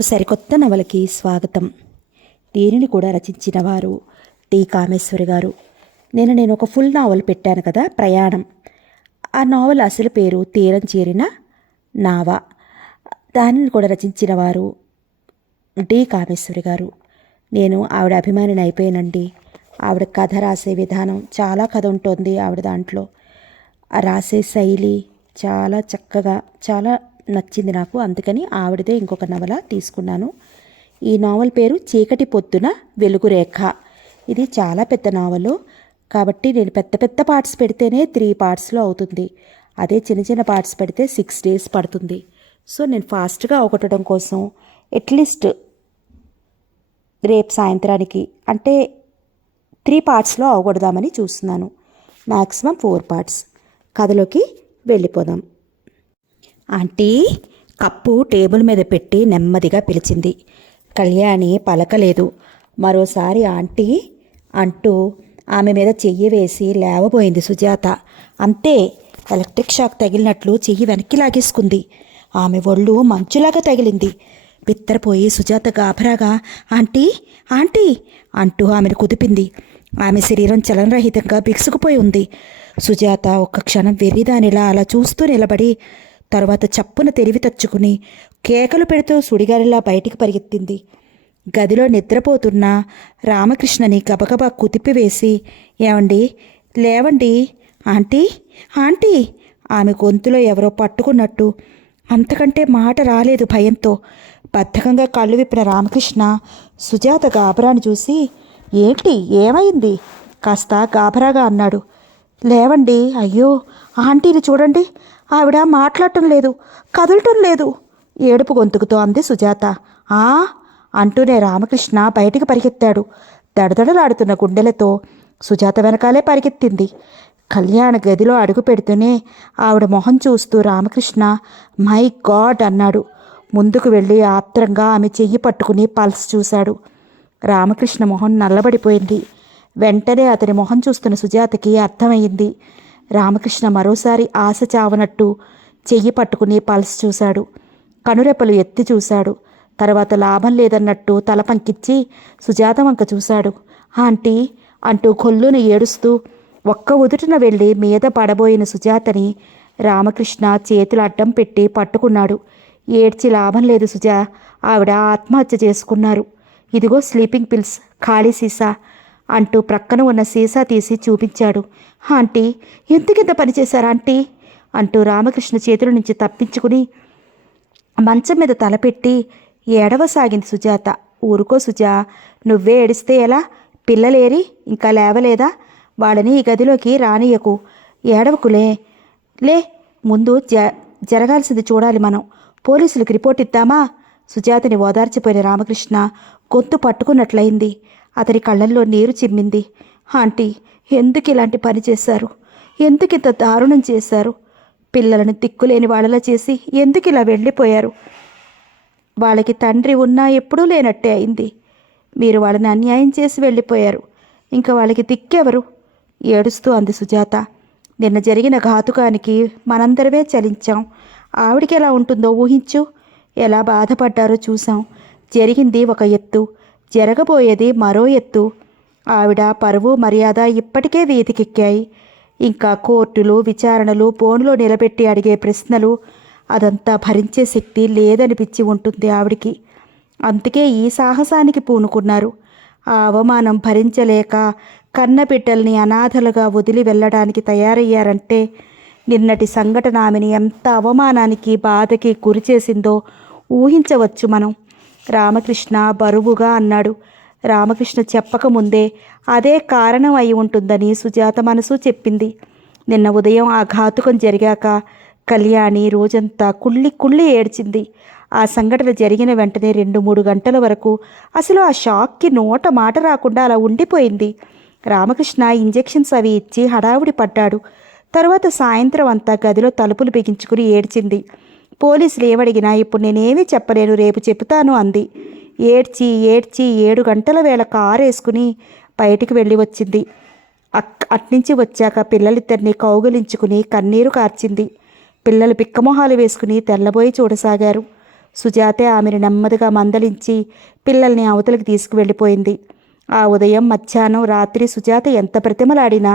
ఒక సరికొత్త నవలకి స్వాగతం. దీనిని కూడా రచించిన వారు టి కామేశ్వరి గారు. నేను ఒక ఫుల్ నావల్ పెట్టాను కదా, ప్రయాణం. ఆ నావల్ అసలు పేరు తీరం చేరిన నావా. దానిని కూడా రచించిన వారు టి కామేశ్వరి గారు. నేను ఆవిడ అభిమానిని అయిపోయానండి. ఆవిడ కథ రాసే విధానం, చాలా కథ ఉంటుంది ఆవిడ దాంట్లో. ఆ రాసే శైలి చాలా చక్కగా, చాలా నచ్చింది నాకు. అందుకని ఆవిడదే ఇంకొక నవల తీసుకున్నాను. ఈ నావల్ పేరు చీకటి పొద్దున వెలుగు రేఖ. ఇది చాలా పెద్ద నావలు కాబట్టి నేను పెద్ద పెద్ద పార్ట్స్ పెడితేనే 3 పార్ట్స్లో అవుతుంది. అదే చిన్న చిన్న పార్ట్స్ పెడితే 6 days పడుతుంది. సో నేను ఫాస్ట్గా అవగొట్టడం కోసం అట్లీస్ట్ రేపు సాయంత్రానికి అంటే 3 పార్ట్స్లో అవగొడదామని చూస్తున్నాను. Maximum 4 parts. కథలోకి వెళ్ళిపోదాం. ఆంటీ కప్పు టేబుల్ మీద పెట్టి నెమ్మదిగా పిలిచింది. కళ్యాణి పలకలేదు. మరోసారి ఆంటీ అంటూ ఆమె మీద చెయ్యి వేసి లేవబోయింది సుజాత. అంతే, ఎలక్ట్రిక్ షాక్ తగిలినట్లు చెయ్యి వెనక్కి లాగేసుకుంది. ఆమె ఒళ్ళు మంచులాగా తగిలింది. బిత్తరపోయి సుజాత గాభరాగా ఆంటీ ఆంటీ అంటూ ఆమెను కుదిపింది. ఆమె శరీరం చలనరహితంగా బిగుసుకుపోయి ఉంది. సుజాత ఒక్క క్షణం వెర్రిదానిలా అలా చూస్తూ నిలబడి తరువాత చప్పున తెలివి తెచ్చుకుని కేకలు పెడుతూ సుడిగాలిలా బయటికి పరిగెత్తింది. గదిలో నిద్రపోతున్న రామకృష్ణని గబగబా కుదిపివేసి, ఏమండి లేవండి ఆంటీ ఆంటీ. ఆమె గొంతులో ఎవరో పట్టుకున్నట్టు. అంతకంటే మాట రాలేదు భయంతో. బద్ధకంగా కళ్ళు విప్పిన రామకృష్ణ సుజాత గాబరాను చూసి, ఏంటి ఏమైంది కాస్త గాబరాగా అన్నాడు. లేవండి, అయ్యో ఆంటీని చూడండి, ఆవిడ మాట్లాడటం లేదు, కదలటం లేదు, ఏడుపు గొంతుకుతో అంది సుజాత. ఆ అంటూనే రామకృష్ణ బయటికి పరిగెత్తాడు. దడదడలాడుతున్న గుండెలతో సుజాత వెనకాలే పరిగెత్తింది. కళ్యాణ గదిలో అడుగు పెడుతూనే ఆవిడ మొహం చూస్తూ రామకృష్ణ మై గాడ్ అన్నాడు. ముందుకు వెళ్ళి ఆత్రంగా ఆమె చెయ్యి పట్టుకుని పల్స్ చూశాడు. రామకృష్ణ మొహం నల్లబడిపోయింది. వెంటనే అతని మొహం చూస్తున్న సుజాతకి అర్థమయ్యింది. రామకృష్ణ మరోసారి ఆశ చావనట్టు చెయ్యి పట్టుకుని పల్స్ చూశాడు. కనురెప్పలు ఎత్తి చూశాడు. తర్వాత లాభం లేదన్నట్టు తల పంకిచ్చి సుజాత వంక చూశాడు. ఆంటీ అంటూ కొల్లును ఏడుస్తూ ఒక్క ఉదుటిన వెళ్ళి మీద పడబోయిన సుజాతని రామకృష్ణ చేతులు అడ్డం పెట్టి పట్టుకున్నాడు. ఏడ్చి లాభం లేదు సుజా, ఆవిడ ఆత్మహత్య చేసుకున్నారు. ఇదిగో స్లీపింగ్ పిల్స్, ఖాళీ సీసా అంటూ ప్రక్కన ఉన్న సీసా తీసి చూపించాడు. ఆంటీ ఎందుకింత పనిచేశారా ఆంటీ అంటూ రామకృష్ణ చేతుల నుంచి తప్పించుకుని మంచం మీద తలపెట్టి ఏడవసాగింది సుజాత. ఊరుకో సుజా, నువ్వే ఏడిస్తే ఎలా? పిల్లలేరి ఇంకా లేవలేదా? వాళ్ళని ఈ గదిలోకి రానియకు, ఏడవకులే. లే, ముందు జరగాల్సింది చూడాలి మనం. పోలీసులకు రిపోర్ట్ ఇద్దామా? సుజాతని ఓదార్చిపోయిన రామకృష్ణ గొంతు పట్టుకున్నట్లయింది. అతని కళ్ళల్లో నీరు చిమ్మింది. ఆంటీ ఎందుకు ఇలాంటి పని చేశారు? ఎందుకు ఇంత దారుణం చేశారు? పిల్లలను దిక్కులేని వాళ్ళలా చేసి ఎందుకు ఇలా వెళ్ళిపోయారు? వాళ్ళకి తండ్రి ఉన్నా ఎప్పుడూ లేనట్టే అయింది. మీరు వాళ్ళని అన్యాయం చేసి వెళ్ళిపోయారు. ఇంకా వాళ్ళకి దిక్కెవరు? ఏడుస్తూ అంది సుజాత. నిన్న జరిగిన ఘాతుకానికి మనందరమే చలించాం. ఆవిడికి ఎలా ఉంటుందో ఊహించు. ఎలా బాధపడ్డారో చూసాం. జరిగింది ఒక ఎత్తు, జరగబోయేది మరో ఎత్తు. ఆవిడ పరువు మర్యాద ఇప్పటికే వీధికెక్కాయి. ఇంకా కోర్టులు, విచారణలు, బోనులో నిలబెట్టి అడిగే ప్రశ్నలు, అదంతా భరించే శక్తి లేదనిపించి ఉంటుంది ఆవిడికి. అందుకే ఈ సాహసానికి పూనుకున్నారు. ఆ అవమానం భరించలేక కన్నబిడ్డల్ని అనాథలుగా వదిలి వెళ్ళడానికి తయారయ్యారంటే నిన్నటి సంఘటన ఆమెని ఎంత అవమానానికి, బాధకి గురిచేసిందో ఊహించవచ్చు మనం. రామకృష్ణ బరువుగా అన్నాడు. రామకృష్ణ చెప్పకముందే అదే కారణం అయి ఉంటుందని సుజాత మనసు చెప్పింది. నిన్న ఉదయం ఆ ఘాతుకం జరిగాక కళ్యాణి రోజంతా కుళ్ళి కుళ్ళి ఏడ్చింది. ఆ సంఘటన జరిగిన వెంటనే 2-3 గంటల వరకు అసలు ఆ షాక్కి నోట మాట రాకుండా అలా ఉండిపోయింది. రామకృష్ణ ఇంజెక్షన్స్ అవి ఇచ్చి హడావుడి పడ్డాడు. తర్వాత సాయంత్రం అంతా గదిలో తలుపులు బిగించుకుని ఏడ్చింది. పోలీసులు ఏమడిగినా ఇప్పుడు నేనేమీ చెప్పలేను, రేపు చెబుతాను అంది. ఏడ్చి ఏడ్చి 7 గంటల వేళ కారు వేసుకుని బయటికి వెళ్ళి వచ్చింది. అట్నుంచి వచ్చాక పిల్లలిద్దరినీ కౌగిలించుకుని కన్నీరు కార్చింది. పిల్లలు పిక్కమొహాలు వేసుకుని తెల్లబోయి చూడసాగారు. సుజాతే ఆమెను నెమ్మదిగా మందలించి పిల్లల్ని అవతలికి తీసుకువెళ్ళిపోయింది. ఆ ఉదయం, మధ్యాహ్నం, రాత్రి సుజాత ఎంత ప్రతిమలాడినా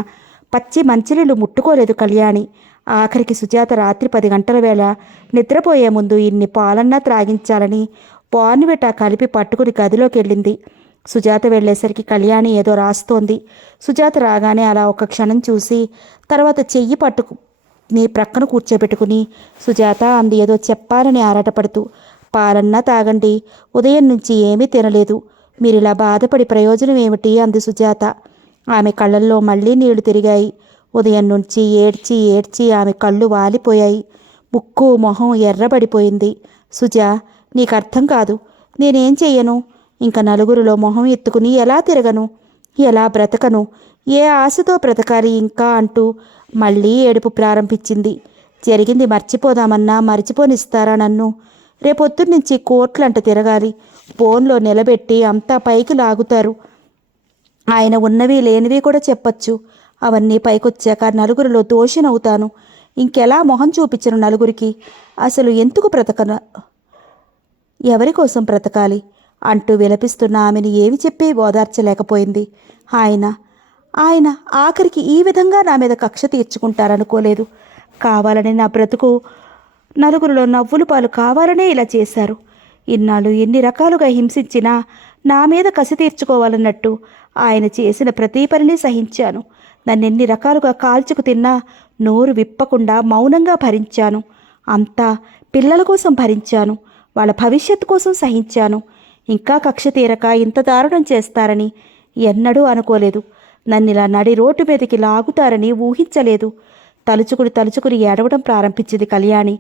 పచ్చి మంచినీళ్ళు ముట్టుకోలేదు కళ్యాణి. ఆఖరికి సుజాత రాత్రి 10 గంటల వేళ నిద్రపోయే ముందు ఇన్ని పాలన్నా త్రాగించాలని బోర్న్విటా కలిపి పట్టుకుని గదిలోకి వెళ్ళింది. సుజాత వెళ్ళేసరికి కళ్యాణి ఏదో రాస్తోంది. సుజాత రాగానే అలా ఒక క్షణం చూసి తర్వాత చెయ్యి నీ ప్రక్కన కూర్చోబెట్టుకుని సుజాత అంది ఏదో చెప్పాలని ఆరాటపడుతూ. పాలన్నా తాగండి, ఉదయం నుంచి ఏమీ తినలేదు, మీరిలా బాధపడి ప్రయోజనం ఏమిటి అంది సుజాత. ఆమె కళ్ళల్లో మళ్ళీ నీళ్లు తిరిగాయి. ఉదయం నుంచి ఏడ్చి ఏడ్చి ఆమె కళ్ళు వాలిపోయాయి. ముక్కు మొహం ఎర్రబడిపోయింది. సుజా, నీకు అర్థం కాదు, నేనేం చెయ్యను? ఇంక నలుగురిలో మొహం ఎత్తుకుని ఎలా తిరగను? ఎలా బ్రతకను? ఏ ఆశతో బ్రతకాలి ఇంకా అంటూ మళ్ళీ ఏడుపు ప్రారంభించింది. జరిగింది మర్చిపోదామన్నా మర్చిపోనిస్తారా నన్ను? రేపొద్దున్నుంచి కోట్లంట తిరగాలి. ఫోన్లో నిలబెట్టి అంతా పైకి లాగుతారు. ఆయన ఉన్నవి లేనివి కూడా చెప్పచ్చు. అవన్నీ పైకొచ్చాక నలుగురిలో దోషినవుతాను. ఇంకెలా మొహం చూపించను నలుగురికి? అసలు ఎందుకు బ్రతకను? ఎవరి కోసం బ్రతకాలి అంటూ విలపిస్తున్న ఆమెను ఏమి చెప్పి ఓదార్చలేకపోయింది. ఆయన ఆఖరికి ఈ విధంగా నా మీద కక్ష తీర్చుకుంటారనుకోలేదు. కావాలని నా బ్రతుకు నలుగురిలో నవ్వులు పాలు కావాలనే ఇలా చేశారు. ఇన్నాళ్ళు ఎన్ని రకాలుగా హింసించినా నా మీద కసి తీర్చుకోవాలన్నట్టు ఆయన చేసిన ప్రతి పనిని సహించాను. నన్నెన్ని రకాలుగా కాల్చుకు తిన్నా నోరు విప్పకుండా మౌనంగా భరించాను. అంతా పిల్లల కోసం భరించాను, వాళ్ళ భవిష్యత్తు కోసం సహించాను. ఇంకా కక్ష తీరక ఇంత దారుణం చేస్తారని ఎన్నడూ అనుకోలేదు. నన్నిలా నడి రోడ్డు మీదకి లాగుతారని ఊహించలేదు. తలుచుకుని ఏడవడం ప్రారంభించింది కళ్యాణి.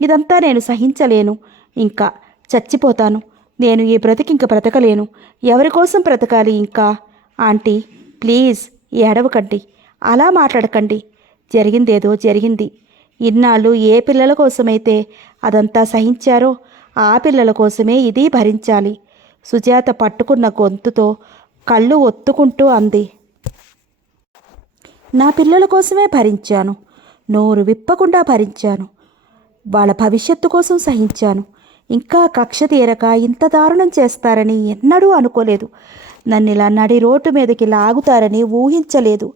ఇదంతా నేను సహించలేను, ఇంకా చచ్చిపోతాను. నేను ఈ బ్రతికింక బ్రతకలేను. ఎవరి కోసం బ్రతకాలి ఇంకా? ఆంటీ, ప్లీజ్ ఏడవకండి, అలా మాట్లాడకండి. జరిగిందేదో జరిగింది. ఇన్నాళ్ళు ఏ పిల్లల కోసమైతే అదంతా సహించారో ఆ పిల్లల కోసమే ఇది భరించాలి. సుజాత పట్టుకున్న గొంతుతో కళ్ళు ఒత్తుకుంటూ అంది. నా పిల్లల కోసమే భరించాను, నోరు విప్పకుండా భరించాను, వాళ్ళ భవిష్యత్తు కోసం సహించాను. ఇంకా కక్ష తీరక ఇంత దారుణం చేస్తారని ఎన్నడూ అనుకోలేదు. నన్నిలా నడి రోడ్డు మీదకి లాగుతారని ఊహించలేదు.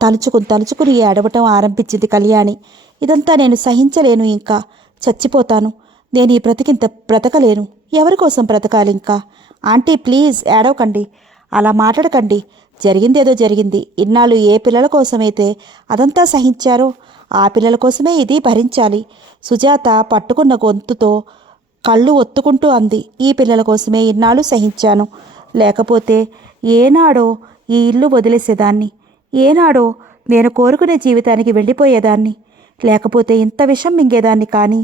తలుచుకుని ఏడవటం ఆరంభించింది కళ్యాణి. ఇదంతా నేను సహించలేను, ఇంకా చచ్చిపోతాను. నేను ఈ బ్రతికింత బ్రతకలేను. ఎవరి కోసం బ్రతకాలి ఇంకా? ఆంటీ, ప్లీజ్ ఏడవకండి, అలా మాట్లాడకండి. జరిగిందేదో జరిగింది. ఇన్నాళ్ళు ఏ పిల్లల కోసమైతే అదంతా సహించారో ఆ పిల్లల కోసమే ఇది భరించాలి. సుజాత పట్టుకున్న గొంతుతో కళ్ళు ఒత్తుకుంటూ అంది. ఈ పిల్లల కోసమే ఇన్నాళ్ళు సహించాను. లేకపోతే ఏనాడో ఈ ఇల్లు వదిలేసేదాన్ని. ఏనాడో నేను కోరుకునే జీవితానికి వెళ్ళిపోయేదాన్ని. లేకపోతే ఇంత విషం మింగేదాన్ని. కానీ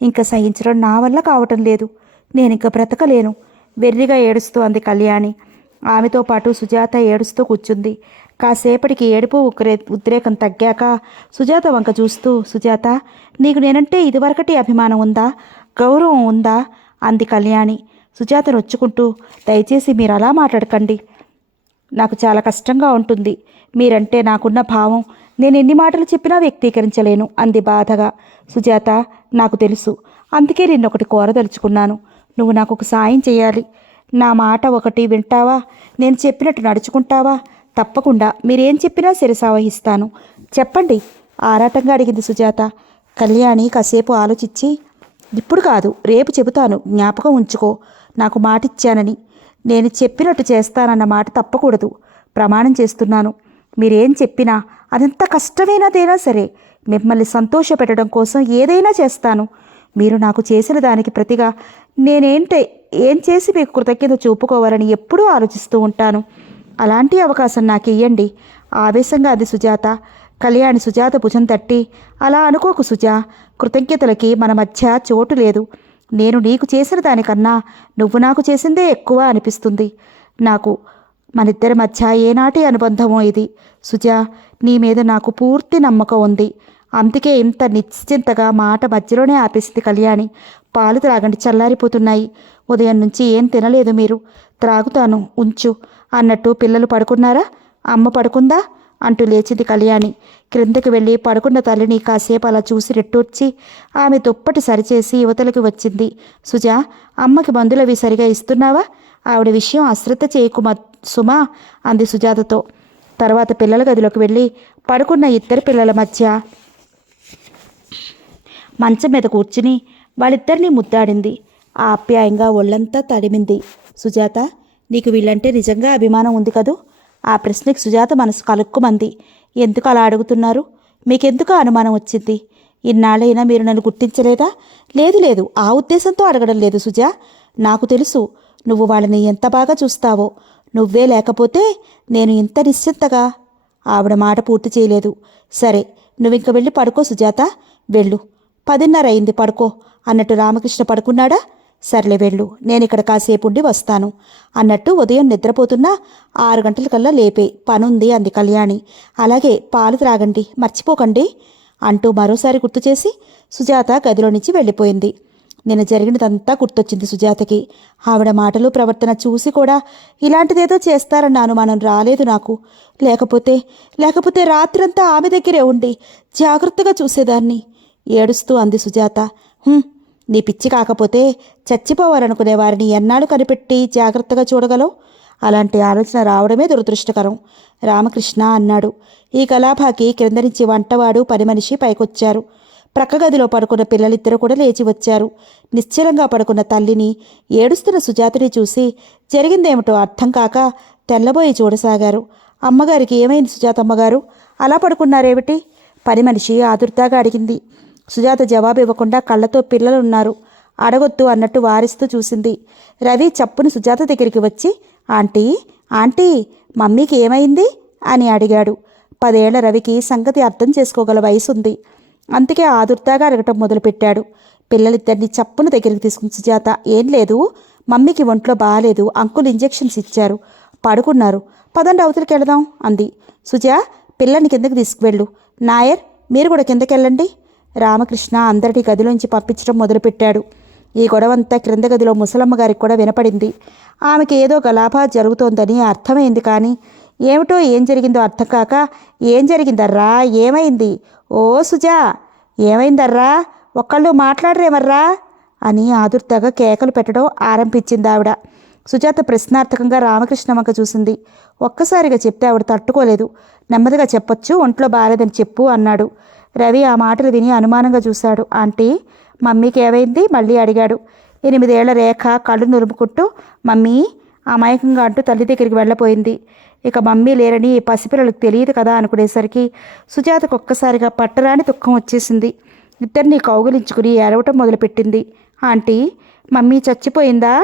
ఇంకా సహించడం నా వల్ల కావటం లేదు. నేనింక బ్రతకలేను, వెర్రిగా ఏడుస్తూ అంది కళ్యాణి. ఆమెతో పాటు సుజాత ఏడుస్తూ కూర్చుంది. కాసేపటికి ఏడుపు ఉద్రేకం తగ్గాక సుజాత వంక చూస్తూ, సుజాత, నీకు నేనంటే ఇదివరకటి అభిమానం ఉందా, గౌరవం ఉందా అంది కళ్యాణి. సుజాత నొచ్చుకుంటూ, దయచేసి మీరు అలా మాట్లాడకండి, నాకు చాలా కష్టంగా ఉంటుంది. మీరంటే నాకున్న భావం నేను ఎన్ని మాటలు చెప్పినా వ్యక్తీకరించలేను అంది బాధగా. సుజాత, నాకు తెలుసు, అందుకే నిన్నొకటి కోరదలుచుకున్నాను. నువ్వు నాకు ఒక సాయం చేయాలి. నా మాట ఒకటి వింటావా? నేను చెప్పినట్టు నడుచుకుంటావా? తప్పకుండా, మీరేం చెప్పినా శిరసావహిస్తాను. చెప్పండి ఆరాటంగా అడిగింది సుజాత. కళ్యాణి కాసేపు ఆలోచించి, ఇప్పుడు కాదు, రేపు చెబుతాను, జ్ఞాపకం ఉంచుకో. నాకు మాటిచ్చానని, నేను చెప్పినట్టు చేస్తానన్న మాట తప్పకూడదు. ప్రమాణం చేస్తున్నాను. మీరేం చెప్పినా అదెంత కష్టమైనదైనా సరే మిమ్మల్ని సంతోషపెట్టడం కోసం ఏదైనా చేస్తాను. మీరు నాకు చేసిన దానికి ప్రతిగా ఏం చేసి మీకు కృతజ్ఞత చూపుకోవాలని ఎప్పుడూ ఆలోచిస్తూ ఉంటాను. అలాంటి అవకాశం నాకు ఇయ్యండి ఆవేశంగా అంది సుజాత. కళ్యాణి సుజాత భుజం తట్టి, అలా అనుకోకు సుజా, కృతజ్ఞతలకి మన మధ్య చోటు లేదు. నేను నీకు చేసిన దానికన్నా నువ్వు నాకు చేసిందే ఎక్కువ అనిపిస్తుంది నాకు. మనిద్దరి మధ్య ఏనాటి అనుబంధమో ఇది. సుజా, నీ మీద నాకు పూర్తి నమ్మకం ఉంది. అందుకే ఇంత నిశ్చింతగా మాట మధ్యలోనే ఆపేసింది కళ్యాణి. పాలు త్రాగండి, చల్లారిపోతున్నాయి. ఉదయం నుంచి ఏం తినలేదు మీరు. త్రాగుతాను, ఉంచు అన్నట్టు పిల్లలు పడుకున్నారా? అమ్మ పడుకుందా అంటూ లేచింది కళ్యాణి. క్రిందకి వెళ్ళి పడుకున్న తల్లిని కాసేపు అలా చూసి రెట్టూర్చి ఆమె దుప్పటి సరిచేసి యువతలకి వచ్చింది. సుజా, అమ్మకి మందులవి సరిగా ఇస్తున్నావా? ఆవిడ విషయం అశ్రద్ధ చేయకు సుమా అంది సుజాతతో. తర్వాత పిల్లల గదిలోకి వెళ్ళి పడుకున్న ఇద్దరు పిల్లల మధ్య మంచం మీద కూర్చుని వాళ్ళిద్దరినీ ముద్దాడింది. ఆప్యాయంగా ఒళ్ళంతా తడిమింది. సుజాత, నీకు వీళ్ళంటే నిజంగా అభిమానం ఉంది కదూ? ఆ ప్రశ్నకి సుజాత మనసు కలుక్కుమంది. ఎందుకు అలా అడుగుతున్నారు? మీకెందుకు అనుమానం వచ్చింది? ఇన్నాళ్ళైనా మీరు నన్ను గుర్తించలేదా? లేదు లేదు, ఆ ఉద్దేశంతో అడగడం లేదు సుజా. నాకు తెలుసు నువ్వు వాళ్ళని ఎంత బాగా చూస్తావో. నువ్వే లేకపోతే నేను ఇంత నిశ్చింతగా. ఆవిడ మాట పూర్తి చేయలేదు. సరే, నువ్వింక వెళ్ళి పడుకో సుజాత, వెళ్ళు. 10:30 అయింది, పడుకో అన్నట్టు రామకృష్ణ పడుకున్నాడా? సర్లే వెళ్ళు, నేనిక్కడ కాసేపు ఉండి వస్తాను అన్నట్టు ఉదయం నిద్రపోతున్నా 6 గంటలకల్లా లేపే, పనుంది అంది కళ్యాణి. అలాగే, పాలు త్రాగండి, మర్చిపోకండి అంటూ మరోసారి గుర్తు చేసి సుజాత గదిలో నుంచి వెళ్ళిపోయింది. నిన్న జరిగినదంతా గుర్తొచ్చింది సుజాతకి. ఆవిడ మాటలు ప్రవర్తన చూసి కూడా ఇలాంటిదేదో చేస్తారన్న అనుమానం రాలేదు నాకు. లేకపోతే రాత్రంతా ఆమె దగ్గరే ఉండి జాగ్రత్తగా చూసేదాన్ని ఏడుస్తూ అంది సుజాత. నీ పిచ్చి కాకపోతే చచ్చిపోవాలనుకునే వారిని ఎన్నాళ్ళు కనిపెట్టి జాగ్రత్తగా చూడగలవు? అలాంటి ఆలోచన రావడమే దురదృష్టకరం రామకృష్ణ అన్నాడు. ఈ కలాభాకి క్రింద నుంచి వంటవాడు, పని మనిషి పైకొచ్చారు. ప్రక్క గదిలో పడుకున్న పిల్లలిద్దరూ కూడా లేచి వచ్చారు. నిశ్చలంగా పడుకున్న తల్లిని, ఏడుస్తున్న సుజాతని చూసి జరిగిందేమిటో అర్థం కాక తెల్లబోయి చూడసాగారు. అమ్మగారికి ఏమైంది సుజాతమ్మగారు, అలా పడుకున్నారేమిటి? పని మనిషి ఆదుర్దాగా అడిగింది. సుజాత జవాబు ఇవ్వకుండా కళ్ళతో పిల్లలున్నారు, అడగొద్దు అన్నట్టు వారిస్తూ చూసింది. రవి చప్పున సుజాత దగ్గరికి వచ్చి ఆంటీ ఆంటీ, మమ్మీకి ఏమైంది అని అడిగాడు. 10 ఏళ్ల రవికి సంగతి అర్థం చేసుకోగల వయసుంది. అందుకే ఆదుర్దాగా అడగటం మొదలుపెట్టాడు. పిల్లలిద్దరిని చప్పున దగ్గరికి తీసుకుని సుజాత, ఏం లేదు, మమ్మీకి ఒంట్లో బాగాలేదు, అంకుల్ ఇంజెక్షన్స్ ఇచ్చారు, పడుకున్నారు, పదండి అవతలికి వెళదాం అంది. సుజా, పిల్లని కిందకి తీసుకువెళ్ళు. నాయర్, మీరు కూడా కిందకెళ్ళండి. రామకృష్ణ అందరినీ గదిలోంచి పంపించడం మొదలుపెట్టాడు. ఈ గొడవంతా క్రింద గదిలో ముసలమ్మ గారికి కూడా వినపడింది. ఆమెకి ఏదో గలాభా జరుగుతోందని అర్థమైంది, కానీ ఏమిటో ఏం జరిగిందో అర్థం కాక, ఏం జరిగిందర్రా, ఏమైంది? ఓ సుజా, ఏమైందర్రా, ఒక్కళ్ళు మాట్లాడరేమర్రా అని ఆదుర్దాగా కేకలు పెట్టడం ఆరంభించింది ఆవిడ. సుజాత ప్రశ్నార్థకంగా రామకృష్ణ వంక చూసింది. ఒక్కసారిగా చెప్తే ఆవిడ తట్టుకోలేదు. నెమ్మదిగా చెప్పొచ్చు, ఒంట్లో బాగాలేదని చెప్పు అన్నాడు. రవి ఆ మాటలు విని అనుమానంగా చూశాడు. ఆంటీ, మమ్మీకి ఏమైంది మళ్ళీ అడిగాడు. 8 ఏళ్ల రేఖ కళ్ళు నురుముకుంటూ మమ్మీ అమాయకంగా అంటూ తల్లి దగ్గరికి వెళ్ళపోయింది. ఇక మమ్మీ లేరని పసిపిల్లలకు తెలియదు కదా అనుకునేసరికి సుజాతకు ఒక్కసారిగా పట్టరాని దుఃఖం వచ్చేసింది. ఇద్దరిని కౌగిలించుకుని ఏడవటం మొదలుపెట్టింది. Aunty, mummy చచ్చిపోయిందా?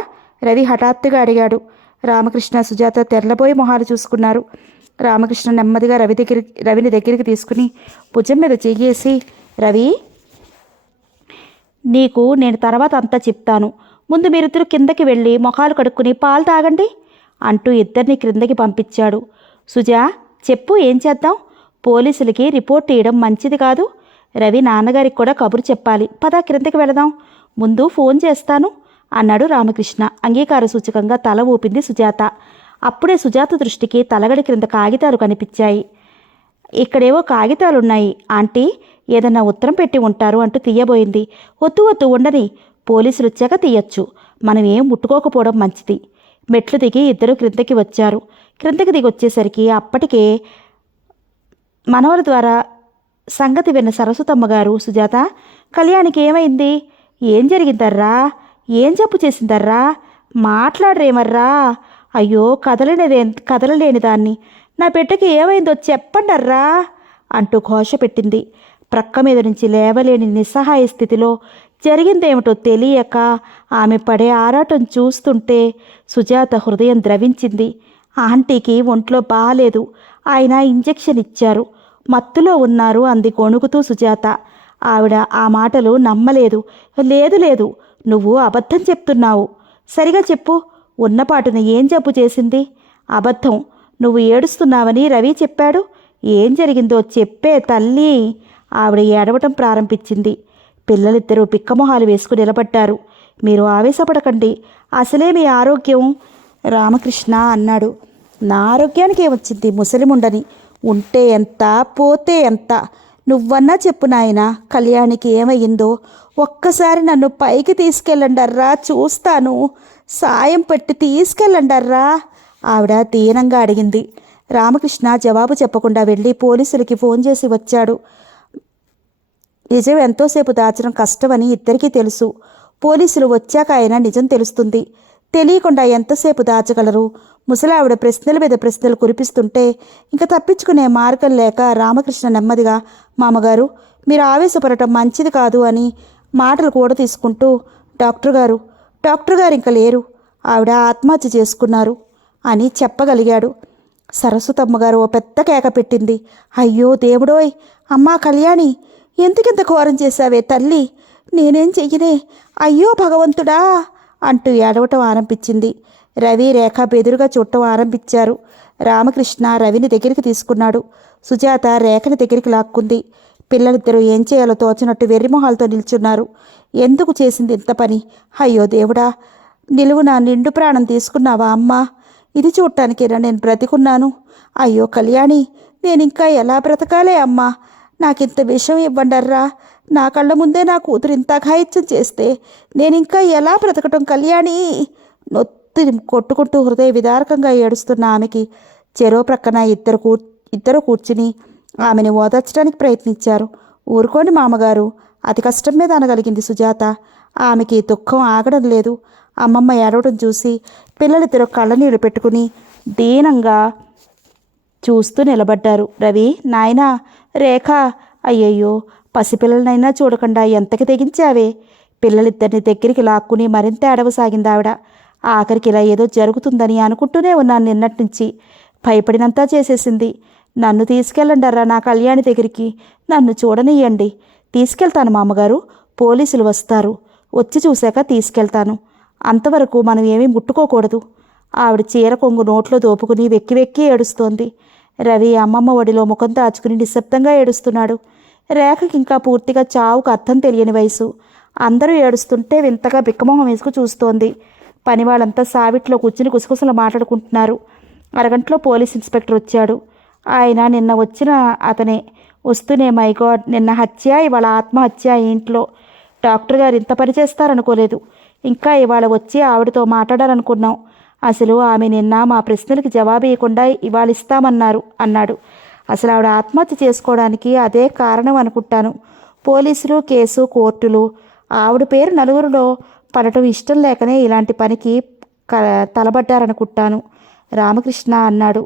రవి హఠాత్తుగా అడిగాడు. రామకృష్ణ సుజాత తెల్లబోయి మొహాలు చూసుకున్నారు. రామకృష్ణ నెమ్మదిగా రవిని దగ్గరికి తీసుకుని భుజం మీద చెయ్యేసి, రవి, నీకు నేను తర్వాత అంతా చెప్తాను, ముందు మీరిద్దరు కిందకి వెళ్ళి మొఖాలు కడుక్కుని పాలు తాగండి అంటూ ఇద్దరిని క్రిందకి పంపించాడు. సుజా, చెప్పు, ఏం చేద్దాం? పోలీసులకి రిపోర్ట్ ఇవ్వడం మంచిది కాదు. రవి నాన్నగారికి కూడా కబురు చెప్పాలి. పద క్రిందకి వెళదాం, ముందు ఫోన్ చేస్తాను అన్నాడు రామకృష్ణ. అంగీకార సూచకంగా తల ఊపింది సుజాత. అప్పుడే సుజాత దృష్టికి తలగడి క్రింద కాగితాలు కనిపించాయి. ఇక్కడేవో కాగితాలున్నాయి ఆంటీ, ఏదన్నా ఉత్తరం పెట్టి ఉంటారు అంటూ తీయబోయింది. వద్దు ఉండని, పోలీసులు వచ్చాక తీయచ్చు, మనం ఏం ముట్టుకోకపోవడం మంచిది. మెట్లు దిగి ఇద్దరు క్రిందకి వచ్చారు. క్రిందకి దిగి వచ్చేసరికి అప్పటికే మనవల ద్వారా సంగతి విన్న సరస్వతమ్మ గారు, సుజాత, కళ్యాణికి ఏమైంది? ఏం జరిగిందర్రా? ఏం జబ్బు చేసిందర్రా? మాట్లాడరేమర్రా? అయ్యో, కదలలేని దాన్ని, నా బిడ్డకి ఏమైందో చెప్పండర్రా అంటూ ఘోష పెట్టింది. ప్రక్క మీద నుంచి లేవలేని నిస్సహాయ స్థితిలో జరిగిందేమిటో తెలియక ఆమె పడే ఆరాటం చూస్తుంటే సుజాత హృదయం ద్రవించింది. ఆంటీకి ఒంట్లో బాలేదు, ఆయన ఇంజెక్షన్ ఇచ్చారు, మత్తులో ఉన్నారు అంది గొణుగుతూ సుజాత. ఆవిడ ఆ మాటలు నమ్మలేదు. లేదు, నువ్వు అబద్ధం చెప్తున్నావు, సరిగా చెప్పు, ఉన్నపాటున ఏం జబ్బు చేసింది? అబద్ధం, నువ్వు ఏడుస్తున్నావని రవి చెప్పాడు. ఏం జరిగిందో చెప్పే తల్లి. ఆవిడ ఏడవటం ప్రారంభించింది. పిల్లలిద్దరూ పిక్కమొహాలు వేసుకుని నిలబడ్డారు. మీరు ఆవేశపడకండి, అసలే మీ ఆరోగ్యం. రామకృష్ణ అన్నాడు. నా ఆరోగ్యానికి ఏమొచ్చింది? ముసలిముండని ఉంటే ఎంత పోతే ఎంత? నువ్వన్నా చెప్పు నాయనా, కళ్యాణికి ఏమయ్యిందో. ఒక్కసారి నన్ను పైకి తీసుకెళ్ళండర్రా, చూస్తాను. సాయం పెట్టి తీసుకెళ్ళండర్రా ఆవిడ దీనంగా అడిగింది. రామకృష్ణ జవాబు చెప్పకుండా వెళ్ళి పోలీసులకి ఫోన్ చేసి వచ్చాడు. నిజం ఎంతోసేపు దాచడం కష్టమని ఇద్దరికీ తెలుసు. పోలీసులు వచ్చాక అయినా నిజం తెలుస్తుంది. తెలియకుండా ఎంతసేపు దాచగలరు? ముసలావిడ ప్రశ్నల మీద ప్రశ్నలు కురిపిస్తుంటే ఇంకా తప్పించుకునే మార్గం లేక రామకృష్ణ నెమ్మదిగా, మామగారు మీరు ఆవేశపడటం మంచిది కాదు అని మాటలు కూడా తీసుకుంటూ, డాక్టర్ గారు ఇంకా లేరు, ఆవిడ ఆత్మహత్య చేసుకున్నారు అని చెప్పగలిగాడు. సరస్వతమ్మగారు ఓ పెద్ద కేక పెట్టింది. అయ్యో దేవుడోయ్! అమ్మా కళ్యాణి, ఎందుకింత ఘోరం చేశావే తల్లి? నేనేం చెయ్యనే? అయ్యో భగవంతుడా అంటూ ఏడవటం ఆరంభించింది. రవి, రేఖ బెదురుగా చూడటం ఆరంభించారు. రామకృష్ణ రవిని దగ్గరికి తీసుకున్నాడు. సుజాత రేఖని దగ్గరికి లాక్కుంది. పిల్లలిద్దరూ ఏం చేయాలో తోచినట్టు వెర్రిమొహాలతో నిల్చున్నారు. ఎందుకు చేసింది ఇంత పని? అయ్యో దేవుడా, నిలువున నిండు ప్రాణం తీసుకున్నావా అమ్మా? ఇది చూడటానికేనా నేను బ్రతికున్నాను? అయ్యో కళ్యాణి, నేనింకా ఎలా బ్రతకాలే అమ్మా? నాకింత విషం ఇవ్వండర్రా. నా కళ్ళ ముందే నా కూతురు ఇంత ఘాయిత్యం చేస్తే నేనింకా ఎలా బ్రతకటం కళ్యాణి? నొత్తి కొట్టుకుంటూ హృదయ విదారకంగా ఏడుస్తున్న ఆమెకి చెరో ప్రక్కన ఇద్దరు కూర్చుని ఆమెను ఓదార్చడానికి ప్రయత్నించారు. ఊరుకోండి మామగారు, అతి కష్టం మీద అనగలిగింది సుజాత. ఆమెకి దుఃఖం ఆగడం లేదు. అమ్మమ్మ ఏడవడం చూసి పిల్లలిద్దరూ కళ్ళనీళ్ళు పెట్టుకుని దీనంగా చూస్తూ నిలబడ్డారు. రవి, నాయనా, రేఖ, అయ్యయ్యో పసిపిల్లలనైనా చూడకుండా ఎంతకి తెగించావే? పిల్లలిద్దరిని దగ్గరికి లాక్కుని మరింత ఏడవసాగిందావిడ. ఆఖరికి ఇలా ఏదో జరుగుతుందని అనుకుంటూనే ఉన్నాను నిన్నటి నుంచి. భయపడినంతా చేసేసింది. నన్ను తీసుకెళ్ళండర్రా నా కళ్యాణి దగ్గరికి. నన్ను చూడనియ్యండి. తీసుకెళ్తాను మామగారు, పోలీసులు వస్తారు. వచ్చి చూశాక తీసుకెళ్తాను. అంతవరకు మనం ఏమీ ముట్టుకోకూడదు. ఆవిడ చీర కొంగు నోట్లో దోపుకుని వెక్కి వెక్కి ఏడుస్తోంది. రవి అమ్మమ్మ ఒడిలో ముఖం దాచుకుని నిశ్శబ్దంగా ఏడుస్తున్నాడు. రేఖకి ఇంకా పూర్తిగా చావుకు అర్థం తెలియని వయసు. అందరూ ఏడుస్తుంటే వింతగా బిక్కమొహం వేసుకు చూస్తోంది. పని వాళ్ళంతా సావిట్లో కూర్చుని గుసగుసలు మాట్లాడుకుంటున్నారు. అరగంటలో పోలీస్ ఇన్స్పెక్టర్ వచ్చాడు. ఆయన నిన్న వచ్చిన అతనే. వస్తూనే మై గాడ్, నిన్న హత్య, ఇవాళ ఆత్మహత్య ఇంట్లో. డాక్టర్ గారు ఇంత పని చేస్తారనుకోలేదు. ఇంకా ఇవాళ వచ్చి ఆవిడతో మాట్లాడాలనుకున్నాం. అసలు ఆమె నిన్న మా ప్రశ్నలకి జవాబు ఇవ్వకుండా ఇవాళ ఇస్తామన్నారు అన్నాడు. అసలు ఆవిడ ఆత్మహత్య చేసుకోవడానికి అదే కారణం అనుకుంటాను. పోలీసులు, కేసు, కోర్టులు ఆవిడ పేరు నలుగురిలో పడటం ఇష్టం లేకనే ఇలాంటి పనికి తలబడ్డారనుకుంటాను రామకృష్ణ అన్నాడు.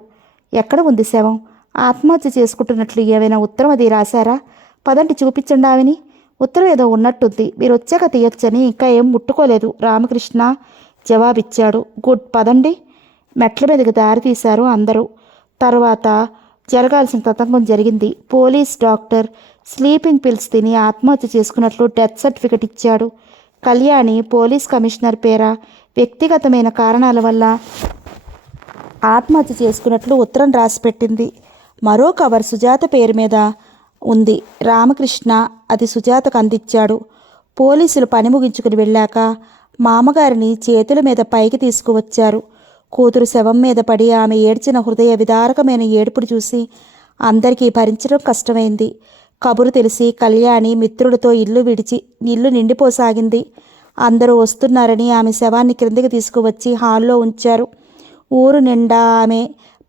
ఎక్కడ ఉంది శవం? ఆత్మహత్య చేసుకుంటున్నట్లు ఏమైనా ఉత్తరం అది రాశారా? పదండి చూపించండి ఆమెని. ఉత్తరం ఏదో ఉన్నట్టుంది, మీరు వచ్చాక తీయొచ్చని ఇంకా ఏం ముట్టుకోలేదు రామకృష్ణ జవాబిచ్చాడు. గుడ్, పదండి. మెట్ల మీదకి దారి తీశారు అందరూ. తర్వాత జరగాల్సిన తతంగం జరిగింది. పోలీస్ డాక్టర్ స్లీపింగ్ పిల్స్ తిని ఆత్మహత్య చేసుకున్నట్లు డెత్ సర్టిఫికెట్ ఇచ్చాడు. కళ్యాణి పోలీస్ కమిషనర్ పేర వ్యక్తిగతమైన కారణాల వల్ల ఆత్మహత్య చేసుకున్నట్లు ఉత్తరం రాసిపెట్టింది. మరో కవర్ సుజాత పేరు మీద ఉంది. రామకృష్ణ అది సుజాతకు అందించాడు. పోలీసులు పని ముగించుకుని వెళ్ళాక మామగారిని చేతుల మీద పైకి తీసుకువచ్చారు. కూతురు శవం మీద పడి ఆమె ఏడ్చిన హృదయ విదారకమైన ఏడుపును చూసి అందరికీ భరించడం కష్టమైంది. కబురు తెలిసి కళ్యాణి మిత్రులతో ఇల్లు నిండిపోసాగింది. అందరూ వస్తున్నారని ఆమె శవాన్ని క్రిందికి తీసుకువచ్చి హాల్లో ఉంచారు. ఊరు నిండా ఆమె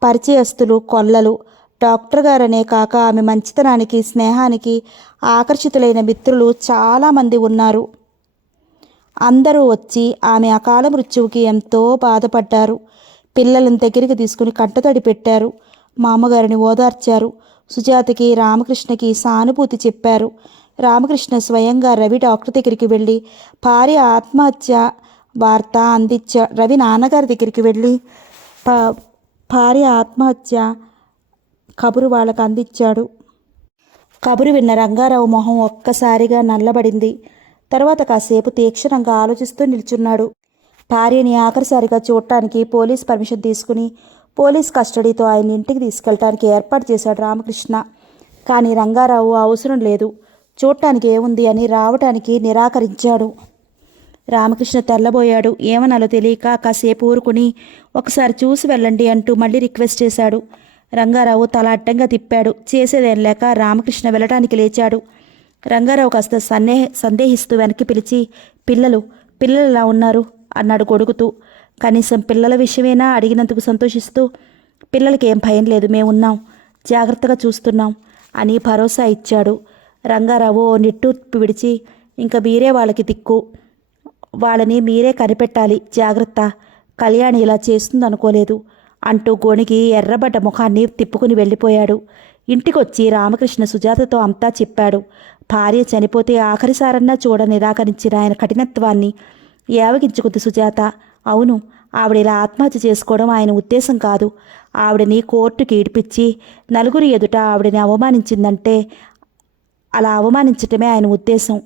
పరిచయస్తులు, కొల్లలు. డాక్టర్ గారనే కాక ఆమె మంచితనానికి, స్నేహానికి ఆకర్షితులైన మిత్రులు చాలామంది ఉన్నారు. అందరూ వచ్చి ఆమె అకాల మృత్యువుకి ఎంతో బాధపడ్డారు. పిల్లలను దగ్గరికి తీసుకుని కంటతడి పెట్టారు. మామగారిని ఓదార్చారు. సుజాతకి, రామకృష్ణకి సానుభూతి చెప్పారు. రామకృష్ణ స్వయంగా రవి డాక్టర్ దగ్గరికి వెళ్ళి భార్య ఆత్మహత్య వార్త రవి నాన్నగారి దగ్గరికి వెళ్ళి భార్య ఆత్మహత్య కబురు వాళ్ళకు అందించాడు. కబురు విన్న రంగారావు మొహం ఒక్కసారిగా నల్లబడింది. తర్వాత కాసేపు తీక్షణంగా ఆలోచిస్తూ నిల్చున్నాడు. భార్యని ఆఖరిసారిగా చూడటానికి పోలీస్ పర్మిషన్ తీసుకుని పోలీస్ కస్టడీతో ఆయన ఇంటికి తీసుకెళ్ళటానికి ఏర్పాటు చేశాడు రామకృష్ణ. కానీ రంగారావు అవసరం లేదు, చూడటానికి ఏముంది అని రావటానికి నిరాకరించాడు. రామకృష్ణ తెల్లబోయాడు. ఏమనాలో తెలియక కాసేపు ఊరుకుని ఒకసారి చూసి వెళ్ళండి అంటూ మళ్ళీ రిక్వెస్ట్ చేశాడు. రంగారావు తల అడ్డంగా తిప్పాడు. చేసేదేం లేక రామకృష్ణ వెళ్ళటానికి లేచాడు. రంగారావు కాస్త సందేహిస్తూ వెనక్కి పిలిచి, పిల్లలు ఎలా ఉన్నారు అన్నాడు గొడుగుతూ. కనీసం పిల్లల విషయమేనా అడిగినందుకు సంతోషిస్తూ, పిల్లలకి ఏం భయం లేదు, మేమున్నాం, జాగ్రత్తగా చూస్తున్నాం అని భరోసా ఇచ్చాడు. రంగారావు ఓ నిట్టూర్పు విడిచి, ఇంకా మీరే వాళ్ళకి దిక్కు, వాళ్ళని మీరే కనిపెట్టాలి, జాగ్రత్త, కళ్యాణి ఇలా చేస్తుందనుకోలేదు అంటూ గొణిగి ఎర్రబడ్డ ముఖాన్ని తిప్పుకుని వెళ్ళిపోయాడు. ఇంటికొచ్చి రామకృష్ణ సుజాతతో అంతా చెప్పాడు. భార్య చనిపోతే ఆఖరిసారన్నా చూడ నిరాకరించిన ఆయన కఠినత్వాన్ని ఏవగించుకుంది సుజాత. అవును, ఆవిడ ఇలా ఆత్మహత్య చేసుకోవడం ఆయన ఉద్దేశం కాదు. ఆవిడని కోర్టుకి ఈడ్పించి నలుగురి ఎదుట ఆవిడని అవమానించిందంటే అలా అవమానించటమే ఆయన ఉద్దేశం.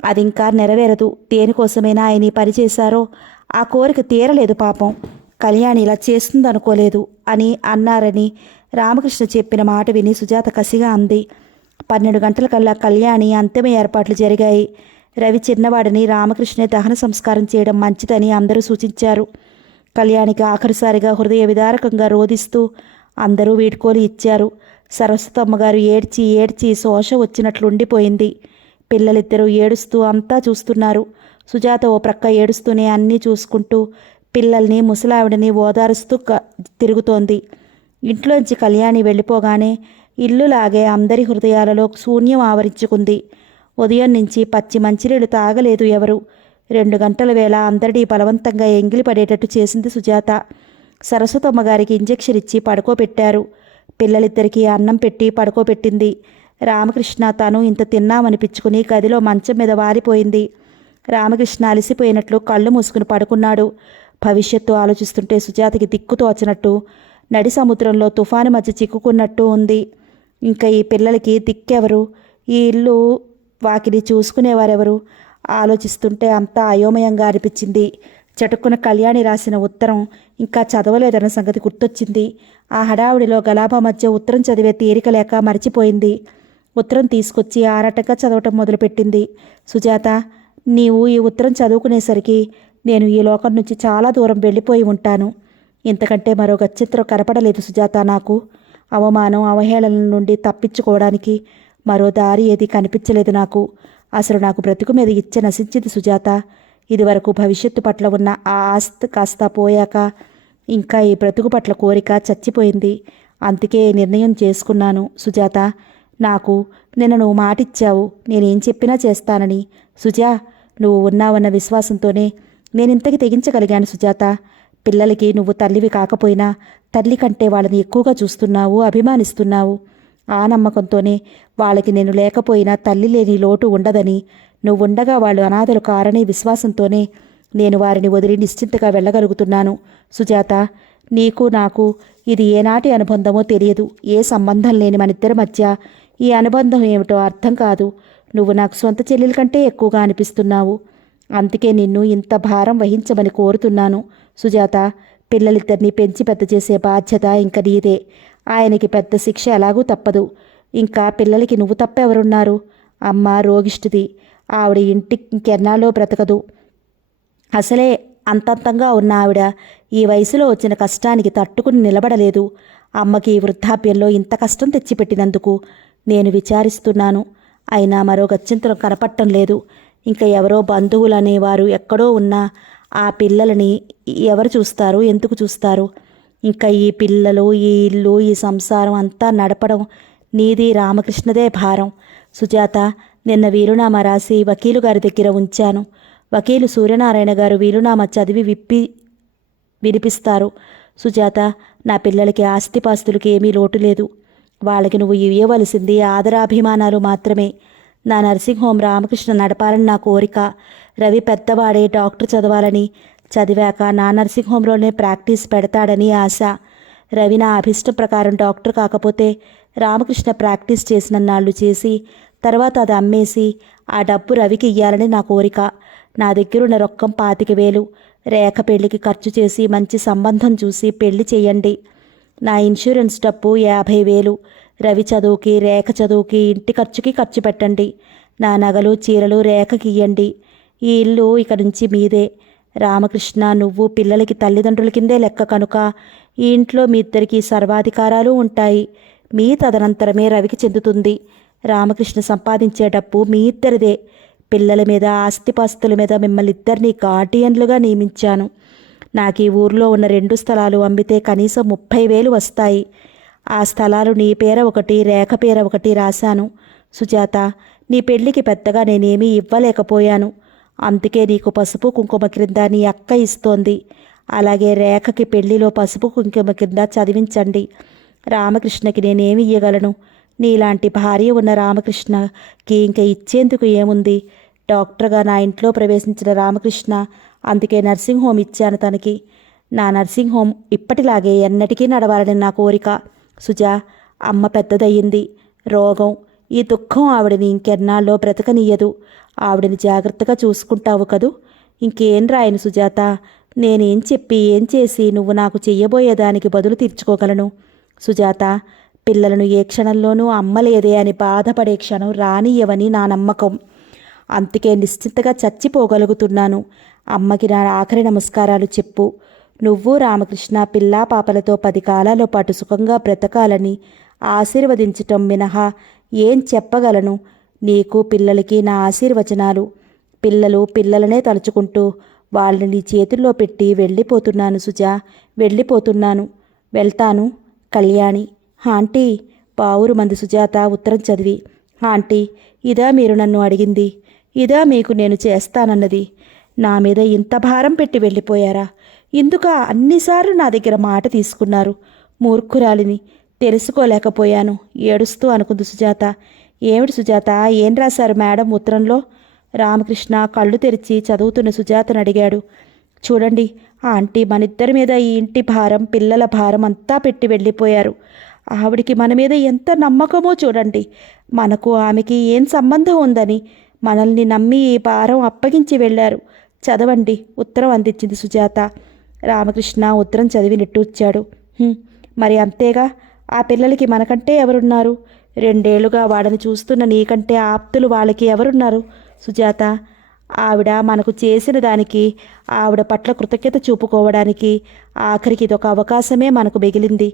అది ఇంకా నెరవేరదు. దేనికోసమైనా ఆయన ఈ పని చేశారో ఆ కోరిక తీరలేదు పాపం. కళ్యాణి ఇలా చేస్తుందనుకోలేదు అని అన్నారని రామకృష్ణ చెప్పిన మాట విని సుజాత కసిగా అంది. 12 గంటలకల్లా కళ్యాణి అంతిమ ఏర్పాట్లు జరిగాయి. రవి చిన్నవాడిని రామకృష్ణే దహన సంస్కారం చేయడం మంచిదని అందరూ సూచించారు. కళ్యాణికి ఆఖరిసారిగా హృదయ విదారకంగా రోధిస్తూ అందరూ వీడ్కోలు ఇచ్చారు. సరస్వతమ్మగారు ఏడ్చి ఏడ్చి శోష వచ్చినట్లుండిపోయింది. పిల్లలిద్దరూ ఏడుస్తూ అంతా చూస్తున్నారు. సుజాత ఓ ప్రక్క ఏడుస్తూనే అన్నీ చూసుకుంటూ పిల్లల్ని ముసలావిడని ఓదారుస్తూ తిరుగుతోంది. ఇంట్లోంచి కళ్యాణి వెళ్ళిపోగానే ఇల్లులాగే అందరి హృదయాలలో శూన్యం ఆవరించుకుంది. ఉదయం నుంచి పచ్చి మంచినీళ్ళు తాగలేదు ఎవరు. 2 గంటల వేళ అందరినీ బలవంతంగా ఎంగిలి పడేటట్టు చేసింది సుజాత. సరస్వతమ్మ గారికి ఇంజెక్షన్ ఇచ్చి పడుకోబెట్టారు. పిల్లలిద్దరికీ అన్నం పెట్టి పడుకోబెట్టింది. రామకృష్ణ తాను ఇంత తిన్నామనిపించుకుని గదిలో మంచం మీద వాలిపోయింది. రామకృష్ణ అలసిపోయినట్లు కళ్ళు మూసుకుని పడుకున్నాడు. భవిష్యత్తు ఆలోచిస్తుంటే సుజాతకి దిక్కుతోచనట్టు, నడి సముద్రంలో తుఫాను మధ్య చిక్కుకున్నట్టు ఉంది. ఇంకా ఈ పిల్లలకి దిక్కెవరు? ఈ ఇల్లు వాకిలి చూసుకునేవారెవరు? ఆలోచిస్తుంటే అంతా అయోమయంగా అనిపించింది. చటుక్కున కళ్యాణి రాసిన ఉత్తరం ఇంకా చదవలేదన్న సంగతి గుర్తొచ్చింది. ఆ హడావుడిలో గలాభా మధ్య ఉత్తరం చదివే తీరిక లేక మర్చిపోయింది. ఉత్తరం తీసుకొచ్చి ఆరాటంగా చదవటం మొదలుపెట్టింది. సుజాత, నీవు ఈ ఉత్తరం చదువుకునేసరికి నేను ఈ లోకం నుంచి చాలా దూరం వెళ్ళిపోయి ఉంటాను. ఇంతకంటే మరో గత్యంతరం కనపడలేదు సుజాత. నాకు అవమానం అవహేళన నుండి తప్పించుకోవడానికి మరో దారి ఏది కనిపించలేదు నాకు. అసలు నాకు బ్రతుకు మీద ఇచ్చ నశించింది సుజాత. ఇదివరకు భవిష్యత్తు పట్ల ఉన్న ఆ ఆస్తి కాస్త పోయాక ఇంకా ఈ బ్రతుకు పట్ల కోరిక చచ్చిపోయింది. అందుకే నిర్ణయం చేసుకున్నాను సుజాత. నాకు నిన్న నువ్వు మాటిచ్చావు, నేనేం చెప్పినా చేస్తానని. సుజా, నువ్వు ఉన్నావన్న విశ్వాసంతోనే నేనింతకి తెగించగలిగాను సుజాత. పిల్లలకి నువ్వు తల్లివి కాకపోయినా తల్లి కంటే వాళ్ళని ఎక్కువగా చూస్తున్నావు, అభిమానిస్తున్నావు. ఆ నమ్మకంతోనే వాళ్ళకి నేను లేకపోయినా తల్లి లేని లోటు ఉండదని, నువ్వుండగా వాళ్ళు అనాథలు కారనే విశ్వాసంతోనే నేను వారిని వదిలి నిశ్చింతగా వెళ్ళగలుగుతున్నాను. సుజాత, నీకు నాకు ఇది ఏనాటి అనుబంధమో తెలియదు. ఏ సంబంధం లేని మనిద్దరి మధ్య ఈ అనుబంధం ఏమిటో అర్థం కాదు. నువ్వు నాకు సొంత చెల్లెల కంటే ఎక్కువగా అనిపిస్తున్నావు. అందుకే నిన్ను ఇంత భారం వహించమని కోరుతున్నాను సుజాత. పిల్లలిద్దరినీ పెంచి పెద్ద చేసే బాధ్యత ఇంక నీదే. ఆయనకి పెద్ద శిక్ష ఎలాగూ తప్పదు. ఇంకా పిల్లలకి నువ్వు తప్ప ఎవరున్నారు? అమ్మ రోగిష్టిది. ఆవిడ ఇంకెన్నాళ్ళో బ్రతకదు. అసలే అంతంతంగా ఉన్న ఆవిడ ఈ వయసులో వచ్చిన కష్టానికి తట్టుకుని నిలబడలేదు. అమ్మకి వృద్ధాప్యంలో ఇంత కష్టం తెచ్చిపెట్టినందుకు నేను విచారిస్తున్నాను. అయినా మరో గత్యంతరం కనపడటం లేదు. ఇంకా ఎవరో బంధువులనేవారు ఎక్కడో ఉన్నా ఆ పిల్లలని ఎవరు చూస్తారు, ఎందుకు చూస్తారు? ఇంకా ఈ పిల్లలు, ఈ ఇల్లు, ఈ సంసారం అంతా నడపడం నీది రామకృష్ణదే భారం. సుజాత, నిన్న వీలునామా రాసి వకీలు గారి దగ్గర ఉంచాను. వకీలు సూర్యనారాయణ గారు వీలునామా చదివి వినిపిస్తారు. సుజాత, నా పిల్లలకి ఆస్తిపాస్తులకి ఏమీ లోటు లేదు. వాళ్ళకి నువ్వు ఇవ్వవలసింది ఆదరాభిమానాలు మాత్రమే. నా నర్సింగ్ హోం రామకృష్ణ నడపాలని నా కోరిక. రవి పెద్దవాడే డాక్టర్ చదవాలని, చదివాక నా నర్సింగ్ హోంలోనే ప్రాక్టీస్ పెడతాడని ఆశ. రవి నా అభిష్టం ప్రకారం డాక్టర్ కాకపోతే రామకృష్ణ ప్రాక్టీస్ చేసినన్నాళ్ళు చేసి తర్వాత అది అమ్మేసి ఆ డబ్బు రవికి ఇయ్యాలని నా కోరిక. నా దగ్గరున్న రొక్కం 25,000. రేఖ పెళ్లికి ఖర్చు చేసి మంచి సంబంధం చూసి పెళ్లి చేయండి. నా ఇన్సూరెన్స్ డబ్బు 50,000. రవి చదువుకి, రేఖ చదువుకి, ఇంటి ఖర్చుకి ఖర్చు పెట్టండి. నా నగలు, చీరలు రేఖకి ఇయ్యండి. ఈ ఇల్లు ఇక నుంచి మీదే. రామకృష్ణ, నువ్వు పిల్లలకి తల్లిదండ్రుల కిందే లెక్క కనుక ఈ ఇంట్లో మీ ఇద్దరికీ సర్వాధికారాలు ఉంటాయి. మీ తదనంతరమే రవికి చెందుతుంది. రామకృష్ణ సంపాదించే డబ్బు మీ ఇద్దరిదే. పిల్లల మీద, ఆస్తిపాస్తుల మీద మిమ్మల్ని ఇద్దరినీ గార్డియన్లుగా నియమించాను. నాకు ఈ ఊర్లో ఉన్న 2 స్థలాలు అమ్మితే కనీసం 30,000 వస్తాయి. ఆ స్థలాలు నీ పేర ఒకటి, రేఖ పేర ఒకటి రాశాను. సుజాత, నీ పెళ్లికి పెద్దగా నేనేమీ ఇవ్వలేకపోయాను. అందుకే నీకు పసుపు కుంకుమ క్రింద నీ అక్క ఇస్తోంది. అలాగే రేఖకి పెళ్లిలో పసుపు కుంకుమ కింద చదివించండి. రామకృష్ణకి నేనేమి ఇయ్యగలను? నీలాంటి భార్య ఉన్న రామకృష్ణకి ఇంక ఇచ్చేందుకు ఏముంది? డాక్టర్గా నా ఇంట్లో ప్రవేశించిన రామకృష్ణ, అందుకే నర్సింగ్ హోమ్ ఇచ్చాను తనకి. నా నర్సింగ్ హోమ్ ఇప్పటిలాగే ఎన్నటికీ నడవాలని నా కోరిక. సుజా, అమ్మ పెద్దదయ్యింది. రోగం, ఈ దుఃఖం ఆవిడని ఇంకెన్నాళ్ళో బ్రతకనియ్యదు. ఆవిడని జాగ్రత్తగా చూసుకుంటావు కదూ? ఇంకేం రాయను సుజాత. నేనేం చెప్పి ఏం చేసి నువ్వు నాకు చెయ్యబోయేదానికి బదులు తీర్చుకోగలను? సుజాత, పిల్లలను ఏ క్షణంలోనూ అమ్మలేదే అని బాధపడే క్షణం రానియవని నా నమ్మకం. అందుకే నిశ్చింతగా చచ్చిపోగలుగుతున్నాను. అమ్మకి నా ఆఖరి నమస్కారాలు చెప్పు. నువ్వు రామకృష్ణ పిల్లా పాపలతో 10 కాలాల పాటు సుఖంగా బ్రతకాలని ఆశీర్వదించటం మినహా ఏం చెప్పగలను? నీకు పిల్లలకి నా ఆశీర్వచనాలు. పిల్లలు పిల్లలనే తలుచుకుంటూ వాళ్ళని నీ చేతుల్లో పెట్టి వెళ్ళిపోతున్నాను సుజా, వెళ్ళిపోతున్నాను. వెళ్తాను. కళ్యాణి. ఆంటీ. పావురు మంది సుజాత ఉత్తరం చదివి. ఆంటీ, ఇదా మీరు నన్ను అడిగింది? ఇదా మీకు నేను చేస్తానన్నది? నా మీద ఇంత భారం పెట్టి వెళ్ళిపోయారా? ఇందుక అన్నిసార్లు నా దగ్గర మాట తీసుకున్నారు? మూర్ఖురాలిని, తెలుసుకోలేకపోయాను. ఏడుస్తూ అనుకుంది సుజాత. ఏమిటి సుజాత, ఏం రాశారు మేడం ఉత్తరంలో? రామకృష్ణ కళ్ళు తెరిచి చదువుతున్న సుజాతను అడిగాడు. చూడండి ఆంటీ, మనిద్దరి మీద ఈ ఇంటి భారం, పిల్లల భారం అంతా పెట్టి వెళ్ళిపోయారు. ఆవిడికి మన మీద ఎంత నమ్మకమో చూడండి. మనకు ఆమెకి ఏం సంబంధం ఉందని మనల్ని నమ్మి ఈ భారం అప్పగించి వెళ్ళారు. చదవండి, ఉత్తరం అందించింది సుజాత. రామకృష్ణ ఉత్తరం చదివి నిట్టూర్చాడు. మరి అంతేగా, ఆ పిల్లలకి మనకంటే ఎవరున్నారు? 2 ఏళ్లుగా వాడని చూస్తున్న నీకంటే ఆప్తులు వాళ్ళకి ఎవరున్నారు? సుజాత, ఆవిడ మనకు చేసిన దానికి, ఆవిడ పట్ల కృతజ్ఞత చూపుకోవడానికి ఆఖరికి ఇదొక అవకాశమే మనకు మిగిలింది.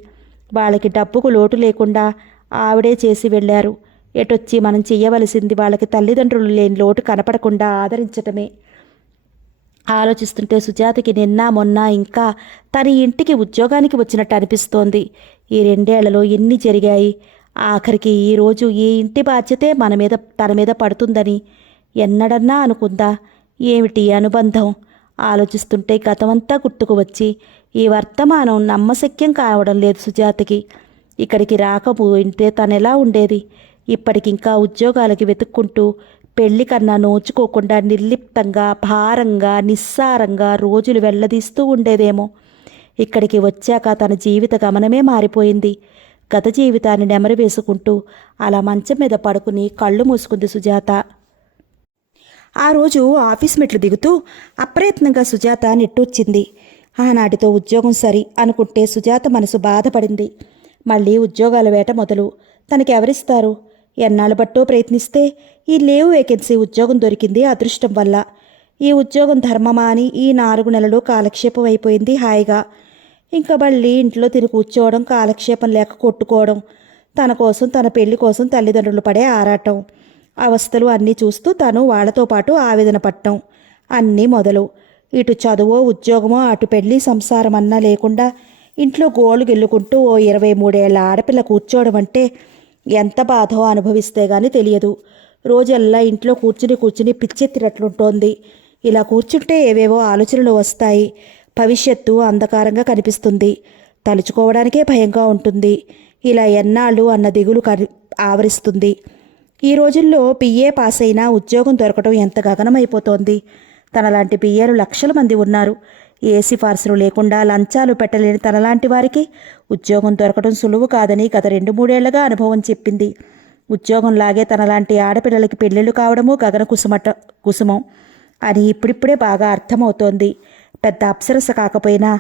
వాళ్ళకి డబ్బుకు లోటు లేకుండా ఆవిడే చేసి వెళ్ళారు. ఎటొచ్చి మనం చెయ్యవలసింది వాళ్ళకి తల్లిదండ్రులు లేని లోటు కనపడకుండా ఆదరించటమే. ఆలోచిస్తుంటే సుజాతకి నిన్న మొన్న ఇంకా తన ఇంటికి ఉద్యోగానికి వచ్చినట్టు అనిపిస్తోంది. ఈ 2 ఏళ్లలో ఎన్ని జరిగాయి? ఆఖరికి ఈరోజు ఈ ఇంటి బాధ్యతే తన మీద పడుతుందని ఎన్నడన్నా అనుకుందా? ఏమిటి అనుబంధం? ఆలోచిస్తుంటే గతమంతా గుర్తుకు వచ్చి ఈ వర్తమానం నమ్మశక్యం కావడం లేదు సుజాతకి. ఇక్కడికి రాకపోయింటే తనెలా ఉండేది? ఇప్పటికింకా ఉద్యోగాలకి వెతుక్కుంటూ పెళ్లి కన్నా నోచుకోకుండా నిర్లిప్తంగా, భారంగా, నిస్సారంగా రోజులు వెళ్లదీస్తూ ఉండేదేమో. ఇక్కడికి వచ్చాక తన జీవిత గమనమే మారిపోయింది. గత జీవితాన్ని నెమరు వేసుకుంటూ అలా మంచం మీద పడుకుని కళ్ళు మూసుకుంది సుజాత. ఆ రోజు ఆఫీస్ మెట్లు దిగుతూ అప్రయత్నంగా సుజాత నిట్టూర్చింది. ఆనాటితో ఉద్యోగం సరి అనుకుంటే సుజాత మనసు బాధపడింది. మళ్ళీ ఉద్యోగాల వేట మొదలు. తనకెవరిస్తారు? ఎన్నాళ్ళు బట్టో ప్రయత్నిస్తే ఈ లేవు వేకెన్సీ ఉద్యోగం దొరికింది అదృష్టం వల్ల. ఈ ఉద్యోగం ధర్మమా అని ఈ 4 నెలలు కాలక్షేపం అయిపోయింది హాయిగా. ఇంకా మళ్ళీ ఇంట్లో తిని కూర్చోవడం, కాలక్షేపం లేక కొట్టుకోవడం, తన కోసం, తన పెళ్లి కోసం తల్లిదండ్రులు పడే ఆరాటం, అవస్థలు అన్నీ చూస్తూ తను వాళ్లతో పాటు ఆవేదన పట్టడం అన్నీ మొదలు. ఇటు చదువో ఉద్యోగమో, అటు పెళ్లి సంసారం అన్నా లేకుండా ఇంట్లో గోళ్ళు గెల్లుకుంటూ ఓ 23 ఏళ్ల ఆడపిల్ల కూర్చోవడం అంటే ఎంత బాధో అనుభవిస్తే గాని తెలియదు. రోజల్లా ఇంట్లో కూర్చుని పిచ్చెత్తినట్లుంటోంది. ఇలా కూర్చుంటే ఏవేవో ఆలోచనలు వస్తాయి. భవిష్యత్తు అంధకారంగా కనిపిస్తుంది. తలుచుకోవడానికే భయంగా ఉంటుంది. ఇలా ఎన్నాళ్ళు అన్న దిగులు ఆవరిస్తుంది. ఈ రోజుల్లో బిఏ పాస్ అయినా ఉద్యోగం దొరకడం ఎంత గగనమైపోతోంది. తనలాంటి బిఏలు లక్షల మంది ఉన్నారు. ఏ సిఫార్సులు లేకుండా లంచాలు పెట్టలేని తనలాంటి వారికి ఉద్యోగం దొరకడం సులువు కాదని గత 2-3 ఏళ్లుగా అనుభవం చెప్పింది. ఉద్యోగంలాగే తనలాంటి ఆడపిల్లలకి పెళ్ళిళ్ళు కావడమూ గగన కుసుమం అని ఇప్పుడిప్పుడే బాగా అర్థమవుతోంది. పెద్ద అప్సరస కాకపోయినా,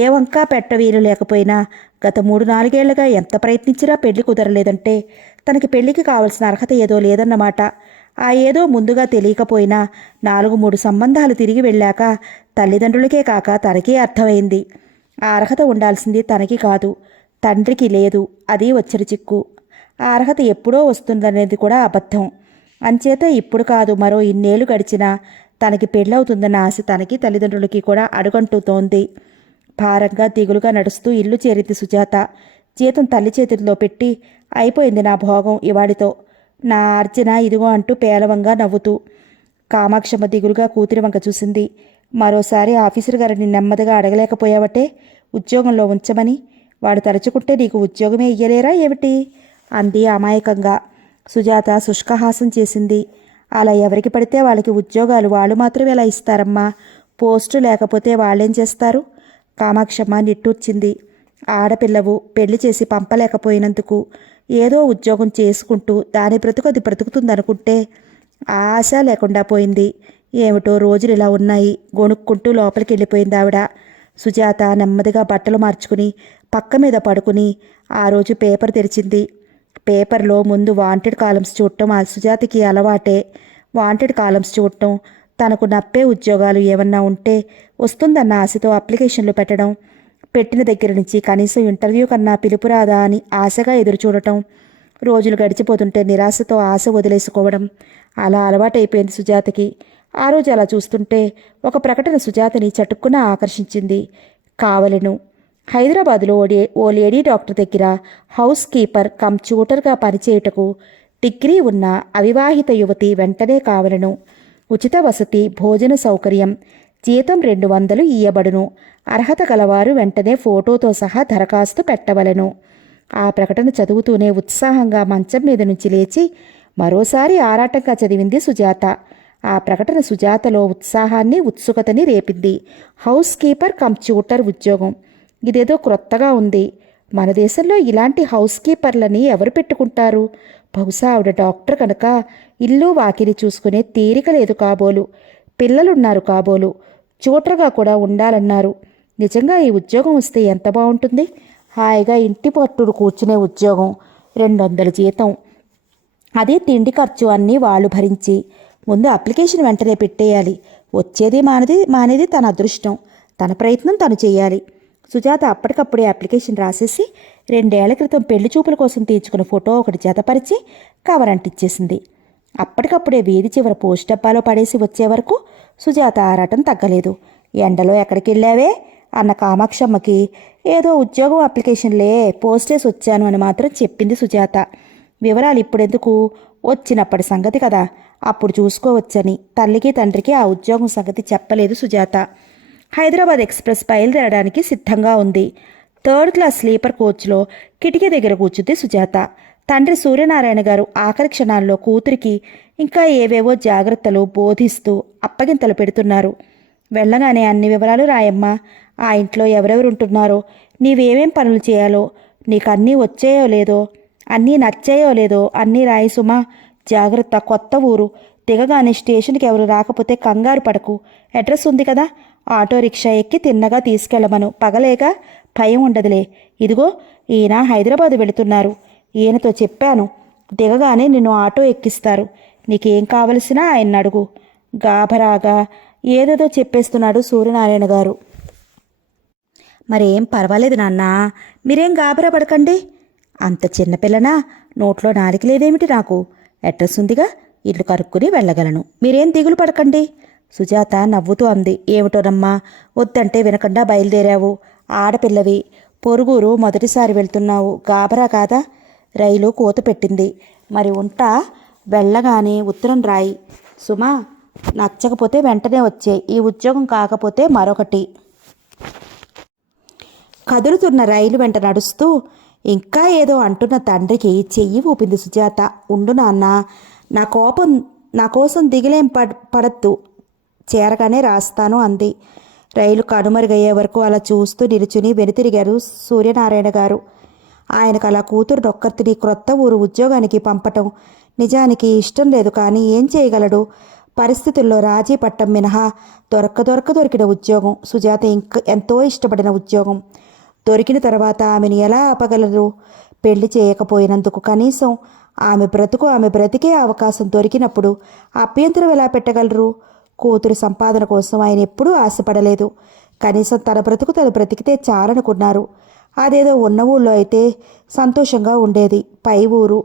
ఏ వంకా పెట్ట వీలు లేకపోయినా గత 3-4 ఏళ్లుగా ఎంత ప్రయత్నించినా పెళ్లి కుదరలేదంటే తనకి పెళ్లికి కావలసిన అర్హత ఏదో లేదన్నమాట. ఆ ఏదో ముందుగా తెలియకపోయినా 4-3 సంబంధాలు తిరిగి వెళ్ళాక తల్లిదండ్రులకే కాక తనకే అర్థమైంది. ఆ అర్హత ఉండాల్సింది తనకి కాదు, తండ్రికి లేదు. అది వచ్చిన చిక్కు. ఆ అర్హత ఎప్పుడో వస్తుందనేది కూడా అబద్ధం. అంచేత ఇప్పుడు కాదు, మరో ఇన్నేళ్లు గడిచినా తనకి పెళ్ళవుతుందన్న ఆశ తనకి తల్లిదండ్రులకి కూడా అడుగంటుతోంది. భారంగా దిగులుగా నడుస్తూ ఇల్లు చేరింది సుజాత. జీతం తల్లి చేతుల్లో పెట్టి, అయిపోయింది నా భోగం ఇవాడితో, నా అర్జన ఇదిగో అంటూ పేలవంగా నవ్వుతూ. కామాక్షమ్మ దిగులుగా కూతురి వంక చూసింది. మరోసారి ఆఫీసర్ గారిని నెమ్మదిగా అడగలేకపోయావటే ఉద్యోగంలో ఉంచమని? వాడు తలుచుకుంటే నీకు ఉద్యోగమే ఇయ్యలేరా ఏమిటి? అంది అమాయకంగా. సుజాత శుష్కహాసం చేసింది. అలా ఎవరికి పడితే వాళ్ళకి ఉద్యోగాలు వాళ్ళు మాత్రమే ఎలా ఇస్తారమ్మా? పోస్టు లేకపోతే వాళ్ళేం చేస్తారు? కామాక్షమ్మ నిట్టూర్చింది. ఆడపిల్లవు, పెళ్లి చేసి పంపలేకపోయినందుకు ఏదో ఉద్యోగం చేసుకుంటూ దాని బ్రతుకది బ్రతుకుతుందనుకుంటే ఆశ లేకుండా పోయింది. ఏమిటో రోజులు ఇలా ఉన్నాయి. గొణుక్కుంటూ లోపలికి వెళ్ళిపోయింది ఆవిడ. సుజాత నెమ్మదిగా బట్టలు మార్చుకుని పక్క మీద పడుకుని ఆ రోజు పేపర్ తెరిచింది. పేపర్లో ముందు వాంటెడ్ కాలమ్స్ చూడటం ఆ సుజాతకి అలవాటే. వాంటెడ్ కాలమ్స్ చూడటం, తనకు నప్పే ఉద్యోగాలు ఏమన్నా ఉంటే వస్తుందన్న ఆశతో అప్లికేషన్లు పెట్టడం, పెట్టిన దగ్గర నుంచి కనీసం ఇంటర్వ్యూ కన్నా పిలుపు రాదా అని ఆశగా ఎదురుచూడటం, రోజులు గడిచిపోతుంటే నిరాశతో ఆశ వదిలేసుకోవడం, అలా అలవాటైపోయింది సుజాతకి. ఆ రోజు అలా చూస్తుంటే ఒక ప్రకటన సుజాతని చటుక్కున ఆకర్షించింది. కావలను, హైదరాబాదులో ఓ లేడీ డాక్టర్ దగ్గర హౌస్ కీపర్ కమ్ ట్యూటర్గా పనిచేయుటకు డిగ్రీ ఉన్న అవివాహిత యువతి వెంటనే కావలను. ఉచిత వసతి, భోజన సౌకర్యం, జీతం 200 ఇయ్యబడును. అర్హత గలవారు వెంటనే ఫోటోతో సహా దరఖాస్తు పెట్టవలను. ఆ ప్రకటన చదువుతూనే ఉత్సాహంగా మంచం మీద నుంచి లేచి మరోసారి ఆరాటంగా చదివింది సుజాత. ఆ ప్రకటన సుజాతలో ఉత్సాహాన్ని, ఉత్సుకతని రేపింది. హౌస్ కీపర్ కమ్ ట్యూటర్ ఉద్యోగం. ఇదేదో క్రొత్తగా ఉంది. మన దేశంలో ఇలాంటి హౌస్ కీపర్లని ఎవరు పెట్టుకుంటారు? బహుశా ఆవిడ డాక్టర్ కనుక ఇల్లు వాకిలి చూసుకునే తీరిక లేదు కాబోలు. పిల్లలున్నారు కాబోలు. ట్యూటర్గా కూడా ఉండాలన్నారు. నిజంగా ఈ ఉద్యోగం వస్తే ఎంత బాగుంటుంది. హాయిగా ఇంటి పట్టుడు కూర్చునే ఉద్యోగం, 200 జీతం, అదే తిండి ఖర్చు అన్నీ వాళ్ళు భరించి. ముందు అప్లికేషన్ వెంటనే పెట్టేయాలి. వచ్చేది మానేది తన అదృష్టం. తన ప్రయత్నం తను చేయాలి. సుజాత అప్పటికప్పుడే అప్లికేషన్ రాసేసి 2 ఏళ్ల క్రితం పెళ్లి చూపుల కోసం తీర్చుకున్న ఫోటో ఒకటి జతపరిచి కవర్ అంటించేసింది. అప్పటికప్పుడే వీధి చివర పోస్ట్ డబ్బాలో పడేసి వచ్చే వరకు సుజాత ఆరాటం తగ్గలేదు. ఎండలో ఎక్కడికి వెళ్ళావే అన్న కామాక్షమ్మకి ఏదో ఉద్యోగం అప్లికేషన్లే, పోస్టేసి వచ్చాను అని మాత్రం చెప్పింది సుజాత. వివరాలు ఇప్పుడెందుకు, వచ్చినప్పటి సంగతి కదా, అప్పుడు చూసుకోవచ్చని తల్లికి తండ్రికి ఆ ఉద్యోగం సంగతి చెప్పలేదు సుజాత. హైదరాబాద్ ఎక్స్ప్రెస్ బయలుదేరడానికి సిద్ధంగా ఉంది. 3rd క్లాస్ స్లీపర్ కోచ్లో కిటికీ దగ్గర కూర్చుంది సుజాత. తండ్రి సూర్యనారాయణ గారు ఆఖరి క్షణాల్లో కూతురికి ఇంకా ఏవేవో జాగ్రత్తలు బోధిస్తూ అప్పగింతలు పెడుతున్నారు. వెళ్ళగానే అన్ని వివరాలు రాయమ్మా. ఆ ఇంట్లో ఎవరెవరుంటున్నారో, నీవేమేం పనులు చేయాలో, నీకు అన్నీ వచ్చాయో లేదో, అన్నీ నచ్చాయో లేదో అన్నీ రాయి సుమా. జాగ్రత్త, కొత్త ఊరు. దిగగానే స్టేషన్కి ఎవరు రాకపోతే కంగారు పడకు. అడ్రస్ ఉంది కదా, ఆటో రిక్షా ఎక్కి తిన్నగా తీసుకెళ్ళమను. పగలేగా, భయం ఉండదులే. ఇదిగో ఈయన హైదరాబాదు వెళుతున్నారు. ఈయనతో చెప్పాను, దిగగానే నిన్ను ఆటో ఎక్కిస్తారు. నీకేం కావలసినా ఆయన అడుగు. గాభరాగా ఏదేదో చెప్పేస్తున్నాడు సూర్యనారాయణ గారు. మరేం పర్వాలేదు నాన్న, మీరేం గాబరా పడకండి. అంత చిన్నపిల్లనా, నోట్లో నాలిక లేదేమిటి నాకు? అడ్రస్ ఉందిగా, ఇల్లు కరుక్కుని వెళ్ళగలను. మీరేం దిగులు పడకండి. సుజాత నవ్వుతూ అంది. ఏమిటోనమ్మా, వద్దంటే వినకుండా బయలుదేరావు. ఆడపిల్లవి, పొరుగురు మొదటిసారి వెళ్తున్నావు, గాబరా కాదా? రైలు కోత పెట్టింది. మరి ఉంటా, వెళ్ళగానే ఉత్తరం రాయి సుమా. నచ్చకపోతే వెంటనే వచ్చే, ఈ ఉద్యోగం కాకపోతే మరొకటి. కదులుతున్న రైలు వెంట నడుస్తూ ఇంకా ఏదో అంటున్న తండ్రికి చెయ్యి ఊపింది సుజాత. ఉండు నాన్న, నా కోసం దిగిలేం పడద్దు, చేరగానే రాస్తాను అంది. రైలు కనుమరుగయ్యే వరకు అలా చూస్తూ నిలుచుని వెనుతిరిగారు సూర్యనారాయణ గారు. ఆయనకు అలా కూతురు నొక్కర్తిని క్రొత్త ఊరు ఉద్యోగానికి పంపటం నిజానికి ఇష్టం లేదు. కానీ ఏం చేయగలడు? పరిస్థితుల్లో రాజీ పట్టం మినహా దొరికిన ఉద్యోగం, సుజాత ఎంతో ఇష్టపడిన ఉద్యోగం. దొరికిన తర్వాత ఆమెను ఎలా ఆపగలరు? పెళ్లి చేయకపోయినందుకు కనీసం ఆమె బ్రతికే అవకాశం దొరికినప్పుడు అభ్యంతరం ఎలా పెట్టగలరు? కూతురు సంపాదన కోసం ఆయన ఎప్పుడూ ఆశపడలేదు. కనీసం తన బ్రతుకు తను బ్రతికితే చాలనుకున్నారు. అదేదో ఉన్న ఊళ్ళో అయితే సంతోషంగా ఉండేది. పై ఊరు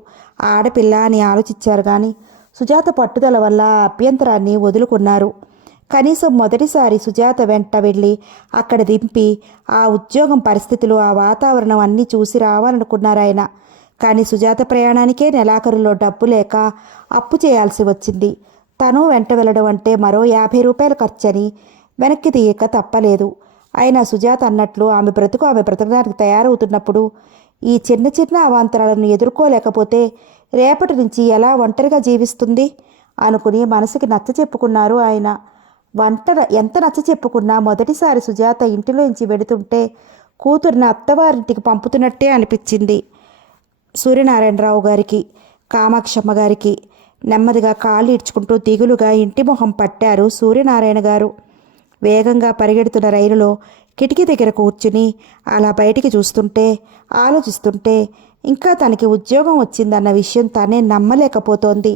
ఆడపిల్ల అని ఆలోచించారు కానీ సుజాత పట్టుదల వల్ల అభ్యంతరాన్ని వదులుకున్నారు. కనీసం మొదటిసారి సుజాత వెంట వెళ్ళి అక్కడ దింపి ఆ ఉద్యోగం పరిస్థితులు, ఆ వాతావరణం అన్నీ చూసి రావాలనుకున్నారు ఆయన. కానీ సుజాత ప్రయాణానికే నెలాఖరులో డబ్బు లేక అప్పు చేయాల్సి వచ్చింది. తను వెంట వెళ్ళడం అంటే మరో 50 రూపాయలు ఖర్చని వెనక్కి తీయక తప్పలేదు. అయినా సుజాత అన్నట్లు ఆమె బ్రతకడానికి తయారవుతున్నప్పుడు ఈ చిన్న చిన్న అవాంతరాలను ఎదుర్కోలేకపోతే రేపటి నుంచి ఎలా ఒంటరిగా జీవిస్తుంది అనుకుని మనసుకి నచ్చ చెప్పుకున్నారు ఆయన. ఎంత నచ్చ చెప్పుకున్నా మొదటిసారి సుజాత ఇంటిలోంచి వెడుతుంటే కూతురిని అత్తవారింటికి పంపుతున్నట్టే అనిపించింది సూర్యనారాయణరావు గారికి, కామాక్షమ్మ గారికి. నెమ్మదిగా కాళ్ళు ఇడ్చుకుంటూ దిగులుగా ఇంటి మొహం పట్టారు సూర్యనారాయణ గారు. వేగంగా పరిగెడుతున్న రైలులో కిటికీ దగ్గర కూర్చుని అలా బయటికి ఆలోచిస్తుంటే ఇంకా తనకి ఉద్యోగం వచ్చిందన్న విషయం తనే నమ్మలేకపోతోంది.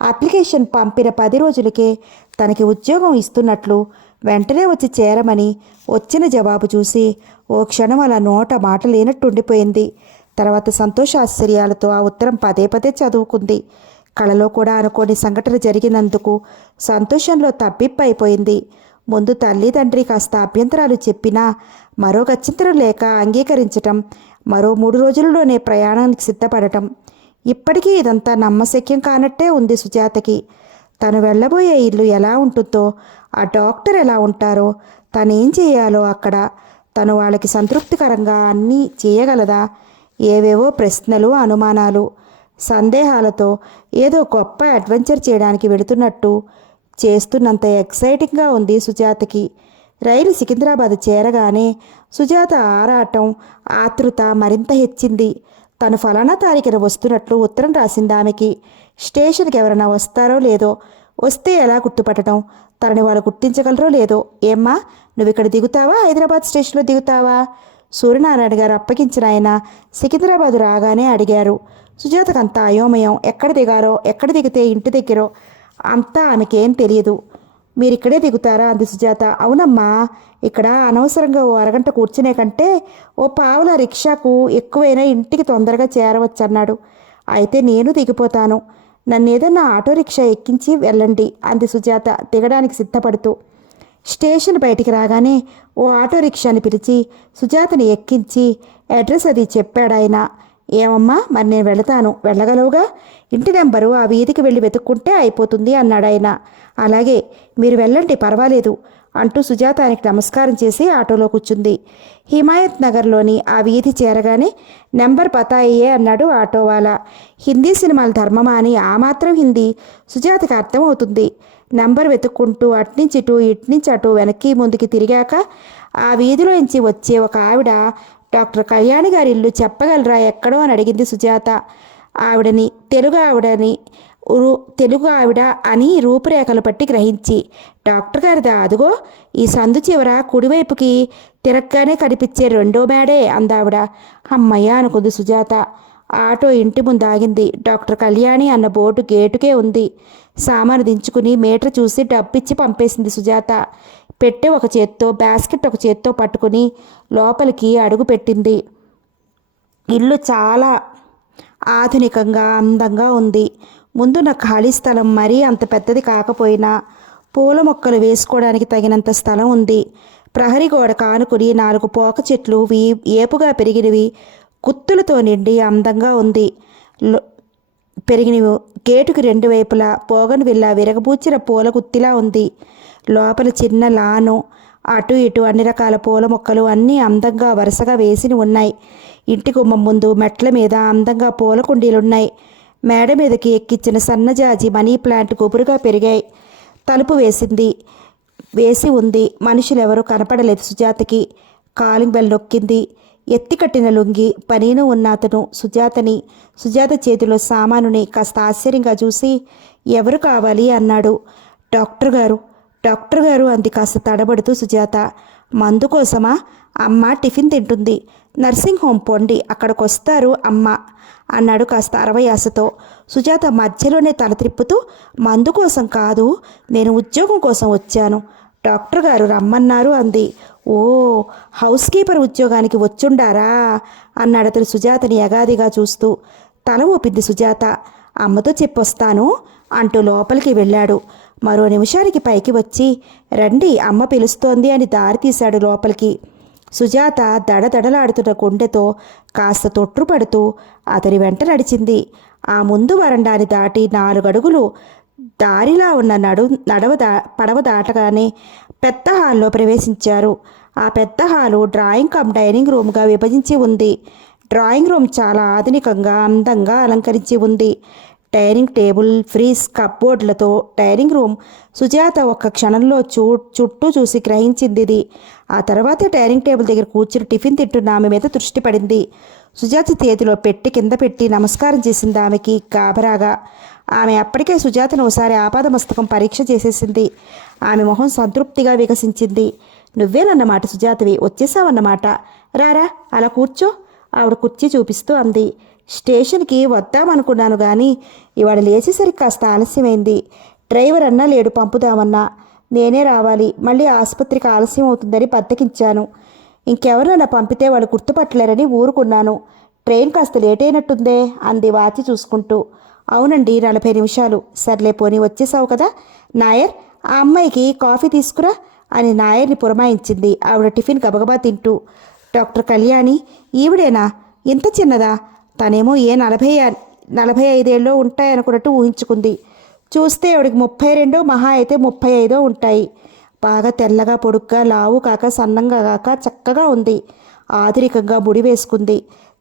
అప్లికేషన్ పంపిన 10 రోజులకే తనకి ఉద్యోగం ఇస్తున్నట్లు, వెంటనే వచ్చి చేరమని వచ్చిన జవాబు చూసి ఓ క్షణం అలా నోట మాట లేనట్టుండిపోయింది. తర్వాత సంతోషాశ్చర్యాలతో ఆ ఉత్తరం పదే పదే చదువుకుంది. కళలో కూడా అనుకోని సంఘటన జరిగినందుకు సంతోషంలో తప్పిప్పైపోయింది. ముందు తల్లి తండ్రి కాస్త అభ్యంతరాలు చెప్పినా మరో గత్యంతరం లేక అంగీకరించటం, మరో 3 రోజుల్లోనే ప్రయాణానికి సిద్ధపడటం. ఇప్పటికీ ఇదంతా నమ్మశక్యం కానట్టే ఉంది సుజాతకి. తను వెళ్ళబోయే ఇల్లు ఎలా ఉంటుందో, ఆ డాక్టర్ ఎలా ఉంటారో, తనేం చేయాలో అక్కడ, తను వాళ్ళకి సంతృప్తికరంగా అన్నీ చేయగలదా? ఏవేవో ప్రశ్నలు, అనుమానాలు, సందేహాలతో ఏదో గొప్ప అడ్వెంచర్ చేయడానికి వెళుతున్నట్టు చేస్తున్నంత ఎక్సైటింగ్గా ఉంది సుజాతకి. రైలు సికింద్రాబాద్ చేరగానే సుజాత ఆరాటం, ఆతృత మరింత హెచ్చింది. తను ఫలానా తారీఖున వస్తున్నట్లు ఉత్తరం రాసింది ఆమెకి. స్టేషన్కి ఎవరైనా వస్తారో లేదో, వస్తే ఎలా గుర్తుపట్టడం, తనని వాళ్ళు గుర్తించగలరో లేదో. ఏమ్మా, నువ్వు ఇక్కడ దిగుతావా, హైదరాబాద్ స్టేషన్లో దిగుతావా? సూర్యనారాయణ గారు అప్పగించిన ఆయన సికింద్రాబాద్ రాగానే అడిగారు. సుజాతకంతా అయోమయం. ఎక్కడ దిగారో, ఎక్కడ దిగితే ఇంటి దగ్గరో అంతా ఆమెకేం తెలియదు. మీరిక్కడే దిగుతారా అంది సుజాత. అవునమ్మా, ఇక్కడ అనవసరంగా ఓ అరగంట కూర్చునే కంటే ఓ పావుల రిక్షాకు ఎక్కువైనా ఇంటికి తొందరగా చేరవచ్చన్నాడు. అయితే నేను దిగిపోతాను, నన్ను ఏదన్నా ఆటో రిక్షా ఎక్కించి వెళ్ళండి అంది సుజాత దిగడానికి సిద్ధపడుతూ. స్టేషన్ బయటికి రాగానే ఓ ఆటో రిక్షాని పిలిచి సుజాతని ఎక్కించి అడ్రస్ అది చెప్పాడాయన. ఏమమ్మా, మరి నేను వెళతాను, వెళ్ళగలవుగా? ఇంటి నెంబరు ఆ వీధికి వెళ్ళి వెతుక్కుంటే అయిపోతుంది అన్నాడాయన. అలాగే, మీరు వెళ్ళండి, పర్వాలేదు అంటూ సుజాత ఆయనకి నమస్కారం చేసి ఆటోలో కూర్చుంది. హిమాయత్ నగర్లోని ఆ వీధి చేరగానే నెంబర్ బతాయే అన్నాడు ఆటోవాలా. హిందీ సినిమాల ధర్మమా అని ఆ మాత్రం హిందీ సుజాతకి అర్థమవుతుంది. నెంబర్ వెతుక్కుంటూ అట్నుంచి ఇటు, ఇట్నుంచి అటు, వెనక్కి ముందుకి తిరిగాక ఆ వీధిలోంచి వచ్చే ఒక ఆవిడ, డాక్టర్ కళ్యాణి గారి ఇల్లు చెప్పగలరా ఎక్కడో అని అడిగింది సుజాత. తెలుగు ఆవిడ అని రూపురేఖలు పట్టి గ్రహించి, డాక్టర్ గారిదా, అదుగో ఈ సందు చివర కుడివైపుకి తిరగగానే కనిపించే 2వ మేడే అందావిడ. అమ్మయ్య అనుకుంది సుజాత. ఆటో ఇంటి ముందు ఆగింది. డాక్టర్ కళ్యాణి అన్న బోర్డు గేటుకే ఉంది. సామాను దించుకుని మీటర్ చూసి డబ్బిచ్చి పంపేసింది సుజాత. పెట్టె ఒక చేత్తో, బాస్కెట్ ఒక చేత్తో పట్టుకుని లోపలికి అడుగు పెట్టింది. ఇల్లు చాలా ఆధునికంగా అందంగా ఉంది. ముందున్న ఖాళీ స్థలం మరీ అంత పెద్దది కాకపోయినా పూల మొక్కలు వేసుకోవడానికి తగినంత స్థలం ఉంది. ప్రహరీ గోడ కానుకుని 4 పోక చెట్లు ఏపుగా పెరిగినవి గుత్తులతో నిండి అందంగా ఉంది. గేటుకి 2 వైపులా పోగన్ విల్లా విరగబూచిన పూల గుత్తిలా ఉంది. లోపల చిన్న లాను, అటు ఇటు అన్ని రకాల పూల మొక్కలు అన్నీ అందంగా వరుసగా వేసి ఉన్నాయి. ఇంటి గుమ్మం ముందు మెట్ల మీద అందంగా పూల కుండీలున్నాయి. మేడ మీదకి ఎక్కించిన సన్నజాజి మనీ ప్లాంట్ గుబురుగా పెరిగాయి. తలుపు వేసి ఉంది. మనుషులెవరూ కనపడలేదు సుజాతకి. కాలింగ్ బెల్ నొక్కింది. ఎత్తికట్టిన లుంగి పనీను ఉన్న అతను సుజాత చేతిలో సామానుని కాస్త ఆశ్చర్యంగా చూసి, ఎవరు కావాలి అన్నాడు. డాక్టర్ గారు. డాక్టర్ గారు అంది కాస్త తడబడుతూ సుజాత. మందు కోసమా? అమ్మ టిఫిన్ తింటుంది. నర్సింగ్ హోమ్ పోండి, అక్కడికొస్తారు అమ్మ అన్నాడు కాస్త అరవయాసతో. సుజాత మధ్యలోనే తల త్రిప్పుతూ, మందు కోసం కాదు, నేను ఉద్యోగం కోసం వచ్చాను. డాక్టర్ గారు రమ్మన్నారు అంది. ఓ, హౌస్ కీపర్ ఉద్యోగానికి వచ్చుండారా అన్నాడు అతను సుజాతని యగాదిగా చూస్తూ. తల ఊపింది సుజాత. అమ్మతో చెప్పొస్తాను అంటూ లోపలికి వెళ్ళాడు. మరో నిమిషానికి పైకి వచ్చి, రండి అమ్మ పిలుస్తోంది అని దారి తీశాడు లోపలికి. సుజాత దడదడలాడుతున్న గుండెతో కాస్త తొట్టుపడుతూ అతని వెంట నడిచింది. ఆ ముందు వరండాని దాటి 4 అడుగులు దారిలా ఉన్న పడవ దాటగానే పెద్ద హాల్లో ప్రవేశించారు. ఆ పెద్ద హాలు డ్రాయింగ్ కమ్ డైనింగ్ రూమ్గా విభజించి ఉంది. డ్రాయింగ్ రూమ్ చాలా ఆధునికంగా అందంగా అలంకరించి ఉంది. డైనింగ్ టేబుల్, ఫ్రిజ్, కప్బోర్డులతో డైనింగ్ రూమ్. సుజాత ఒక్క క్షణంలో చుట్టూ చూసి గ్రహించింది ఇది. ఆ తర్వాతే డైనింగ్ టేబుల్ దగ్గర కూర్చుని టిఫిన్ తింటున్న ఆమె మీద దృష్టి పడింది. సుజాత చేతిలో పెట్టి కింద పెట్టి నమస్కారం చేసింది ఆమెకి గాబరాగా. ఆమె అప్పటికే సుజాతను ఒకసారి ఆపాదమస్తకం పరీక్ష చేసేసింది. ఆమె మొహం సంతృప్తిగా వికసించింది. నువ్వేనన్నమాట సుజాతవి, వచ్చేసావన్నమాట. రారా అలా కూర్చో ఆవిడ కుర్చీ చూపిస్తూ అంది. స్టేషన్కి వద్దామనుకున్నాను కానీ ఇవాళ లేచేసరికి కాస్త ఆలస్యమైంది. డ్రైవర్ అన్నా లేడు పంపుదామన్నా. నేనే రావాలి, మళ్ళీ ఆసుపత్రికి ఆలస్యం అవుతుందని బద్దకించాను. ఇంకెవరన్నా పంపితే వాళ్ళు గుర్తుపట్టలేరని ఊరుకున్నాను. ట్రైన్ కాస్త లేట్ అయినట్టుందే అంది వాచి చూసుకుంటూ. అవునండి, 40 నిమిషాలు. సర్లే పోనీ వచ్చేసావు కదా. నాయర్, ఆ అమ్మాయికి కాఫీ తీసుకురా అని నాయర్ని పురమాయించింది ఆవిడ టిఫిన్ గబగబా తింటూ. డాక్టర్ కళ్యాణి ఈవిడేనా? ఇంత చిన్నదా? తనేమో 45 ఉంటాయనుకున్నట్టు ఊహించుకుంది. చూస్తే ఆవిడకి 32, మహా అయితే 35 ఉంటాయి. బాగా తెల్లగా పొడుగ్గా, లావు కాక సన్నంగా కాక చక్కగా ఉంది. ఆధునికంగా ముడి వేసుకుంది.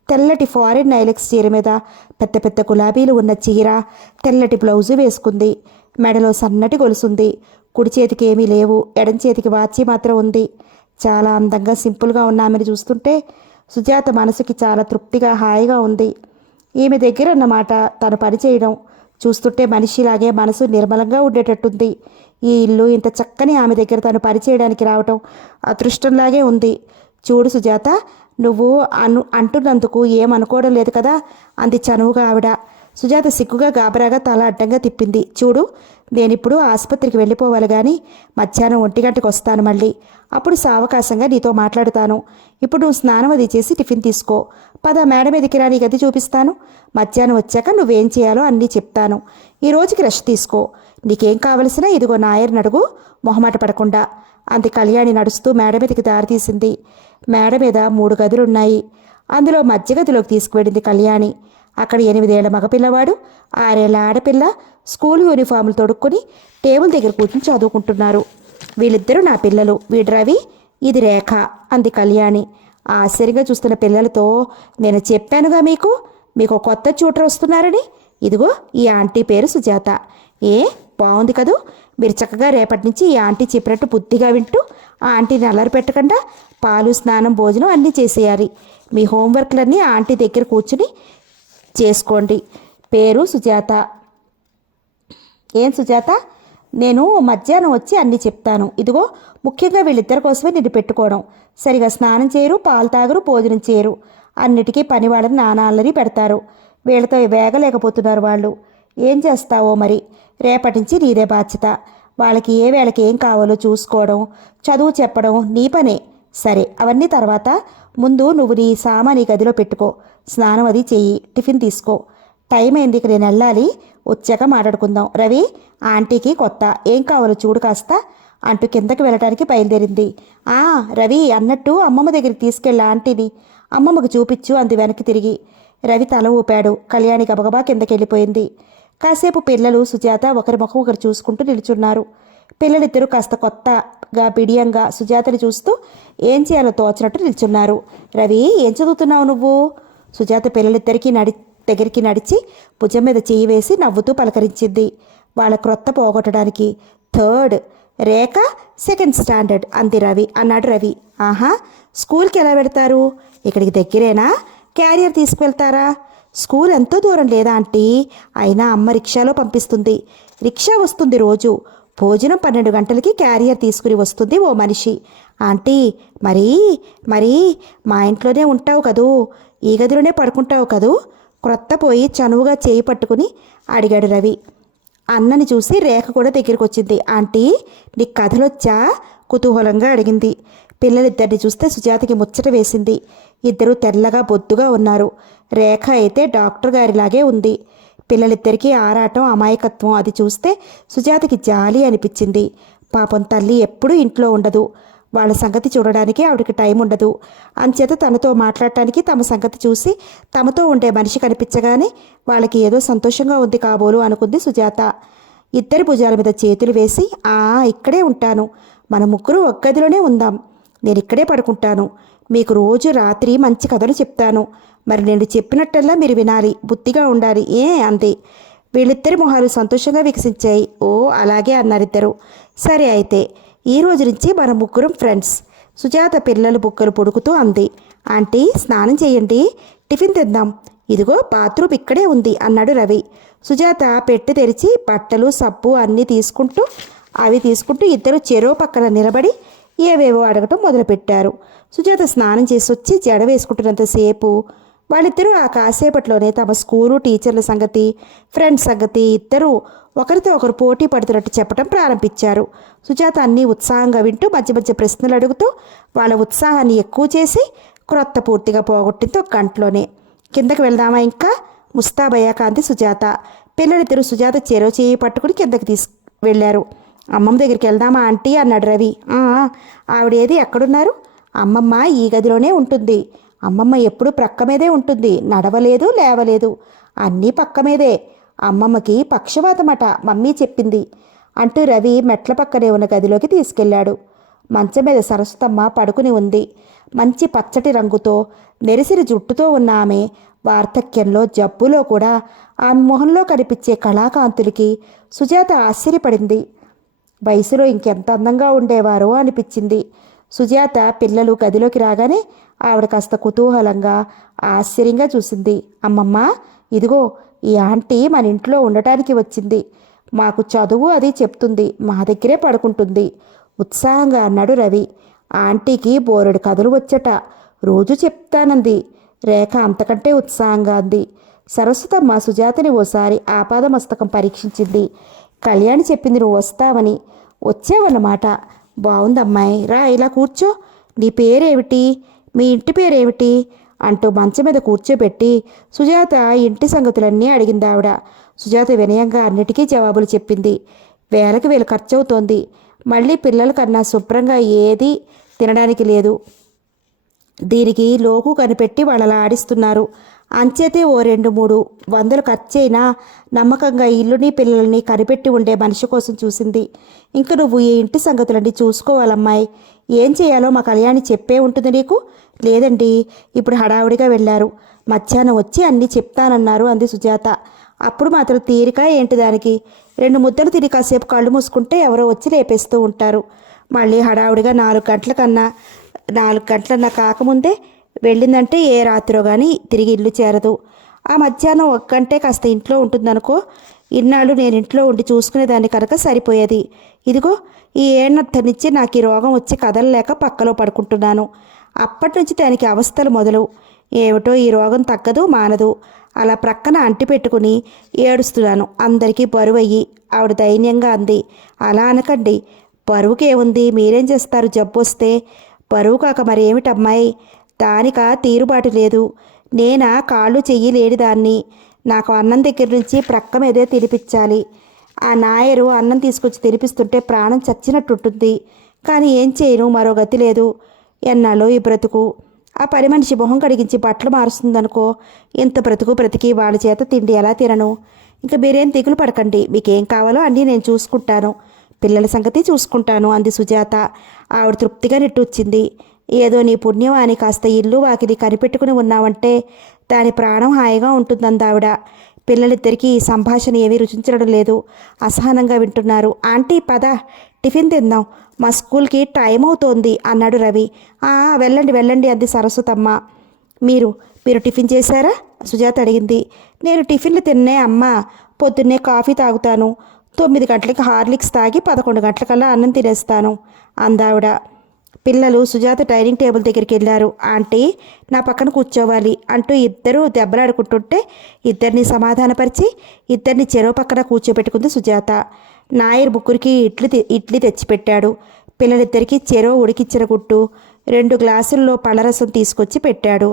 తెల్లటి ఫారిన్ నైలెక్స్ చీర మీద పెద్ద పెద్ద గులాబీలు ఉన్న చీర, తెల్లటి బ్లౌజు వేసుకుంది. మెడలో సన్నటి గొలుసుంది. కుడి చేతికి ఏమీ లేవు, ఎడం చేతికి వాచి మాత్రం ఉంది. చాలా అందంగా సింపుల్గా ఉన్న ఆమెను చూస్తుంటే సుజాత మనసుకి చాలా తృప్తిగా హాయిగా ఉంది. ఈమె దగ్గర అన్నమాట తను పనిచేయడం చూస్తుంటే మనిషిలాగే మనసు నిర్మలంగా ఉండేటట్టుంది. ఈ ఇల్లు ఇంత చక్కని ఆమె దగ్గర తను పనిచేయడానికి రావటం అదృష్టంలాగే ఉంది. చూడు సుజాత, నువ్వు అంటున్నందుకు ఏమనుకోవడం లేదు కదా అంది చనువుగా ఆవిడ. సుజాత సిగ్గుగా గాబరాగా తల అడ్డంగా తిప్పింది. చూడు, నేనిప్పుడు ఆసుపత్రికి వెళ్ళిపోవాలి కానీ మధ్యాహ్నం 1 గంటకు వస్తాను మళ్ళీ. అప్పుడు సావకాశంగా నీతో మాట్లాడుతాను. ఇప్పుడు నువ్వు స్నానం అది చేసి టిఫిన్ తీసుకో. పద మేడం ఎదికి రా, నీ గది చూపిస్తాను. మధ్యాహ్నం వచ్చాక నువ్వేం చేయాలో అన్నీ చెప్తాను. ఈ రోజుకి రెస్ట్ తీసుకో. నీకేం కావలసినా ఇదిగో నాయర్ నడుగు, మొహమాట పడకుండా అంది కళ్యాణి నడుస్తూ మేడ మీదకి దారి తీసింది. మేడ మీద 3 గదులున్నాయి. అందులో మధ్య గదిలోకి తీసుకువెళ్ళింది కళ్యాణి. అక్కడ 8 ఏళ్ల మగపిల్లవాడు, 6 ఏళ్ల ఆడపిల్ల స్కూల్ యూనిఫామ్లు తొడుక్కుని టేబుల్ దగ్గర కూర్చుని చదువుకుంటున్నారు. వీళ్ళిద్దరూ నా పిల్లలు. వీడు రవి, ఇది రేఖ అంది కళ్యాణి. ఆశ్చర్యంగా చూస్తున్న పిల్లలతో, నేను చెప్పానుగా మీకు కొత్త ట్యూటర్ వస్తున్నారని. ఇదిగో ఈ ఆంటీ పేరు సుజాత. బాగుంది కదూ. మీరు చక్కగా రేపటి నుంచి ఈ ఆంటీ చెప్పినట్టు బుద్ధిగా వింటూ ఆ ఆంటీని అల్లరి పెట్టకుండా పాలు, స్నానం, భోజనం అన్నీ చేసేయాలి. మీ హోంవర్క్లన్నీ ఆంటీ దగ్గర కూర్చుని చేసుకోండి. పేరు సుజాత. ఏం సుజాత, నేను మధ్యాహ్నం వచ్చి అన్నీ చెప్తాను. ఇదిగో ముఖ్యంగా వీళ్ళిద్దరి కోసమే నిన్ను పెట్టుకోవడం. సరిగా స్నానం చేయరు, పాలు తాగరు, భోజనం చేయరు. అన్నిటికీ పని వాళ్ళని నానా అల్లరి పెడతారు. వీళ్ళతో వేగలేకపోతున్నారు వాళ్ళు. ఏం చేస్తావో మరి. రేపటి నుంచి నీదే బాధ్యత. వాళ్ళకి ఏ వేళకి ఏం కావాలో చూసుకోవడం, చదువు చెప్పడం నీ పనే. సరే, అవన్నీ తర్వాత. ముందు నువ్వు నీ సామాని గదిలో పెట్టుకో. స్నానం అది చెయ్యి, టిఫిన్ తీసుకో. టైం అయింది, ఇక నేను వెళ్ళాలి. వచ్చాక మాట్లాడుకుందాం. రవి, ఆంటీకి కొత్త ఏం కావాలో చూడు కాస్త అంటూ కిందకి వెళ్ళటానికి బయలుదేరింది. రవి, అన్నట్టు అమ్మమ్మ దగ్గరికి తీసుకెళ్ళి ఆంటీని అమ్మమ్మకు చూపించు అంది వెనక్కి తిరిగి. రవి తల ఊపాడు. కళ్యాణి గబగబా కిందకి వెళ్ళిపోయింది. కాసేపు పిల్లలు సుజాత ఒకరి ముఖం ఒకరు చూసుకుంటూ నిలుచున్నారు. పిల్లలిద్దరూ కాస్త కొత్తగా బిడియంగా సుజాతని చూస్తూ ఏం చేయాలో తోచినట్టు నిల్చున్నారు. రవి, ఏం చదువుతున్నావు నువ్వు? సుజాత పిల్లలిద్దరికీ దగ్గరికి నడిచి భుజం మీద చెయ్యి వేసి నవ్వుతూ పలకరించింది. వాళ్ళ క్రొత్త పోగొట్టడానికి. 3rd, రేఖ 2nd స్టాండర్డ్ అన్నాడు రవి. ఆహా, స్కూల్కి ఎలా పెడతారు? ఇక్కడికి దగ్గరేనా? క్యారియర్ తీసుకువెళ్తారా? స్కూల్ ఎంతో దూరం లేదా ఆంటీ? అయినా అమ్మ రిక్షాలో పంపిస్తుంది. రిక్షా వస్తుంది రోజు. భోజనం 12 గంటలకి క్యారియర్ తీసుకుని వస్తుంది ఓ మనిషి. ఆంటీ, మరీ మరీ మా ఇంట్లోనే ఉంటావు కదూ, ఈ గదిలోనే పడుకుంటావు కదూ? క్రొత్త పోయి చనువుగా చేయి పట్టుకుని అడిగాడు రవి. అన్నని చూసి రేఖ కూడా దగ్గరికి వచ్చింది. ఆంటీ, నీకు కథలొచ్చా? కుతూహలంగా అడిగింది. పిల్లలిద్దరిని చూస్తే సుజాతకి ముచ్చట వేసింది. ఇద్దరూ తెల్లగా బొద్దుగా ఉన్నారు. రేఖ అయితే డాక్టర్ గారిలాగే ఉంది. పిల్లలిద్దరికీ ఆరాటం, అమాయకత్వం అది చూస్తే సుజాతకి జాలి అనిపించింది. పాపం తల్లి ఎప్పుడూ ఇంట్లో ఉండదు. వాళ్ళ సంగతి చూడడానికి ఆవిడకి టైం ఉండదు. అంచేత తనతో మాట్లాడటానికి తమ సంగతి చూసి తమతో ఉండే మనిషి కనిపించగానే వాళ్ళకి ఏదో సంతోషంగా ఉంది కాబోలు అనుకుంది సుజాత. ఇద్దరి భుజాల మీద చేతులు వేసి, ఇక్కడే ఉంటాను, మన ముగ్గురు ఒక గదిలోనే ఉందాం, నేను ఇక్కడే పడుకుంటాను, మీకు రోజు రాత్రి మంచి కథలు చెప్తాను, మరి నేను చెప్పినట్టల్లా మీరు వినాలి, బుద్ధిగా ఉండాలి అంది. వీళ్ళిద్దరి మొహాలు సంతోషంగా వికసించాయి. ఓ అలాగే అన్నారిద్దరు. సరే అయితే ఈ రోజు నుంచి మన ముగ్గురం ఫ్రెండ్స్, సుజాత పిల్లలు బుక్కలు పొడుకుతూ అంది. ఆంటీ, స్నానం చేయండి, టిఫిన్ తెద్దాం, ఇదిగో బాత్రూమ్ ఇక్కడే ఉంది అన్నాడు రవి. సుజాత పెట్టె తెరిచి బట్టలు సబ్బు అన్నీ తీసుకుంటూ ఇద్దరు చెరో పక్కన నిలబడి ఏవేవో అడగటం మొదలుపెట్టారు. సుజాత స్నానం చేసి వచ్చి జడ వేసుకుంటున్నంతసేపు వాళ్ళిద్దరూ ఆ కాసేపట్లోనే తమ స్కూలు టీచర్ల సంగతి, ఫ్రెండ్స్ సంగతి ఇద్దరూ ఒకరితో ఒకరు పోటీ పడుతున్నట్టు చెప్పడం ప్రారంభించారు. సుజాత అన్నీ ఉత్సాహంగా వింటూ మధ్య మధ్య ప్రశ్నలు అడుగుతూ వాళ్ళ ఉత్సాహాన్ని ఎక్కువ చేసి క్రొత్త పూర్తిగా పోగొట్టింది ఒక గంటలోనే. కిందకి వెళ్దామా ఇంకా? ముస్తాబయ్యాక అంది సుజాత. పిల్లలిద్దరూ సుజాత చెరో చేయి పట్టుకుని కిందకి వెళ్ళారు. అమ్మమ్మ దగ్గరికి వెళ్దామా ఆంటీ అన్నాడు రవి. ఆవిడేది, ఎక్కడున్నారు? అమ్మమ్మ ఈ గదిలోనే ఉంటుంది. అమ్మమ్మ ఎప్పుడూ ప్రక్క మీదే ఉంటుంది, నడవలేదు లేవలేదు, అన్నీ పక్క మీదే. అమ్మమ్మకి పక్షవాతమట, మమ్మీ చెప్పింది అంటూ రవి మెట్ల పక్కనే ఉన్న గదిలోకి తీసుకెళ్లాడు. మంచం మీద సరస్వతమ్మ పడుకుని ఉంది. మంచి పచ్చటి రంగుతో నెరిసిన జుట్టుతో ఉన్న ఆమె వార్ధక్యంలో జబ్బులో కూడా ఆమె మొహంలో కనిపించే కళాకాంతులకి సుజాత ఆశ్చర్యపడింది. వయసులో ఇంకెంత అందంగా ఉండేవారో అనిపించింది. సుజాత పిల్లలు గదిలోకి రాగానే ఆవిడ కాస్త కుతూహలంగా ఆశ్చర్యంగా చూసింది. అమ్మమ్మ, ఇదిగో ఈ ఆంటీ మన ఇంట్లో ఉండటానికి వచ్చింది, మాకు చదువు అది చెప్తుంది, మా దగ్గరే పడుకుంటుంది ఉత్సాహంగా అన్నాడు రవి. ఆంటీకి బోరెడు కథలు వచ్చట, రోజు చెప్తానంది రేఖ అంతకంటే ఉత్సాహంగా అంది. సరస్వతమ్మ సుజాతని ఓసారి ఆపాదమస్తకం పరీక్షించింది. కళ్యాణి చెప్పింది నువ్వు వస్తావని, వచ్చావన్నమాట. బాగుందమ్మాయి, రా ఇలా కూర్చో, నీ పేరేమిటి, మీ ఇంటి పేరేమిటి అంటూ మంచం మీద కూర్చోబెట్టి సుజాత ఇంటి సంగతులన్నీ అడిగింది ఆవిడ. సుజాత వినయంగా అన్నిటికీ జవాబులు చెప్పింది. వేలకు వేలు ఖర్చు అవుతోంది, మళ్ళీ పిల్లల కన్నా శుభ్రంగా ఏదీ తినడానికి లేదు, దీనికి లోకు కనిపెట్టి వాళ్ళలా ఆడిస్తున్నారు, అంచేతే ఓ 2-3 వందలు ఖర్చైనా నమ్మకంగా ఇల్లుని పిల్లల్ని కనిపెట్టి ఉండే మనిషి కోసం చూసింది. ఇంక నువ్వు ఈ ఇంటి సంగతులన్నీ చూసుకోవాలమ్మాయి, ఏం చేయాలో మా కళ్యాణి చెప్పే ఉంటుంది నీకు. లేదండి, ఇప్పుడు హడావుడిగా వెళ్ళారు, మధ్యాహ్నం వచ్చి అన్నీ చెప్తానన్నారు అంది సుజాత. అప్పుడు మాత్రం తీరిక ఏంటి దానికి? 2 ముద్దలు తిని కాసేపు కళ్ళు మూసుకుంటే ఎవరో వచ్చి లేపేస్తూ ఉంటారు. మళ్ళీ హడావుడిగా 4 గంటలన్నా కాకముందే వెళ్ళిందంటే ఏ రాత్రో కానీ తిరిగి ఇల్లు చేరదు. ఆ మధ్యాహ్నం 1 గంటే కాస్త ఇంట్లో ఉంటుందనుకో. ఇన్నాళ్ళు నేను ఇంట్లో ఉండి చూసుకునేదాన్ని కనుక సరిపోయేది. ఇదిగో ఈ ఏళ్ళద్దరి నుంచి నాకు ఈ రోగం వచ్చి కదలలేక పక్కలో పడుకుంటున్నాను. అప్పటి నుంచి దానికి అవస్థలు మొదలు. ఏమిటో ఈ రోగం తగ్గదు మానదు. అలా ప్రక్కన అంటి పెట్టుకుని ఏడుస్తున్నాను, అందరికీ బరువయ్యి ఆవిడ దైన్యంగా అంది. అలా అనకండి, బరువుకేముంది, మీరేం చేస్తారు జబ్బు వస్తే? బరువు కాక మరేమిటమ్మాయి, దానిక తీరుబాటు లేదు. నేనా కాళ్ళు చెయ్యి లేని దాన్ని, నాకు అన్నం దగ్గర నుంచి ప్రక్క మీదే తినిపించాలి. ఆ నాయరు అన్నం తీసుకొచ్చి తినిపిస్తుంటే ప్రాణం చచ్చినట్టుంటుంది. కానీ ఏం చేయను, మరో గతి లేదు. ఎన్నాళ్ళో ఈ బ్రతుకు. ఆ పని మనిషి మొహం కడిగించి బట్టలు మారుస్తుందనుకో. ఇంత బ్రతికి వాళ్ళ చేత తిండి ఎలా తినను? ఇంకా మీరేం దిగులు పడకండి, మీకేం కావాలో అన్నీ నేను చూసుకుంటాను, పిల్లల సంగతి చూసుకుంటాను అంది సుజాత. ఆవిడ తృప్తిగా నిట్టూచింది. ఏదో నీ పుణ్యం అని కాస్త ఇల్లు వాకిలి కనిపెట్టుకుని ఉన్నావంటే దాని ప్రాణం హాయిగా ఉంటుందందావిడ. పిల్లలిద్దరికీ ఈ సంభాషణ ఏమీ రుచించడం లేదు, అసహనంగా వింటున్నారు. ఆంటీ పద, టిఫిన్ తిందాం, మా స్కూల్కి టైం అవుతోంది అన్నాడు రవి. వెళ్ళండి అంది సరస్వతమ్మ. మీరు టిఫిన్ చేశారా? సుజాత అడిగింది. నేను టిఫిన్లు తిన్నే అమ్మ, పొద్దున్నే కాఫీ తాగుతాను, 9 గంటలకి హార్లిక్స్ తాగి 11 గంటలకల్లా అన్నం తినేస్తాను అందావిడ. పిల్లలు సుజాత డైనింగ్ టేబుల్ దగ్గరికి వెళ్ళారు. ఆంటీ, నా పక్కన కూర్చోవాలి అంటూ ఇద్దరూ దెబ్బలాడుకుంటుంటే ఇద్దరిని సమాధానపరిచి ఇద్దరిని చెరో పక్కన కూర్చోబెట్టుకుంది సుజాత. నాయర్ ముగ్గురికి ఇడ్లీ తెచ్చిపెట్టాడు. పిల్లలిద్దరికీ చెరో ఉడికిచ్చిన గుట్టు 2 గ్లాసుల్లో పళ్ళరసం తీసుకొచ్చి పెట్టాడు.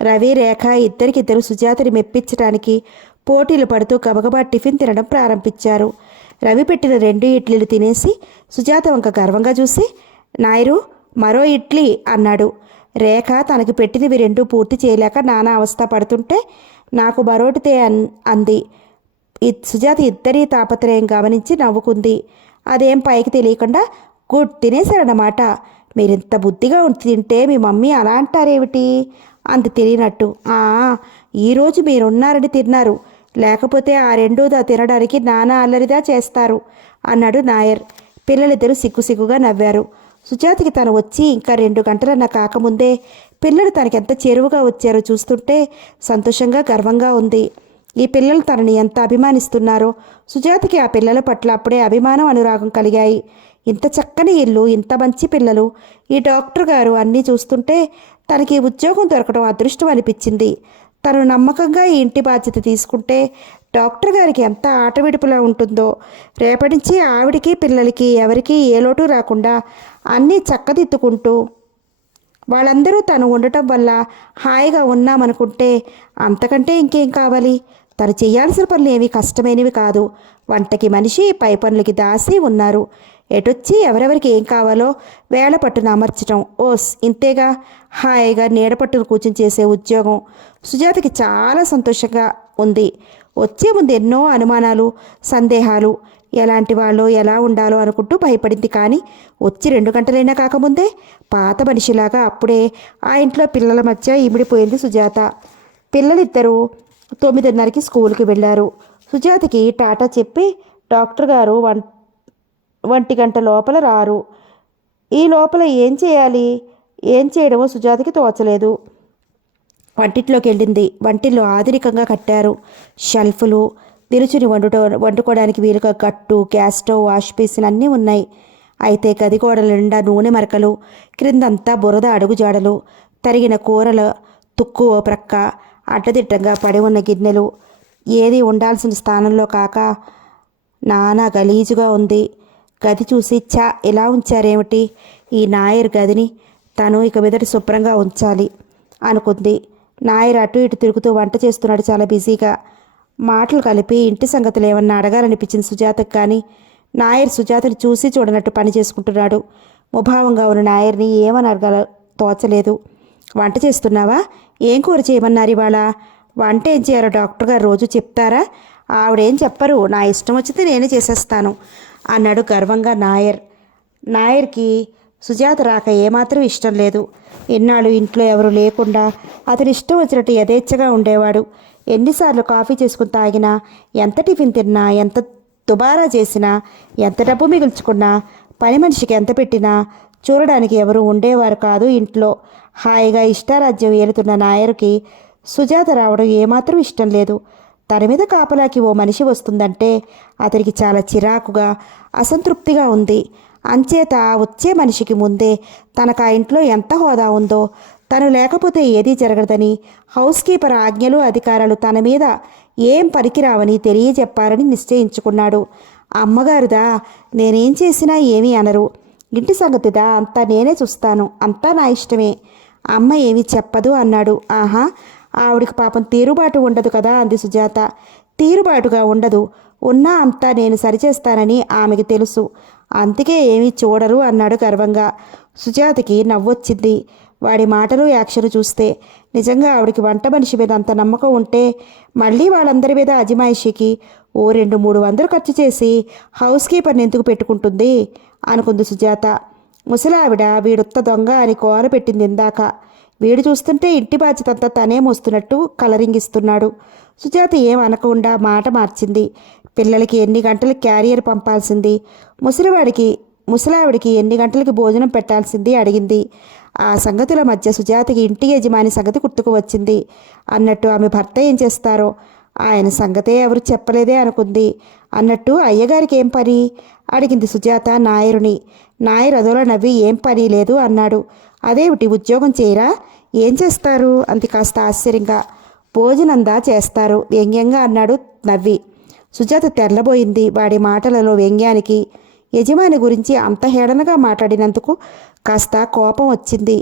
రవి, రేఖ ఇద్దరికిద్దరు సుజాతని మెప్పించడానికి పోటీలు పడుతూ గబగబా టిఫిన్ తినడం ప్రారంభించారు. రవి పెట్టిన 2 ఇడ్లీలు తినేసి సుజాత వంక గర్వంగా చూసి, నాయరు, మరో ఇడ్లీ అన్నాడు. రేఖ తనకి పెట్టినవి 2 పూర్తి చేయలేక నానా అవస్థ పడుతుంటే నాకు మరోటితే అంది. సుజాత ఇద్దరి తాపత్రయం గమనించి నవ్వుకుంది. అదేం పైకి తెలియకుండా, గుడ్, తినేశారన్నమాట. మీరింత బుద్ధిగా తింటే మీ మమ్మీ అలా అంటారేమిటి అంత తెలియనట్టు. ఈరోజు మీరున్నారని తిన్నారు, లేకపోతే ఆ 2 తినడానికి నానా అల్లరిదా చేస్తారు అన్నాడు నాయర్. పిల్లలిద్దరూ సిగ్గుగా నవ్వారు. సుజాతకి తను వచ్చి ఇంకా 2 గంటలన్న కాకముందే పిల్లలు తనకెంత చేరువుగా వచ్చారో చూస్తుంటే సంతోషంగా గర్వంగా ఉంది. ఈ పిల్లలు తనని ఎంత అభిమానిస్తున్నారో సుజాతకి ఆ పిల్లల పట్ల అప్పుడే అభిమానం, అనురాగం కలిగాయి. ఇంత చక్కని ఇల్లు, ఇంత మంచి పిల్లలు, ఈ డాక్టర్ గారు అన్నీ చూస్తుంటే తనకి ఉద్యోగం దొరకడం అదృష్టం అనిపించింది. తను నమ్మకంగా ఈ ఇంటి బాధ్యత తీసుకుంటే డాక్టర్ గారికి ఎంత ఆటవిడుపులా ఉంటుందో. రేపటి నుంచి ఆవిడికి పిల్లలకి ఎవరికి ఏ లోటు రాకుండా అన్నీ చక్కదిద్దుకుంటూ వాళ్ళందరూ తను ఉండటం వల్ల హాయిగా ఉన్నామనుకుంటే అంతకంటే ఇంకేం కావాలి. తను చేయాల్సిన పనులు ఏమీ కష్టమైనవి కాదు. వంటకి మనిషి, పై పనులకి దాసి ఉన్నారు. ఎటొచ్చి ఎవరెవరికి ఏం కావాలో వేళ పట్టున అమర్చడం, ఓస్ ఇంతేగా. హాయిగా నీడ పట్టును కూర్చుని చేసే ఉద్యోగం. సుజాతకి చాలా సంతోషంగా ఉంది. వచ్చే ముందు ఎన్నో అనుమానాలు, సందేహాలు, ఎలాంటి వాళ్ళో ఎలా ఉండాలో అనుకుంటూ భయపడింది. కానీ వచ్చి 2 గంటలైనా కాకముందే పాత మనిషిలాగా అప్పుడే ఆ ఇంట్లో పిల్లల మధ్య ఇమిడిపోయింది సుజాత. పిల్లలిద్దరూ 9:30కి స్కూల్కి వెళ్ళారు. సుజాతకి టాటా చెప్పి డాక్టర్ గారు 1 గంట లోపల రారు. ఈ లోపల ఏం చేయాలి, ఏం చేయడమో సుజాతకి తోచలేదు. వంటింట్లోకి వెళ్ళింది. వంటిల్లో ఆధునికంగా కట్టారు. షెల్ఫ్లు, నిలుచుని వండుకోవడానికి వీలుగా గట్టు, గ్యాస్ స్టవ్, వాష్ బేసిన్ అన్నీ ఉన్నాయి. అయితే గది గోడల నిండా నూనె మరకలు, క్రిందంతా బురద అడుగుజాడలు, తరిగిన కూరల తుక్కు ఓ ప్రక్క, అడ్డదిడ్డంగా పడి ఉన్న గిన్నెలు, ఏది ఉండాల్సిన స్థానంలో కాక నానా గలీజుగా ఉంది. గది చూసి ఇలా ఉంచారేమిటి ఈ నాయర్ గదిని, తను ఇక మీదట శుభ్రంగా ఉంచాలి అనుకుంది. నాయర్ అటు ఇటు తిరుగుతూ వంట చేస్తున్నాడు చాలా బిజీగా. మాటలు కలిపి ఇంటి సంగతులు ఏమన్నా అడగాలనిపించింది సుజాతకు. కానీ నాయర్ సుజాతని చూసి చూడనట్టు పని చేసుకుంటున్నాడు. ముభావంగా ఉన్న నాయర్ని ఏమని అడగాలో తోచలేదు. వంట చేస్తున్నావా? ఏం కూర చేయమన్నారు ఇవాళ? వంట ఏం చేయాలో డాక్టర్ గారు రోజు చెప్తారా? ఆవిడేం చెప్పరు, నా ఇష్టం వచ్చింది నేనే చేసేస్తాను అన్నాడు గర్వంగా నాయర్. నాయర్కి సుజాత రాక ఏమాత్రం ఇష్టం లేదు. ఎన్నాళ్ళు ఇంట్లో ఎవరు లేకుండా అతని ఇష్టం వచ్చినట్టు యథేచ్ఛగా ఉండేవాడు. ఎన్నిసార్లు కాఫీ చేసుకుని తాగినా, ఎంత టిఫిన్ తిన్నా, ఎంత దుబారా చేసినా, ఎంత డబ్బు మిగుల్చుకున్నా, పని మనిషికి ఎంత పెట్టినా చూడడానికి ఎవరు ఉండేవారు కాదు ఇంట్లో. హాయిగా ఇష్టారాజ్యం ఏలుతున్న నాయర్కి సుజాత రావడం ఏమాత్రం ఇష్టం లేదు. తన మీద కాపలాకి ఓ మనిషి వస్తుందంటే అతనికి చాలా చిరాకుగా, అసంతృప్తిగా ఉంది. అంచేత వచ్చే మనిషికి ముందే తనకు ఆ ఇంట్లో ఎంత హోదా ఉందో, తను లేకపోతే ఏదీ జరగదని, హౌస్ కీపర్ ఆజ్ఞలు, అధికారాలు తన మీద ఏం పనికిరావని తెలియజెప్పారని నిశ్చయించుకున్నాడు. అమ్మగారుదా, నేనేం చేసినా ఏమీ అనరు. ఇంటి సంగతిదా, అంతా నేనే చూస్తాను, అంతా నా ఇష్టమే, అమ్మ ఏమీ చెప్పదు అన్నాడు. ఆహా, ఆవిడికి పాపం తీరుబాటు ఉండదు కదా అంది సుజాత. తీరుబాటుగా ఉండదు, ఉన్నా అంతా నేను సరిచేస్తానని ఆమెకి తెలుసు, అందుకే ఏమీ చూడరు అన్నాడు గర్వంగా. సుజాతకి నవ్వొచ్చింది వాడి మాటలు, యాక్షను చూస్తే. నిజంగా ఆవిడికి వంట మనిషి మీద అంత నమ్మకం ఉంటే మళ్ళీ వాళ్ళందరి మీద అజమాయిషీకి ఓ 200-300 ఖర్చు చేసి హౌస్ కీపర్ని ఎందుకు పెట్టుకుంటుంది అనుకుంది సుజాత. ముసలావిడ వీడుత్త దొంగ అని కోర పెట్టింది ఇందాక. వీడు చూస్తుంటే ఇంటి బాధ్యత అంతా తనే మోస్తున్నట్టు కలరింగిస్తున్నాడు. సుజాత ఏం అనకుండా మాట మార్చింది. పిల్లలకి ఎన్ని గంటలకు క్యారియర్ పంపాల్సింది, ముసలావిడికి ఎన్ని గంటలకి భోజనం పెట్టాల్సింది అడిగింది. ఆ సంగతుల మధ్య సుజాతకి ఇంటి యజమాని సంగతి గుర్తుకు వచ్చింది. అన్నట్టు ఆమె భర్త ఏం చేస్తారో, ఆయన సంగతే ఎవరు చెప్పలేదే అనుకుంది. అన్నట్టు అయ్యగారికి ఏం పని అడిగింది సుజాత నాయరుని. నాయర్ అదోలా నవ్వి ఏం పని లేదు అన్నాడు. అదేమిటి ఉద్యోగం చేయరా? ఏం చేస్తారు అంది కాస్త ఆశ్చర్యంగా. భోజనందా చేస్తారు వ్యంగ్యంగా అన్నాడు నవ్వి. సుజాత తెల్లబోయింది వాడి మాటలలో వ్యంగ్యానికి. యజమాని గురించి అంత హేళనగా మాట్లాడినందుకు కాస్త కోపం వచ్చింది.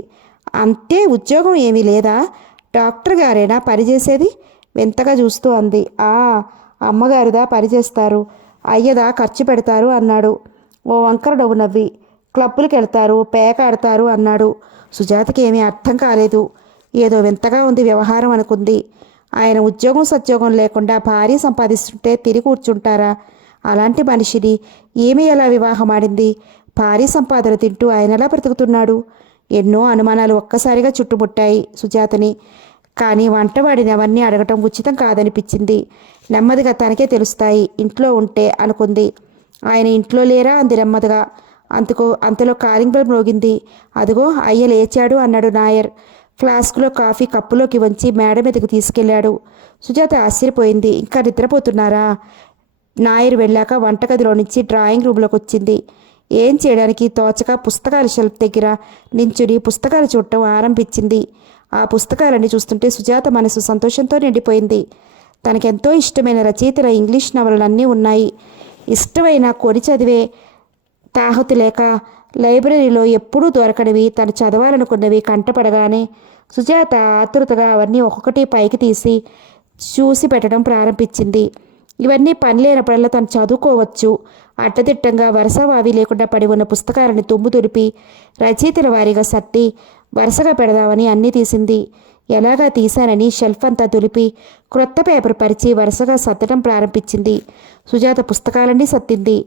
అంతే, ఉద్యోగం ఏమీ లేదా? డాక్టర్ గారేనా పనిచేసేది? వింతగా చూస్తూ అంది. అమ్మగారుదా పనిచేస్తారు, అయ్యదా ఖర్చు పెడతారు అన్నాడు ఓ వంకర నవ్వు నవ్వి. క్లబ్బులకు వెళ్తారు, పేక ఆడతారు అన్నాడు. సుజాతకి ఏమీ అర్థం కాలేదు. ఏదో వింతగా ఉంది వ్యవహారం అనుకుంది. ఆయన ఉద్యోగం సద్యోగం లేకుండా భార్య సంపాదిస్తుంటే తిరిగి కూర్చుంటారా? అలాంటి మనిషిని ఏమీ ఎలా వివాహం ఆడింది? భార్య సంపాదన తింటూ ఆయన ఎలా బ్రతుకుతున్నాడు? ఎన్నో అనుమానాలు ఒక్కసారిగా చుట్టుముట్టాయి సుజాతని. కానీ వంటవాడిని అవన్నీ అడగటం ఉచితం కాదనిపించింది. నెమ్మదిగా తనకే తెలుస్తాయి ఇంట్లో ఉంటే అనుకుంది. ఆయన ఇంట్లో లేరా అంది నెమ్మదిగా. అంతలో కాలింగ్ బెల్ మ్రోగింది. అదిగో అయ్య లేచాడు అన్నాడు నాయర్. ఫ్లాస్క్లో కాఫీ కప్పులోకి వంచి మేడ మీదకు తీసుకెళ్లాడు. సుజాత ఆశ్చర్యపోయింది. ఇంకా నిద్రపోతున్నారా? నాయర్ వెళ్ళాక వంటగదిలో నుంచి డ్రాయింగ్ రూమ్లోకి వచ్చింది. ఏం చేయడానికి తోచక పుస్తకాల షెల్ఫ్ దగ్గర నించుని పుస్తకాలు చూడటం ఆరంభించింది. ఆ పుస్తకాలన్నీ చూస్తుంటే సుజాత మనసు సంతోషంతో నిండిపోయింది. తనకెంతో ఇష్టమైన రచయితల ఇంగ్లీష్ నవలలన్నీ ఉన్నాయి. ఇష్టమైన కొని చదివే తాహతు లేక లైబ్రరీలో ఎప్పుడూ దొరకనివి తను చదవాలనుకున్నవి కంటపడగానే సుజాత ఆతృతగా అవన్నీ ఒక్కొక్కటి పైకి తీసి చూసి పెట్టడం ప్రారంభించింది. ఇవన్నీ పని లేనప్పుడల్లా తను చదువుకోవచ్చు. అడ్డదిట్టంగా వరుసవావి లేకుండా పడి ఉన్న పుస్తకాలను తుమ్ము తులిపి రచయితల వారీగా సర్ది వరుసగా పెడదామని అన్నీ తీసింది. ఎలాగా తీశానని షెల్ఫ్ అంతా తులిపి క్రొత్త పేపర్ పరిచి వరుసగా సర్దడం ప్రారంభించింది. సుజాత పుస్తకాలన్నీ సర్దింది.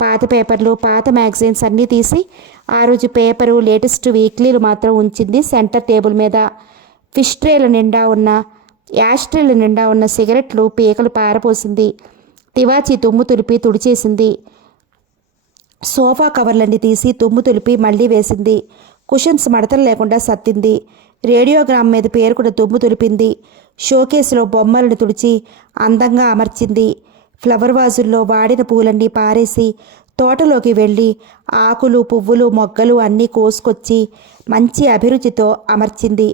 పాత పేపర్లు, పాత మ్యాగజైన్స్ అన్నీ తీసి ఆ రోజు పేపరు, లేటెస్ట్ వీక్లీలు మాత్రం ఉంచింది సెంటర్ టేబుల్ మీద. ఫిష్ ట్రేల నిండా ఉన్న యాస్ట్రేల నిండా ఉన్న సిగరెట్లు పీకలు పారపోసింది. తివాచి తుమ్ము తులిపి తుడిచేసింది. సోఫా కవర్లన్నీ తీసి తుమ్ము తులిపి మళ్లీ వేసింది. కుషన్స్ మడతలు లేకుండా సర్దింది. రేడియోగ్రామ్ మీద పేరుకున్న తుమ్ము తులిపింది. షోకేసులో బొమ్మలను తుడిచి అందంగా అమర్చింది. ఫ్లవర్ వాజుల్లో వాడిన పూలన్నీ పారేసి తోటలోకి వెళ్ళి ఆకులు, పువ్వులు, మొగ్గలు అన్నీ కోసుకొచ్చి మంచి అభిరుచితో అమర్చింది.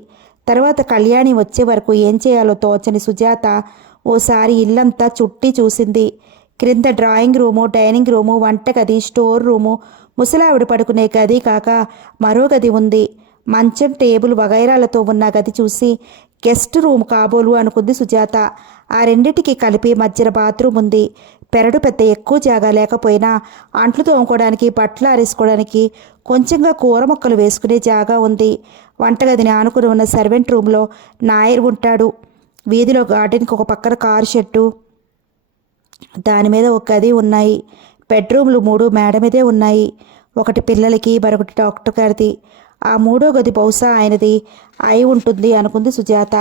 తర్వాత కళ్యాణి వచ్చే వరకు ఏం చేయాలో తోచని సుజాత ఓసారి ఇల్లంతా చుట్టి చూసింది. క్రింద డ్రాయింగ్ రూము, డైనింగ్ రూము, వంటగది, స్టోర్ రూము, ముసలావిడ పడుకునే గది కాక మరో గది ఉంది. మంచం, టేబుల్ వగైరాలతో ఉన్న గది చూసి గెస్ట్ రూమ్ కాబోలు అనుకుంది సుజాత. ఆ రెండింటికి కలిపి మధ్యన బాత్రూమ్ ఉంది. పెరడు పెద్ద ఎక్కువ జాగా లేకపోయినా అంట్లు తోముకోవడానికి, బట్టలు ఆరేసుకోవడానికి, కొంచెంగా కూర మొక్కలు వేసుకునే జాగా ఉంది. వంటగదిని ఆనుకుని ఉన్న సర్వెంట్ రూమ్లో నాయర్ ఉంటాడు. వీధిలో గార్డెన్కి ఒక పక్కన కారు షెడ్డు, దాని మీద ఒక గది ఉన్నాయి. బెడ్రూమ్లు 3 మేడ మీదే ఉన్నాయి. ఒకటి పిల్లలకి, మరొకటి డాక్టర్ గారిది. ఆ 3వ గది బహుశా ఆయనది అయి ఉంటుంది అనుకుంది సుజాత.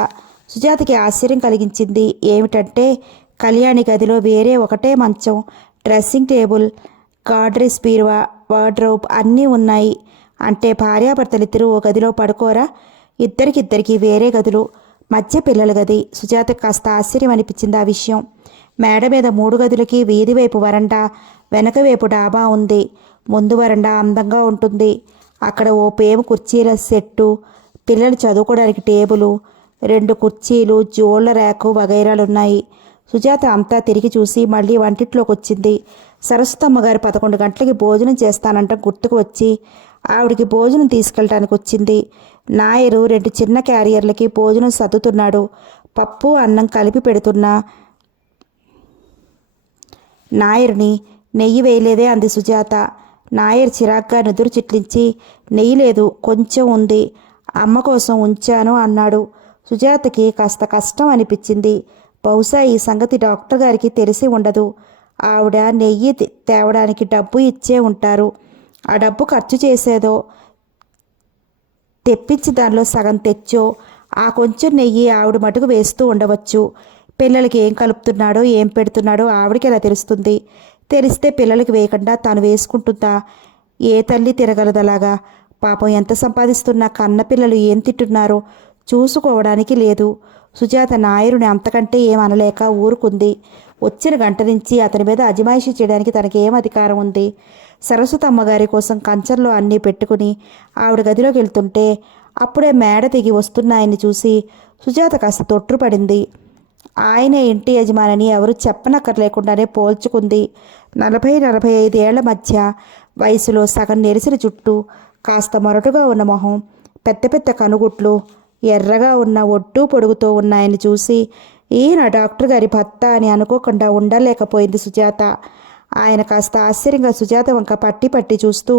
సుజాతకి ఆశ్చర్యం కలిగించింది ఏమిటంటే కళ్యాణి గదిలో వేరే ఒకటే మంచం, డ్రెస్సింగ్ టేబుల్, గాడ్రేజ్, బీరువా, వార్డ్రోబ్ అన్నీ ఉన్నాయి. అంటే భార్యాభర్తలిద్దరూ ఓ గదిలో పడుకోరా? ఇద్దరికి వేరే గదులు, మధ్య పిల్లల గది. సుజాతకు కాస్త ఆశ్చర్యం అనిపించింది ఆ విషయం. మేడ మీద 3 గదులకి వీధి వైపు వరండా, వెనక వైపు డాబా ఉంది. ముందు వరండా అందంగా ఉంటుంది. అక్కడ ఓ పేము కుర్చీల సెట్టు, పిల్లలు చదువుకోవడానికి టేబులు, 2 కుర్చీలు, జోళ్ల ర్యాకు వగైరాలున్నాయి. సుజాత అంతా తిరిగి చూసి మళ్ళీ వంటింట్లోకి వచ్చింది. సరస్వతమ్మ గారు 11 గంటలకి భోజనం చేస్తానంట గుర్తుకు వచ్చి ఆవిడికి భోజనం తీసుకెళ్ళటానికి వచ్చింది. నాయరు 2 చిన్న క్యారియర్లకి భోజనం సర్దుతున్నాడు. పప్పు, అన్నం కలిపి పెడుతున్నా నాయర్ని నెయ్యి వేయలేదే అంది సుజాత. నాయర్ చిరాగ్గా నుదురు చిట్లించి నెయ్యి లేదు, కొంచెం ఉంది, అమ్మ కోసం ఉంచాను అన్నాడు. సుజాతకి కాస్త కష్టం అనిపించింది. బహుశా ఈ సంగతి డాక్టర్ గారికి తెలిసి ఉండదు. ఆవిడ నెయ్యి తేవడానికి డబ్బు ఇచ్చే ఉంటారు. ఆ డబ్బు ఖర్చు చేసేదో తెప్పించి దానిలో సగం తెచ్చో ఆ కొంచెం నెయ్యి ఆవిడ మటుకు వేస్తూ ఉండవచ్చు. పిల్లలకి ఏం కలుపుతున్నాడో ఏం పెడుతున్నాడో ఆవిడకి ఎలా తెలుస్తుంది? తెలిస్తే పిల్లలకి వేయకుండా తాను వేసుకుంటుందా? ఏ తల్లి తిరగలదలాగా? పాపం ఎంత సంపాదిస్తున్నా కన్న పిల్లలు ఏం తింటున్నారో చూసుకోవడానికి లేదు. సుజాత నాయరుని అంతకంటే ఏమనలేక ఊరుకుంది. వచ్చిన గంట నుంచి అతని మీద అజమాయిషీ చేయడానికి తనకేం అధికారం ఉంది? సరస్వతమ్మ గారి కోసం కంచంలో అన్నీ పెట్టుకుని ఆవిడ గదిలోకి వెళ్తుంటే అప్పుడే మేడ దిగి వస్తున్న ఆయన్ని చూసి సుజాత కాస్త తొట్టుపడింది. ఆయనే ఇంటి యజమానిని ఎవరు చెప్పనక్కర్లేకుండానే పోల్చుకుంది. 40-45 ఏళ్ల మధ్య వయసులో సగం నెరిసిన జుట్టు, కాస్త మొరటుగా ఉన్న మొహం, పెద్ద పెద్ద కనుగుట్లు, ఎర్రగా ఉన్న ఒడ్డు పొడుగుతో ఉన్న ఆయన్ని చూసి ఈయన డాక్టర్ గారి భర్త అని అనుకోకుండా ఉండలేకపోయింది సుజాత. ఆయన కాస్త ఆశ్చర్యంగా సుజాత వంక పట్టి పట్టి చూస్తూ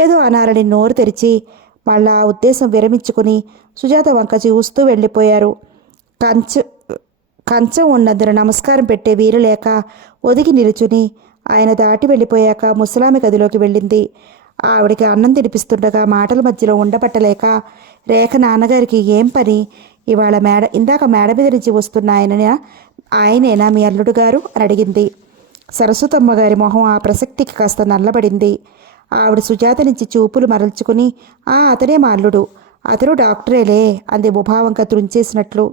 ఏదో అనాలని నోరు తెరిచి మళ్ళా ఆ ఉద్దేశం విరమించుకుని సుజాత వంక చూస్తూ వెళ్ళిపోయారు. కంచం ఉన్నందున నమస్కారం పెట్టే వీలు లేక ఒదిగి నిలుచుని ఆయన దాటి వెళ్ళిపోయాక ముసలామి గదిలోకి వెళ్ళింది. ఆవిడికి అన్నం తినిపిస్తుండగా మాటల మధ్యలో ఉండపట్టలేక రేఖ నాన్నగారికి ఏం పని ఇవాళ ఇందాక మేడ మీద నుంచి వస్తున్న ఆయనేనా మీ అల్లుడు గారు అని అడిగింది. సరస్వతమ్మ గారి మొహం ఆ ప్రసక్తికి కాస్త నల్లబడింది. ఆవిడ సుజాత నుంచి చూపులు మరల్చుకుని అతనే మా అల్లుడు, అతను డాక్టరేలే అంది ముభావంగా త్రుంచేసినట్లు.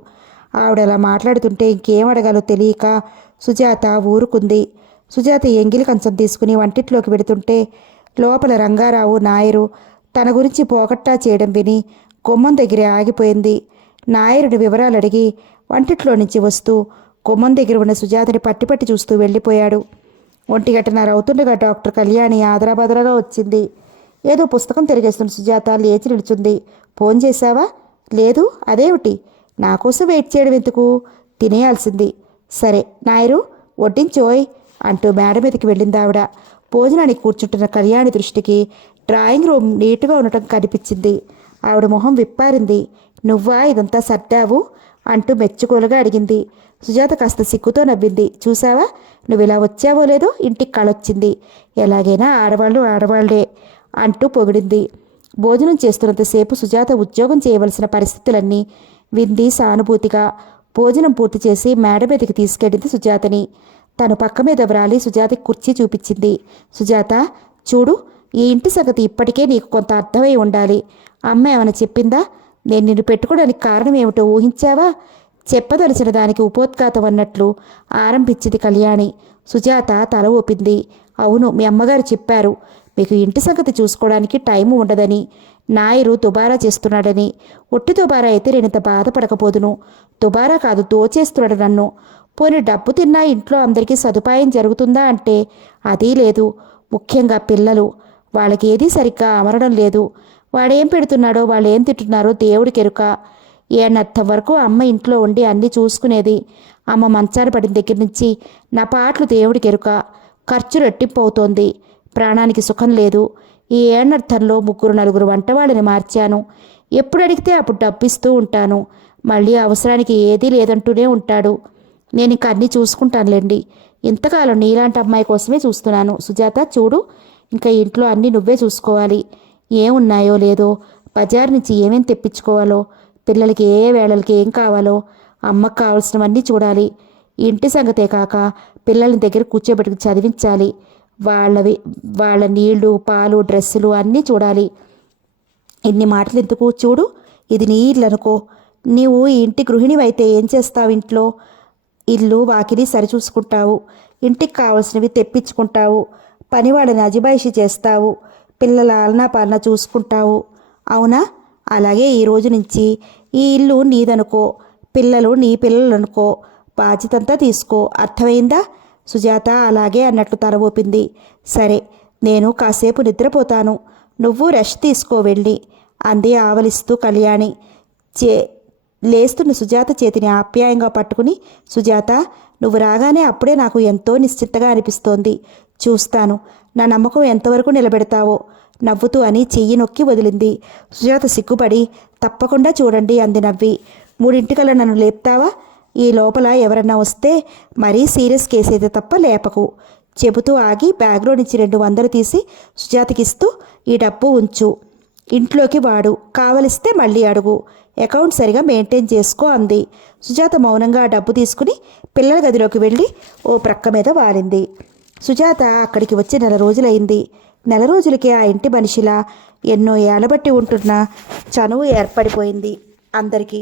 ఆవిడ అలా మాట్లాడుతుంటే ఇంకేం అడగాలో తెలియక సుజాత ఊరుకుంది. సుజాత ఎంగిలి కంచం తీసుకుని వంటిట్లోకి వెడుతుంటే లోపల రంగారావు నాయరు తన గురించి పోగట్టా చేయడం విని గుమ్మం దగ్గరే ఆగిపోయింది. నాయరుడి వివరాలు అడిగి వంటిట్లో నుంచి వస్తూ గుమ్మం దగ్గర ఉన్న సుజాతని పట్టి పట్టి చూస్తూ వెళ్ళిపోయాడు. 1:30 అవుతుండగా డాక్టర్ కళ్యాణి ఆదరాబాదరాగా వచ్చింది. ఏదో పుస్తకం తిరిగేస్తున్న సుజాత లేచి నిలుచుంది. ఫోన్ చేశావా? లేదు. అదేమిటి? నా కోసం వెయిట్ చేయడం ఎందుకు? తినేయాల్సింది. సరే నాయరు వడ్డించోయ్ అంటూ మేడ మీదకి వెళ్ళింది ఆవిడ. భోజనానికి కూర్చుంటున్న కళ్యాణి దృష్టికి డ్రాయింగ్ రూమ్ నీట్గా ఉండటం కనిపించింది. ఆవిడ మొహం విప్పారింది. నువ్వా ఇదంతా సర్దావు అంటూ మెచ్చుకోలుగా అడిగింది. సుజాత కాస్త సిగ్గుతో నవ్వింది. చూసావా, నువ్వు ఇలా వచ్చావో లేదో ఇంటికి కళొచ్చింది. ఎలాగైనా ఆడవాళ్లే అంటూ పొగిడింది. భోజనం చేస్తున్నంతసేపు సుజాత ఉద్యోగం చేయవలసిన పరిస్థితులన్నీ వింది సానుభూతిగా. భోజనం పూర్తి చేసి మేడ మీదకి తీసుకెళ్ళింది సుజాతని. తను పక్క మీద వ్రాలి సుజాతకి కుర్చీ చూపించింది. సుజాత చూడు, ఈ ఇంటి సంగతి ఇప్పటికే నీకు కొంత అర్థమై ఉండాలి. అమ్మ ఏమైనా చెప్పిందా? నేను నిన్ను పెట్టుకోవడానికి కారణం ఏమిటో ఊహించావా? చెప్పదలిచిన దానికి ఉపోద్ఘాతం అన్నట్లు ఆరంభించింది కళ్యాణి. సుజాత తల ఊపింది. అవును, మీ అమ్మగారు చెప్పారు. మీకు ఇంటి సంగతి చూసుకోవడానికి టైము ఉండదని, నాయరు దుబారా చేస్తున్నాడని. ఒట్టి దుబారా అయితే నేనింత బాధపడకపోదును. దుబారా కాదు, దోచేస్తున్నాడు నన్ను. పోనీ డబ్బు తిన్నా ఇంట్లో అందరికీ సదుపాయం జరుగుతుందా అంటే అదీ లేదు. ముఖ్యంగా పిల్లలు, వాళ్ళకి ఏదీ సరిగ్గా అమరడం లేదు. వాడేం పెడుతున్నాడో వాళ్ళేం తింటున్నారో దేవుడికెరుక. ఏనర్థం వరకు అమ్మ ఇంట్లో ఉండి అన్నీ చూసుకునేది. అమ్మ మంచాన పడిన దగ్గర నుంచి నా పాటలు దేవుడికెరుక. ఖర్చు రెట్టింపు అవుతోంది. ప్రాణానికి సుఖం లేదు. ఈ ఏనర్థంలో 3-4 వంటవాళ్ళని మార్చాను. ఎప్పుడు అడిగితే అప్పుడు డబ్బిస్తూ ఉంటాను. మళ్ళీ అవసరానికి ఏదీ లేదంటూనే ఉంటాడు. నేను ఇంక అన్నీ చూసుకుంటానులేండి. ఇంతకాలం నీలాంటి అమ్మాయి కోసమే చూస్తున్నాను. సుజాత చూడు, ఇంకా ఇంట్లో అన్నీ నువ్వే చూసుకోవాలి. ఏమున్నాయో లేదో, బజార్ నుంచి ఏమేం తెప్పించుకోవాలో, పిల్లలకి ఏ వేళలకి ఏం కావాలో, అమ్మకు కావాల్సినవన్నీ చూడాలి. ఇంటి సంగతే కాక పిల్లల్ని దగ్గర కూర్చోబెట్టుకు చదివించాలి. వాళ్ళ నీళ్లు, పాలు, డ్రెస్సులు అన్నీ చూడాలి. ఇన్ని మాటలు ఎందుకు? చూడు, ఇది నీ ఇల్లు అనుకో. నీవు ఈ ఇంటి గృహిణివైతే ఏం చేస్తావు? ఇంట్లో ఇల్లు వాకిలి సరిచూసుకుంటావు. ఇంటికి కావలసినవి తెప్పించుకుంటావు. పనివాళ్ళని అజిబాయిషి చేస్తావు. పిల్లల ఆలనా పాలన చూసుకుంటావు. అవునా? అలాగే ఈ రోజు నుంచి ఈ ఇల్లు నీదనుకో, పిల్లలు నీ పిల్లలు అనుకో. బాధ్యతంతా తీసుకో. అర్థమైందా? సుజాత అలాగే అన్నట్లు తల ఊపింది. సరే, నేను కాసేపు నిద్రపోతాను. నువ్వు రెస్ట్ తీసుకో వెళ్ళి అంది ఆవలిస్తూ కళ్యాణి. లేస్తున్న సుజాత చేతిని ఆప్యాయంగా పట్టుకుని, సుజాత నువ్వు రాగానే అప్పుడే నాకు ఎంతో నిశ్చింతగా అనిపిస్తోంది. చూస్తాను నా నమ్మకం ఎంతవరకు నిలబెడతావో నవ్వుతూ అని చెయ్యి నొక్కి వదిలింది. సుజాత సిగ్గుపడి తప్పకుండా చూడండి అంది నవ్వి. 3 నన్ను లేపుతావా? ఈ లోపల ఎవరన్నా వస్తే మరీ సీరియస్ కేసైతే తప్ప లేపకు చెబుతూ ఆగి బ్యాగ్లో నుంచి 200 తీసి సుజాతకిస్తూ, ఈ డబ్బు ఉంచు, ఇంట్లోకి వాడు, కావలిస్తే మళ్ళీ అడుగు, అకౌంట్ సరిగా మెయింటైన్ చేసుకో అంది. సుజాత మౌనంగా ఆ డబ్బు తీసుకుని పిల్లల గదిలోకి వెళ్ళి ఓ ప్రక్క మీద వాలింది. సుజాత అక్కడికి వచ్చి 4 రోజులైంది. 4 రోజులకి ఆ ఇంటి మనిషిలా ఎన్నో ఏళ్లబట్టి ఉంటున్న చనువు ఏర్పడిపోయింది. అందరికీ.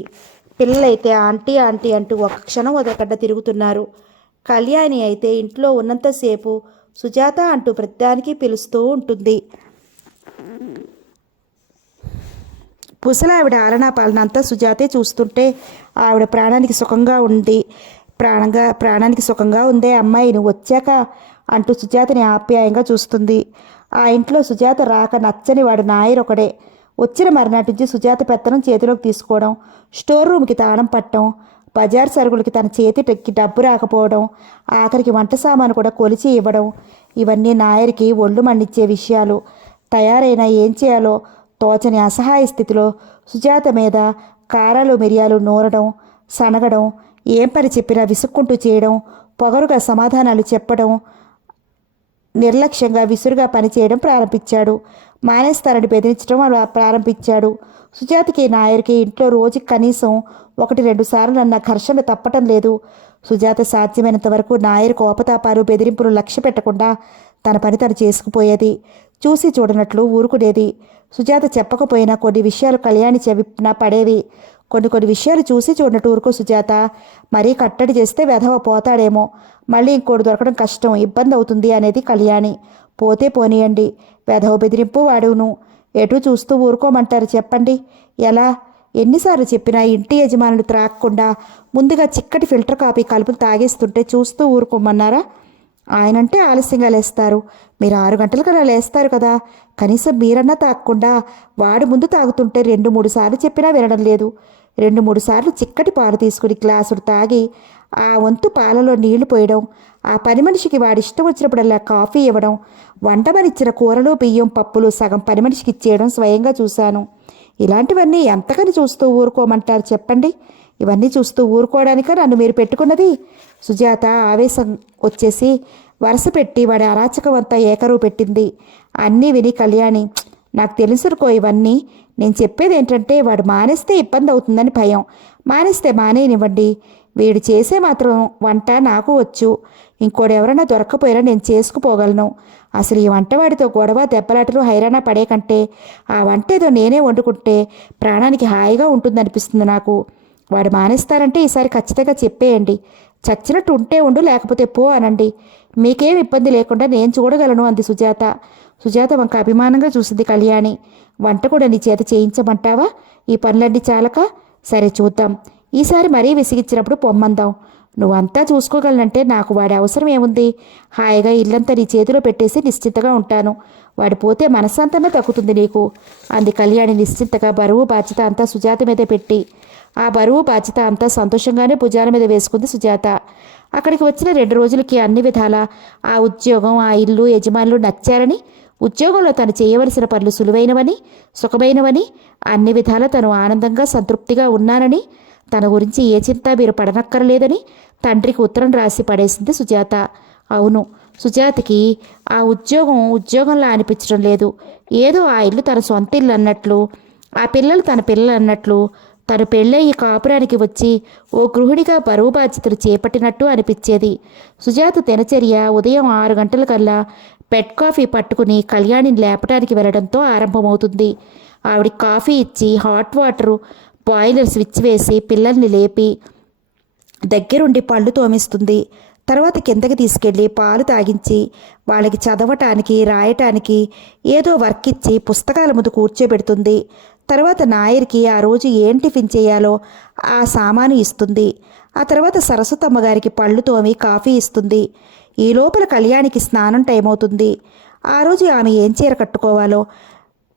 పిల్లలైతే ఆంటీ ఆంటీ అంటూ ఒక క్షణం వదలకుండా తిరుగుతున్నారు. కళ్యాణి అయితే ఇంట్లో ఉన్నంతసేపు సుజాత అంటూ ప్రతిదానికి పిలుస్తూ ఉంటుంది. పుసలావిడ ఆలనా పాలన అంతా సుజాతే చూస్తుంటే ఆవిడ ప్రాణానికి సుఖంగా ఉందే అమ్మాయి నువ్వు వచ్చాక అంటూ సుజాతని ఆప్యాయంగా చూస్తుంది. ఆ ఇంట్లో సుజాత రాక నచ్చని వాడు నాయర్ ఒకడే. వచ్చిన మరునాటి నుంచి సుజాత పెత్తనం చేతిలోకి తీసుకోవడం, స్టోర్ రూమ్కి తాళం పట్టడం, బజార్ సరుకులకి తన చేతికి డబ్బు రాకపోవడం, ఆఖరికి వంట సామాను కూడా కొలిచి ఇవ్వడం, ఇవన్నీ నాయర్కి ఒళ్ళు మన్నిచ్చే విషయాలు. తయారైనా ఏం చేయాలో తోచని అసహాయ స్థితిలో సుజాత మీద కారాలు మిరియాలు నూరడం, సనగడం, ఏం పని చెప్పినా విసుక్కుంటూ చేయడం, పొగరుగా సమాధానాలు చెప్పడం, నిర్లక్ష్యంగా విసురుగా పనిచేయడం ప్రారంభించాడు. మానేస్తారని బెదిరించడం అలా ప్రారంభించాడు. సుజాతకి నాయర్కి ఇంట్లో రోజుకి కనీసం 1-2 సార్లు అన్న ఘర్షణ తప్పటం లేదు. సుజాత సాధ్యమైనంత వరకు నాయర్ కోపతాపాలు బెదిరింపులు లక్ష్య పెట్టకుండా తన పని తను చేసుకుపోయేది. చూసి చూడనట్లు ఊరుకునేది. సుజాత చెప్పకపోయినా కొన్ని విషయాలు కళ్యాణి చెవిన పడేవి. కొన్ని విషయాలు చూసి చూడనట్టు ఊరుకో సుజాత. మరీ కట్టడి చేస్తే వెధవ పోతాడేమో, మళ్ళీ ఇంకోటి దొరకడం కష్టం, ఇబ్బంది అవుతుంది అనేది కళ్యాణి. పోతే పోనీయండి, వెధవ బెదిరింపు వాడును. ఎటు చూస్తూ ఊరుకోమంటారు చెప్పండి? ఎలా? ఎన్నిసార్లు చెప్పినా ఇంటి యజమానులు త్రాగకుండా ముందుగా చిక్కటి ఫిల్టర్ కాఫీ కలుపులు తాగేస్తుంటే చూస్తూ ఊరుకోమన్నారా? ఆయనంటే ఆలస్యంగా లేస్తారు, మీరు 6 గంటలకల్లా లేస్తారు కదా. కనీసం మీరన్నా తాగకుండా వాడు ముందు తాగుతుంటే 2-3 సార్లు చెప్పినా వినడం లేదు. 2-3 సార్లు చిక్కటి పాలు తీసుకుని గ్లాసుడు తాగి ఆ వంతు పాలలో నీళ్లు పోయడం, ఆ పని మనిషికి వాడి ఇష్టం వచ్చినప్పుడల్లా కాఫీ ఇవ్వడం, వంటమనిచ్చిన కూరలు బియ్యం పప్పులు సగం పని మనిషికి ఇచ్చేయడం స్వయంగా చూశాను. ఇలాంటివన్నీ ఎంతకని చూస్తూ ఊరుకోమంటారు చెప్పండి? ఇవన్నీ చూస్తూ ఊరుకోవడానిక నన్ను మీరు పెట్టుకున్నది? సుజాత ఆవేశం వచ్చేసి వరుస పెట్టి వాడి అరాచకమంతా ఏకరువు పెట్టింది. అన్నీ విని కళ్యాణి, నాకు తెలుసునుకో ఇవన్నీ. నేను చెప్పేది ఏంటంటే వాడు మానేస్తే ఇబ్బంది అవుతుందని భయం. మానేస్తే మానేయనివ్వండి. వీడు చేసే మాత్రం వంట నాకు వచ్చు. ఇంకోటి ఎవరైనా దొరక్కపోయినా నేను చేసుకుపోగలను. అసలు ఈ వంటవాడితో గొడవ దెబ్బలాటలు హైరాణ పడే కంటే ఆ వంట ఏదో నేనే వండుకుంటే ప్రాణానికి హాయిగా ఉంటుందనిపిస్తుంది నాకు. వాడు మానేస్తారంటే ఈసారి ఖచ్చితంగా చెప్పేయండి. చచ్చినట్టు ఉంటే ఉండు, లేకపోతే పో అనండి. మీకేం ఇబ్బంది లేకుండా నేను చూడగలను అంది సుజాత. సుజాత వంక అభిమానంగా చూసింది కళ్యాణి. వంట కూడా నీ చేత చేయించమంటావా? ఈ పనులన్నీ చాలక? సరే చూద్దాం. ఈసారి మరీ విసిగించినప్పుడు పొమ్మందాం. నువ్వంతా చూసుకోగలనంటే నాకు వాడి అవసరం ఏముంది? హాయిగా ఇల్లంతా నీ చేతిలో పెట్టేసి నిశ్చింతగా ఉంటాను. వాడి పోతే మనస్సంతన్నా తగ్గుతుంది నీకు అంది కళ్యాణి నిశ్చింతగా బరువు బాధ్యత అంతా సుజాత మీదే పెట్టి. ఆ బరువు బాధ్యత అంతా సంతోషంగానే భుజాల మీద వేసుకుంది సుజాత. అక్కడికి వచ్చిన 2 రోజులకి అన్ని విధాలా ఆ ఉద్యోగం, ఆ ఇల్లు, యజమానులు నచ్చారని, ఉద్యోగంలో తను చేయవలసిన పనులు సులువైనవని, సుఖమైనవని, అన్ని విధాలా తను ఆనందంగా సంతృప్తిగా ఉన్నానని, తన గురించి ఏ చింత మీరు పడనక్కర్లేదని తండ్రికి ఉత్తరం రాసి పడేసింది సుజాత. అవును, సుజాతకి ఆ ఉద్యోగంలా అనిపించడం లేదు. ఏదో ఆ ఇల్లు తన సొంత ఇల్లు అన్నట్లు, ఆ పిల్లలు తన పిల్లలు అన్నట్లు, తను పెళ్ళయి కాపురానికి వచ్చి ఓ గృహిణిగా బరువు బాధ్యతలు చేపట్టినట్టు అనిపించేది. సుజాత దినచర్య ఉదయం 6 గంటలకల్లా బెడ్ కాఫీ పట్టుకుని కళ్యాణిని లేపడానికి వెళ్ళడంతో ఆరంభమవుతుంది. ఆవిడ కాఫీ ఇచ్చి హాట్ వాటరు బాయిలర్ స్విచ్ వేసి పిల్లల్ని లేపి దగ్గరుండి పళ్ళు తోమిస్తుంది. తర్వాత కిందకి తీసుకెళ్ళి పాలు తాగించి వాళ్ళకి చదవటానికి రాయటానికి ఏదో వర్క్ ఇచ్చి పుస్తకాల ముందు కూర్చోబెడుతుంది. తర్వాత నాయర్కి ఆ రోజు ఏం టిఫిన్ చేయాలో ఆ సామాను ఇస్తుంది. ఆ తర్వాత సరస్వతమ్మ గారికి పళ్ళు తోమి కాఫీ ఇస్తుంది. ఈ లోపల కళ్యాణికి స్నానం టైం అవుతుంది. ఆ రోజు ఆమె ఏం చీర కట్టుకోవాలో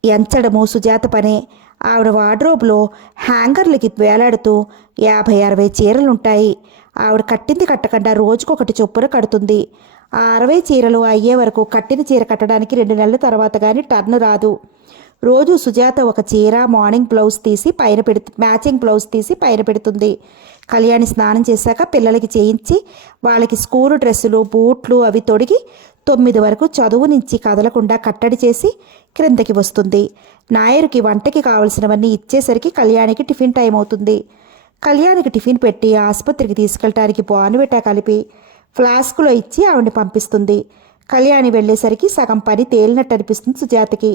ఎంచడము సుజాత పనే. ఆవిడ వార్డ్రోబ్లో హ్యాంగర్లకి వేలాడుతూ 50-60 చీరలుంటాయి. ఆవిడ కట్టింది కట్టకుండా రోజుకొకటి చొప్పున కడుతుంది. ఆ 60 చీరలు అయ్యే వరకు కట్టిన చీర కట్టడానికి 2 నెలల తర్వాత కానీ టర్న్ రాదు. రోజు సుజాత ఒక చీర మ్యాచింగ్ బ్లౌజ్ తీసి పైన పెడుతుంది. కళ్యాణి స్నానం చేశాక పిల్లలకి చేయించి వాళ్ళకి స్కూలు డ్రెస్సులు బూట్లు అవి తొడిగి 9 వరకు చదువు నుంచి కదలకుండా కట్టడి చేసి క్రిందకి వస్తుంది. నాయరుకి వంటకి కావలసినవన్నీ ఇచ్చేసరికి కళ్యాణికి టిఫిన్ టైం అవుతుంది. కళ్యాణికి టిఫిన్ పెట్టి ఆసుపత్రికి తీసుకెళ్ళటానికి బానుబెట్టా కలిపి ఫ్లాస్కులో ఇచ్చి ఆవిడని పంపిస్తుంది. కళ్యాణి వెళ్ళేసరికి సగం పని తేలినట్టు అనిపిస్తుంది సుజాతకి.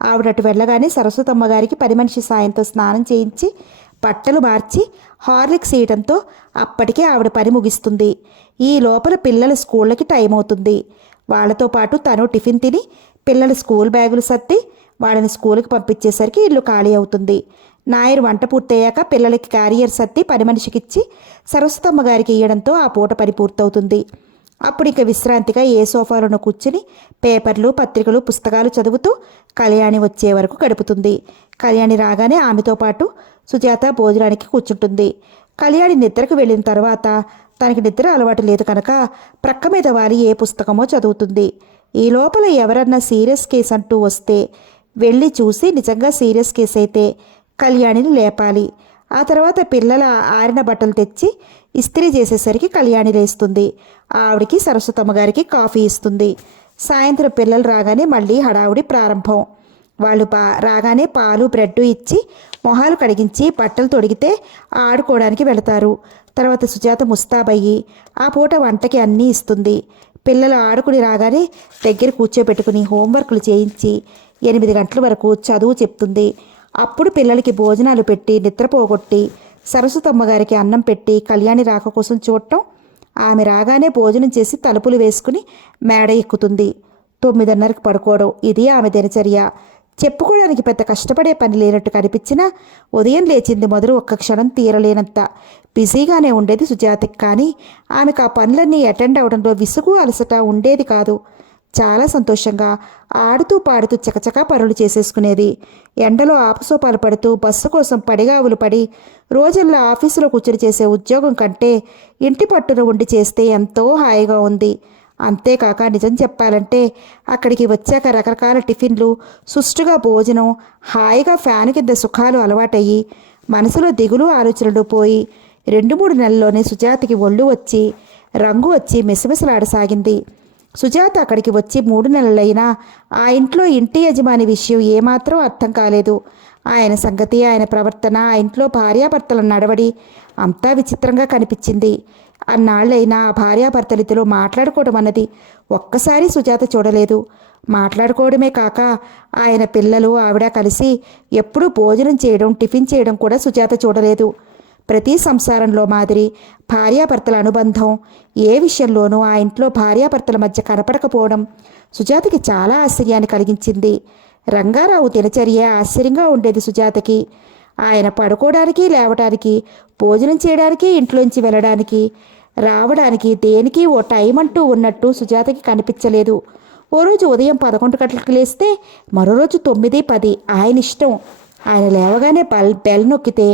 ఆవిడటు వెళ్ళగానే సరస్వతమ్మ గారికి పని మనిషి సాయంతో స్నానం చేయించి బట్టలు మార్చి హార్లిక్స్ ఇయడంతో అప్పటికే ఆవిడ పని ముగిస్తుంది. ఈ లోపల పిల్లల స్కూళ్ళకి టైం అవుతుంది. వాళ్ళతో పాటు తను టిఫిన్ తిని పిల్లల స్కూల్ బ్యాగులు సర్ది వాళ్ళని స్కూల్కి పంపించేసరికి ఇల్లు ఖాళీ అవుతుంది. నాయర్ వంట పూర్తయ్యాక పిల్లలకి క్యారియర్ సర్ది పని మనిషికిచ్చి సరస్వతమ్మ గారికి ఇవ్వడంతో ఆ పూట పని పూర్తవుతుంది. అప్పుడు ఇక విశ్రాంతిగా ఏ సోఫాలోనో కూర్చుని పేపర్లు, పత్రికలు, పుస్తకాలు చదువుతూ కళ్యాణి వచ్చే వరకు గడుపుతుంది. కళ్యాణి రాగానే ఆమెతో పాటు సుజాత భోజనానికి కూర్చుంటుంది. కళ్యాణి నిద్రకు వెళ్ళిన తర్వాత తనకి నిద్ర అలవాటు లేదు కనుక ప్రక్క మీద వాలి ఏ పుస్తకమో చదువుతుంది. ఈ లోపల ఎవరన్నా సీరియస్ కేసు అంటూ వస్తే వెళ్ళి చూసి నిజంగా సీరియస్ కేసు అయితే కళ్యాణిని లేపాలి. ఆ తర్వాత పిల్లల ఆరిన బట్టలు తెచ్చి ఇస్త్రీ చేసేసరికి కళ్యాణి లేస్తుంది. ఆవిడికి సరస్వతమ్మ గారికి కాఫీ ఇస్తుంది. సాయంత్రం పిల్లలు రాగానే మళ్ళీ హడావుడి ప్రారంభం. వాళ్ళు రాగానే పాలు, బ్రెడ్ ఇచ్చి మొహాలు కడిగించి బట్టలు తొడిగితే ఆడుకోవడానికి వెళతారు. తర్వాత సుజాత ముస్తాబయ్యి ఆ పూట వంటకి అన్నీ ఇస్తుంది. పిల్లలు ఆడుకుని రాగానే దగ్గర కూర్చోబెట్టుకుని హోంవర్క్లు చేయించి 8 గంటల వరకు చదువు చెప్తుంది. అప్పుడు పిల్లలకి భోజనాలు పెట్టి నిద్రపోగొట్టి సరస్వతమ్మ గారికి అన్నం పెట్టి కళ్యాణి రాక కోసం చూడటం. ఆమె రాగానే భోజనం చేసి తలుపులు వేసుకుని మేడ ఎక్కుతుంది. 9:30కి పడుకోవడం, ఇది ఆమె దినచర్య. చెప్పుకోవడానికి పెద్ద కష్టపడే పని లేనట్టు కనిపించినా ఉదయం లేచింది మొదలు ఒక్క క్షణం తీరలేనంత బిజీగానే ఉండేది సుజాతకి. కానీ ఆమెకు ఆ పనులన్నీ అటెండ్ అవడంలో విసుగు, అలసట ఉండేది కాదు. చాలా సంతోషంగా ఆడుతూ పాడుతూ చకచకా పనులు చేసేసుకునేది. ఎండలో ఆపసోపాలు పడుతూ బస్సు కోసం పడిగావులు పడి రోజుల్లో ఆఫీసులో కూర్చుని చేసే ఉద్యోగం కంటే ఇంటి పట్టున ఉండి చేస్తే ఎంతో హాయిగా ఉంది. అంతేకాక నిజం చెప్పాలంటే అక్కడికి వచ్చాక రకరకాల టిఫిన్లు, సుష్టుగా భోజనం, హాయిగా ఫ్యాన్ కింద సుఖాలు అలవాటయ్యి మనసులో దిగులు ఆలోచనలు పోయి 2-3 నెలల్లోనే సుజాతకి ఒళ్ళు వచ్చి రంగు వచ్చి మెసమెసలాడసాగింది. సుజాత అక్కడికి వచ్చి 3 నెలలైనా ఆ ఇంట్లో ఇంటి యజమాని విషయం ఏమాత్రం అర్థం కాలేదు. ఆయన సంగతి, ఆయన ప్రవర్తన, ఆ ఇంట్లో భార్యాభర్తల నడవడి అంతా విచిత్రంగా కనిపించింది. అన్నాళ్ళైనా ఆ భార్యాభర్తలిద్దరూ మాట్లాడుకోవడం అన్నది ఒక్కసారి సుజాత చూడలేదు. మాట్లాడుకోవడమే కాక ఆయన పిల్లలు, ఆవిడ కలిసి ఎప్పుడూ భోజనం చేయడం, టిఫిన్ చేయడం కూడా సుజాత చూడలేదు. ప్రతి సంసారంలో మాదిరి భార్యాభర్తల అనుబంధం ఏ విషయంలోనూ ఆ ఇంట్లో భార్యాభర్తల మధ్య కనపడకపోవడం సుజాతకి చాలా ఆశ్చర్యాన్ని కలిగించింది. రంగారావు దినచర్య ఆశ్చర్యంగా ఉండేది సుజాతకి. ఆయన పడుకోవడానికి, లేవడానికి, భోజనం చేయడానికి, ఇంట్లోంచి వెళ్ళడానికి, రావడానికి దేనికి ఓ టైం అంటూ ఉన్నట్టు సుజాతకి కనిపించలేదు. ఓ రోజు ఉదయం 11 గంటలకు లేస్తే మరో రోజు 9, 10 ఆయన ఇష్టం. ఆయన లేవగానే బెల్ నొక్కితే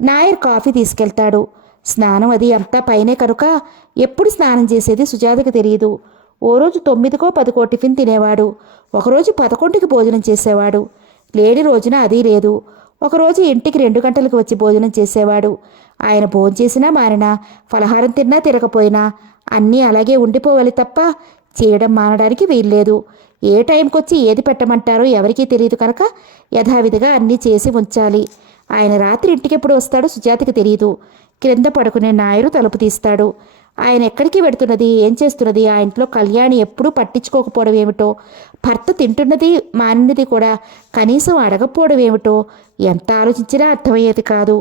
నాయర్ కాఫీ తీసుకెళ్తాడు. స్నానం అది అంతా పైనే కనుక ఎప్పుడు స్నానం చేసేది సుజాతకు తెలియదు. ఓ రోజు 9కో 10కో టిఫిన్ తినేవాడు. ఒకరోజు 11కి భోజనం చేసేవాడు. లేని రోజున అది లేదు. ఒకరోజు ఇంటికి 2 గంటలకు వచ్చి భోజనం చేసేవాడు. ఆయన భోజనం చేసినా మారినా, ఫలహారం తిన్నా తిరగపోయినా అన్నీ అలాగే ఉండిపోవాలి తప్ప చేయడం మానడానికి వీల్లేదు. ఏ టైంకి వచ్చి ఏది పెట్టమంటారో ఎవరికీ తెలియదు కనుక యథావిధిగా అన్నీ చేసి ఉంచాలి. ఆయన రాత్రి ఇంటికి ఎప్పుడు వస్తాడో సుజాతకి తెలియదు. క్రింద పడుకునే నాయరు తలుపు తీస్తాడు. ఆయన ఎక్కడికి వెడుతున్నది, ఏం చేస్తున్నది, ఆ ఇంట్లో కళ్యాణి ఎప్పుడూ పట్టించుకోకపోవడం ఏమిటో, భర్త తింటున్నది మానినది కూడా కనీసం అడగకపోవడం ఏమిటో ఎంత ఆలోచించినా అర్థమయ్యేది కాదు.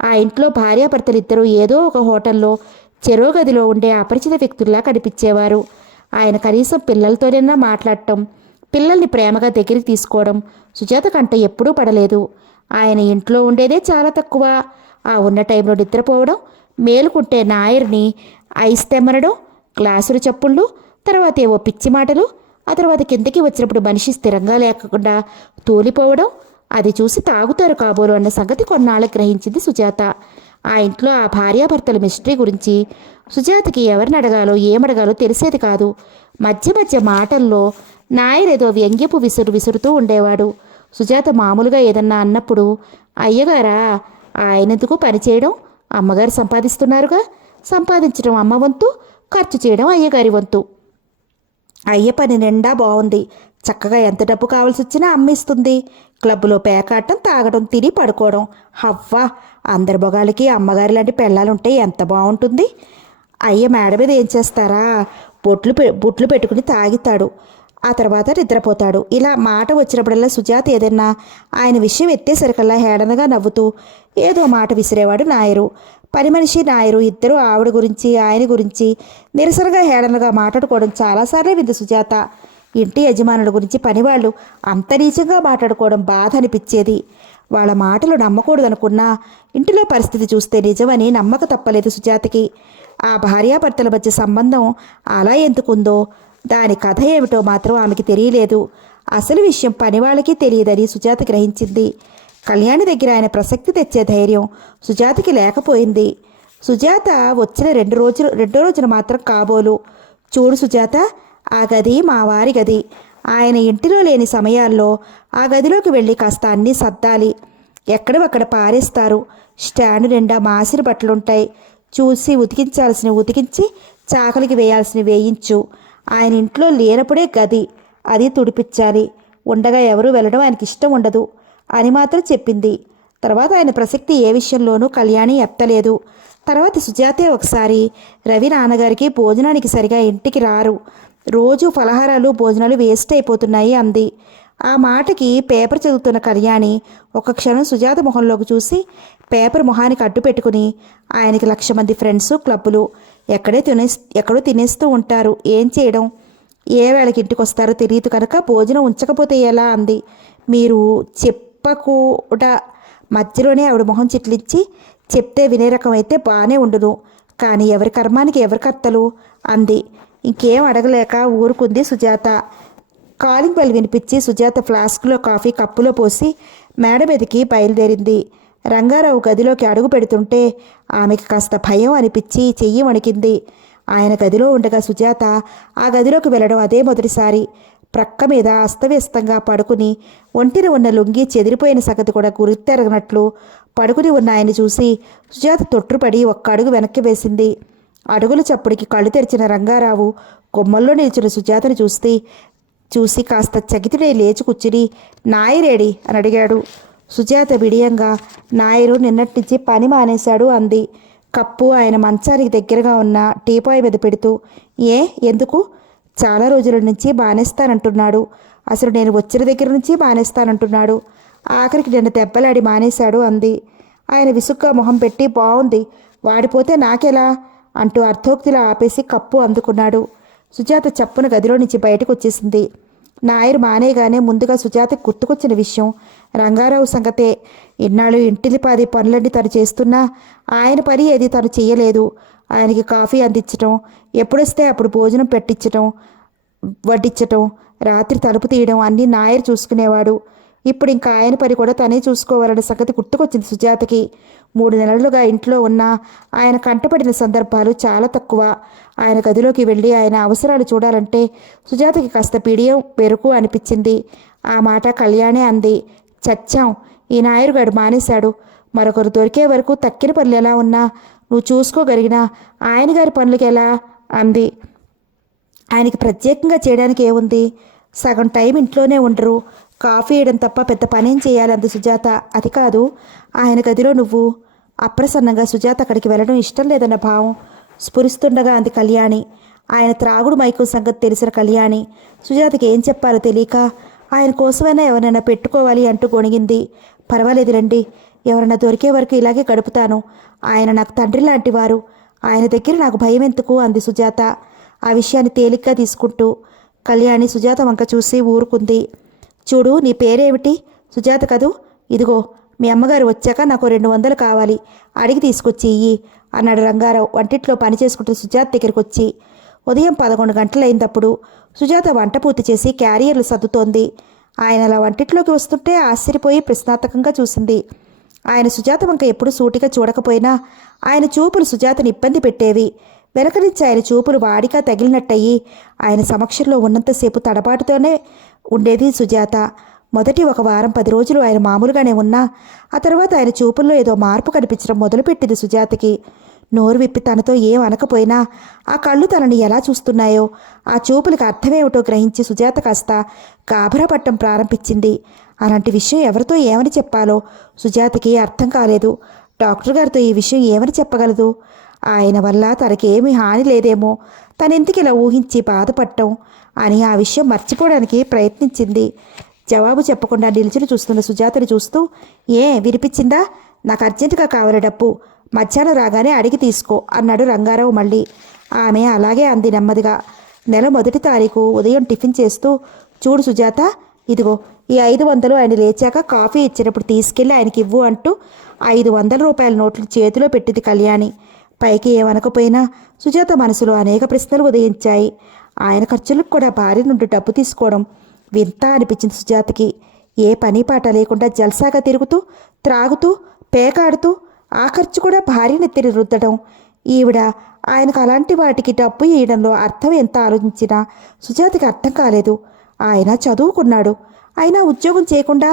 ఆ ఇంట్లో భార్యాభర్తలిద్దరూ ఏదో ఒక హోటల్లో చెరో గదిలో ఉండే అపరిచిత వ్యక్తుల్లా కనిపించేవారు. ఆయన కనీసం పిల్లలతోనైనా మాట్లాడటం, పిల్లల్ని ప్రేమగా దగ్గరికి తీసుకోవడం సుజాత కంట ఎప్పుడూ పడలేదు. ఆయన ఇంట్లో ఉండేదే చాలా తక్కువ. ఆ ఉన్న టైంలో నిద్రపోవడం, మేలుకుంటే నాయర్ని ఐస్ తెమ్మనడం, గ్లాసులు చప్పుళ్ళు, తర్వాత ఏవో పిచ్చి మాటలు, ఆ తర్వాత కిందకి వచ్చినప్పుడు మనిషి స్థిరంగా లేకుండా తూలిపోవడం, అది చూసి తాగుతారు కాబోలు అన్న సంగతి కొన్నాళ్ళకి గ్రహించింది సుజాత. ఆ ఇంట్లో ఆ భార్యాభర్తల మిస్టరీ గురించి సుజాతకి ఎవరిని అడగాలో ఏమడగాలో తెలిసేది కాదు. మధ్య మధ్య మాటల్లో నాయర్ ఏదో వ్యంగ్యపు విసురుతూ ఉండేవాడు. సుజాత మామూలుగా ఏదన్నా అన్నప్పుడు, అయ్యగారా ఆయనెందుకు పనిచేయడం, అమ్మగారు సంపాదిస్తున్నారుగా, సంపాదించడం అమ్మ వంతు, ఖర్చు చేయడం అయ్యగారి వంతు. అయ్య పని నిండా బాగుంది, చక్కగా ఎంత డబ్బు కావాల్సి వచ్చినా అమ్మిస్తుంది. క్లబ్లో పేకాటం, తాగడం, తిని పడుకోవడం. హవ్వా, అందరి మొగాలకి అమ్మగారి లాంటి పెళ్ళాలుంటే ఎంత బాగుంటుంది. అయ్య మేడ మీద ఏం చేస్తారా, బొట్లు పెట్టుకుని తాగితాడు. ఆ తర్వాత నిద్రపోతాడు. ఇలా మాట వచ్చినప్పుడల్లా సుజాత ఏదన్నా ఆయన విషయం ఎత్తేసరికల్లా హేళనగా నవ్వుతూ ఏదో మాట విసిరేవాడు నాయరు. పని మనిషి నాయరు ఇద్దరు ఆవిడ గురించి ఆయన గురించి నిరసనగా హేళనగా మాట్లాడుకోవడం చాలాసార్లే వింది సుజాత. ఇంటి యజమానుల గురించి పనివాళ్ళు అంత నీచంగా మాట్లాడుకోవడం బాధ అనిపించేది. వాళ్ళ మాటలు నమ్మకూడదనుకున్నా ఇంటిలో పరిస్థితి చూస్తే నిజమని నమ్మక తప్పలేదు సుజాతకి. ఆ భార్యాభర్తల మధ్య సంబంధం అలా ఎందుకుందో దాని కథ ఏమిటో మాత్రం ఆమెకి తెలియలేదు. అసలు విషయం పనివాళ్ళకి తెలియదని సుజాత గ్రహించింది. కళ్యాణి దగ్గర ఆయన ప్రసక్తి తెచ్చే ధైర్యం సుజాతకి లేకపోయింది. సుజాత వచ్చిన రెండో రోజున మాత్రం కాబోలు. చూడు సుజాత, ఆ గది మా వారి గది. ఆయన ఇంటిలో లేని సమయాల్లో ఆ గదిలోకి వెళ్ళి కాస్త అన్నీ సర్దాలి. ఎక్కడవక్కడ పారేస్తారు. స్టాండ్ నిండా మాసిన బట్టలుంటాయి. చూసి ఉతికించాల్సినవి ఉతికించి చాకలికి వేయాల్సినవి వేయించు. ఆయన ఇంట్లో లేనప్పుడే గది అది తుడిపించాలి. ఉండగా ఎవరూ వెళ్ళడం ఆయనకి ఇష్టం ఉండదు అని మాత్రం చెప్పింది. తర్వాత ఆయన ప్రసక్తి ఏ విషయంలోనూ కళ్యాణి ఎత్తలేదు. తర్వాత సుజాతే ఒకసారి రవి నాన్నగారికి భోజనానికి సరిగా ఇంటికి రారు, రోజు ఫలహారాలు భోజనాలు వేస్ట్ అయిపోతున్నాయి అంది. ఆ మాటకి పేపర్ చదువుతున్న కళ్యాణి ఒక క్షణం సుజాత మొహంలోకి చూసి పేపర్ మొహానికి అడ్డు పెట్టుకుని ఆయనకి 1,00,000 మంది ఫ్రెండ్స్ క్లబ్బులు ఎక్కడో తినేస్తూ ఉంటారు, ఏం చేయడం, ఏ వేళకి ఇంటికి వస్తారో తెలియదు కనుక భోజనం ఉంచకపోతే ఎలా అంది. మీరు చెప్పకూడా మధ్యలోనే ఆవిడ మొహం చిట్లించి చెప్తే వినే రకం అయితే బాగానే ఉండును, కానీ ఎవరి కర్మానికి ఎవరి కర్తలు అంది. ఇంకేం అడగలేక ఊరుకుంది సుజాత. కాలింగ్ బెల్ వినిపించి సుజాత ఫ్లాస్క్లో కాఫీ కప్పులో పోసి మేడ మీదకి బయలుదేరింది. రంగారావు గదిలోకి అడుగు పెడుతుంటే ఆమెకి కాస్త భయం అనిపించి చెయ్యి వణికింది. ఆయన గదిలో ఉండగా సుజాత ఆ గదిలోకి వెళ్ళడం అదే మొదటిసారి. ప్రక్క మీద అస్తవ్యస్తంగా పడుకుని ఒంటిన ఉన్న లుంగి చెదిరిపోయిన సంగతి కూడా గుర్తెరగనట్లు పడుకుని ఉన్న ఆయన చూసి సుజాత తొట్టుపడి ఒక్క అడుగు వెనక్కి వేసింది. అడుగుల చప్పుడికి కళ్ళు తెరిచిన రంగారావు గుమ్మల్లో నిల్చున్న సుజాతను చూసి కాస్త చకితుడే లేచి కూర్చుని నాయరేడి అని అడిగాడు. సుజాత బిడియంగా నాయరు నిన్నటి నుంచి పని మానేశాడు అంది. కప్పు ఆయన మంచానికి దగ్గరగా ఉన్న టీపాయ్ మీద పెడుతూ ఎందుకు? చాలా రోజుల నుంచి మానేస్తానంటున్నాడు. అసలు నేను వచ్చిన దగ్గర నుంచి మానేస్తానంటున్నాడు. ఆఖరికి నిన్న దెబ్బలాడి మానేశాడు అంది. ఆయన విసుగ్గా మొహం పెట్టి బాగుంది, వాడిపోతే నాకెలా అంటూ అర్థోక్తిలో ఆపేసి కప్పు అందుకున్నాడు. సుజాత చప్పున గదిలో నుంచి బయటకు వచ్చేసింది. నాయరు మానేగానే ముందుగా సుజాతకు గుర్తుకొచ్చిన విషయం రంగారావు సంగతే. ఇన్నాళ్ళు ఇంటిలిపాది పనులన్నీ తను చేస్తున్నా ఆయన పని ఏది తను చెయ్యలేదు. ఆయనకి కాఫీ అందించటం, ఎప్పుడొస్తే అప్పుడు భోజనం వడ్డించటం, రాత్రి తలుపు తీయడం అన్నీ నాయరు చూసుకునేవాడు. ఇప్పుడు ఇంకా ఆయన పని కూడా తనే చూసుకోవాలన్న సంగతి గుర్తుకొచ్చింది సుజాతకి. 3 నెలలుగా ఇంట్లో ఉన్న ఆయన కంటపడిన సందర్భాలు చాలా తక్కువ. ఆయన గదిలోకి వెళ్ళి ఆయన అవసరాలు చూడాలంటే సుజాతకి కాస్త పిడియం పెరుకు అనిపించింది. ఆ మాట కళ్యాణే అంది. చచ్చాం, ఈ నాయరుగాడు మానేశాడు. మరొకరు దొరికే వరకు తక్కిన పనులు ఎలా ఉన్నా నువ్వు చూసుకోగలిగినా ఆయన గారి పనులకి ఎలా అంది. ఆయనకి ప్రత్యేకంగా చేయడానికి ఏముంది? సగం టైం ఇంట్లోనే ఉండరు, కాఫీ వేయడం తప్ప పెద్ద పనేం చేయాలి అంది సుజాత. అది కాదు, ఆయన గదిలో నువ్వు. అప్రసన్నంగా సుజాత అక్కడికి వెళ్ళడం ఇష్టం లేదన్న భావం స్ఫురిస్తుండగా అంది కళ్యాణి. ఆయన త్రాగుడు మైకం సంగతి తెలిసిన కళ్యాణి సుజాతకి ఏం చెప్పాలో తెలియక ఆయన కోసమైనా ఎవరైనా పెట్టుకోవాలి అంటూ గొణిగింది. పర్వాలేదు రండి, ఎవరైనా దొరికే వరకు ఇలాగే గడుపుతాను. ఆయన నాకు తండ్రి లాంటి వారు, ఆయన దగ్గర నాకు భయం ఎందుకు అంది సుజాత ఆ విషయాన్ని తేలిగ్గా తీసుకుంటూ. కళ్యాణి సుజాత వంక చూసి ఊరుకుంది. చూడు, నీ పేరేమిటి? సుజాత కదూ? ఇదిగో మీ అమ్మగారు వచ్చాక నాకు 200 కావాలి, అడిగి తీసుకొచ్చి ఇయ్యి అన్నాడు రంగారావు వంటిట్లో పని చేసుకుంటూ సుజాత దగ్గరికి వచ్చి. ఉదయం 11 గంటలైందప్పుడు. సుజాత వంట పూర్తి చేసి క్యారియర్లు సర్దుతోంది. ఆయన అలా వంటిట్లోకి వస్తుంటే ఆశ్చర్యపోయి ప్రశ్నార్థకంగా చూసింది. ఆయన సుజాత వంక ఎప్పుడు సూటిగా చూడకపోయినా ఆయన చూపులు సుజాతని ఇబ్బంది పెట్టేవి. వెనక నుంచి ఆయన చూపులు వాడిగా తగిలినట్టయి ఆయన సమక్షంలో ఉన్నంతసేపు తడబాటుతోనే ఉండేది సుజాత. మొదటి 1 వారం 10 రోజులు ఆయన మామూలుగానే ఉన్నా ఆ తర్వాత ఆయన చూపుల్లో ఏదో మార్పు కనిపించడం మొదలుపెట్టింది సుజాతకి. నోరు విప్పి తనతో ఏం అనకపోయినా ఆ కళ్ళు తనని ఎలా చూస్తున్నాయో, ఆ చూపులకి అర్థమేమిటో గ్రహించి సుజాత కాస్త గాభరా పట్టం ప్రారంభించింది. అలాంటి విషయం ఎవరితో ఏమని చెప్పాలో సుజాతకి అర్థం కాలేదు. డాక్టర్ గారితో ఈ విషయం ఏమని చెప్పగలదు? ఆయన వల్ల తనకేమీ హాని లేదేమో, తనెందుకు ఇలా ఊహించి బాధపడటం అని ఆ విషయం మర్చిపోవడానికి ప్రయత్నించింది. జవాబు చెప్పకుండా నిల్చుని చూస్తున్న సుజాతని చూస్తూ, వినిపించిందా? నాకు అర్జెంటుగా కావాలి డబ్బు, మధ్యాహ్నం రాగానే అడిగి తీసుకో అన్నాడు రంగారావు మళ్ళీ. ఆమె అలాగే అంది నెమ్మదిగా. నెల 1వ తారీఖు ఉదయం టిఫిన్ చేస్తూ, చూడు సుజాత, ఇదిగో ఈ 500 ఆయన లేచాక కాఫీ ఇచ్చినప్పుడు తీసుకెళ్ళి ఆయనకి ఇవ్వు అంటూ 500 రూపాయల నోట్లు చేతిలో పెట్టింది కళ్యాణి. పైకి ఏమనకపోయినా సుజాత మనసులో అనేక ప్రశ్నలు ఉదయించాయి. ఆయన ఖర్చులకు కూడా భార్య నుండి డబ్బు తీసుకోవడం వింత అనిపించింది సుజాతకి. ఏ పని పాట లేకుండా జల్సాగా తిరుగుతూ, త్రాగుతూ, పేకాడుతూ, ఆ ఖర్చు కూడా భార్యని ఎత్తిని రుద్దడం. ఈవిడ ఆయనకు అలాంటి వాటికి డబ్బు ఇవ్వడంలో అర్థం ఎంత ఆలోచించినా సుజాతకి అర్థం కాలేదు. ఆయన చదువుకున్నాడు, అయినా ఉద్యోగం చేయకుండా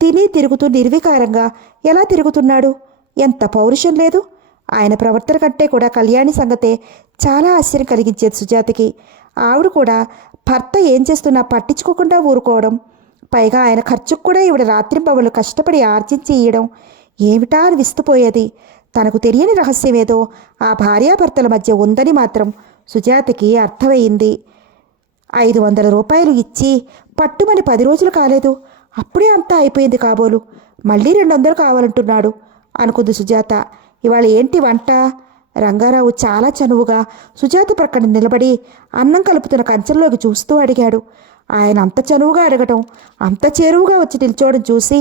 తిని తిరుగుతూ నిర్వికారంగా ఎలా తిరుగుతున్నాడు? ఎంత పౌరుషం లేదు! ఆయన ప్రవర్తన కంటే కూడా కళ్యాణి సంగతే చాలా ఆశ్చర్యం కలిగించేది సుజాతకి. ఆవిడ కూడా భర్త ఏం చేస్తున్నా పట్టించుకోకుండా ఊరుకోవడం, పైగా ఆయన ఖర్చుకు కూడా ఈవిడ రాత్రింబవళ్ళు కష్టపడి ఆర్జించి ఇయ్యడం ఏమిటా అని విస్తుపోయేది. తనకు తెలియని రహస్యమేదో ఆ భార్యాభర్తల మధ్య ఉందని మాత్రం సుజాతకి అర్థమయ్యింది. 500 రూపాయలు ఇచ్చి పట్టుమని 10 రోజులు కాలేదు, అప్పుడే అంతా అయిపోయింది కాబోలు. మళ్ళీ 200 కావాలంటున్నాడు అనుకుంది సుజాత. ఇవాళ ఏంటి వంట? రంగారావు చాలా చనువుగా సుజాత ప్రక్కన నిలబడి అన్నం కలుపుతున్న కంచంలోకి చూస్తూ అడిగాడు. ఆయన అంత చనువుగా అడగటం, అంత చేరువుగా వచ్చి నిల్చోవడం చూసి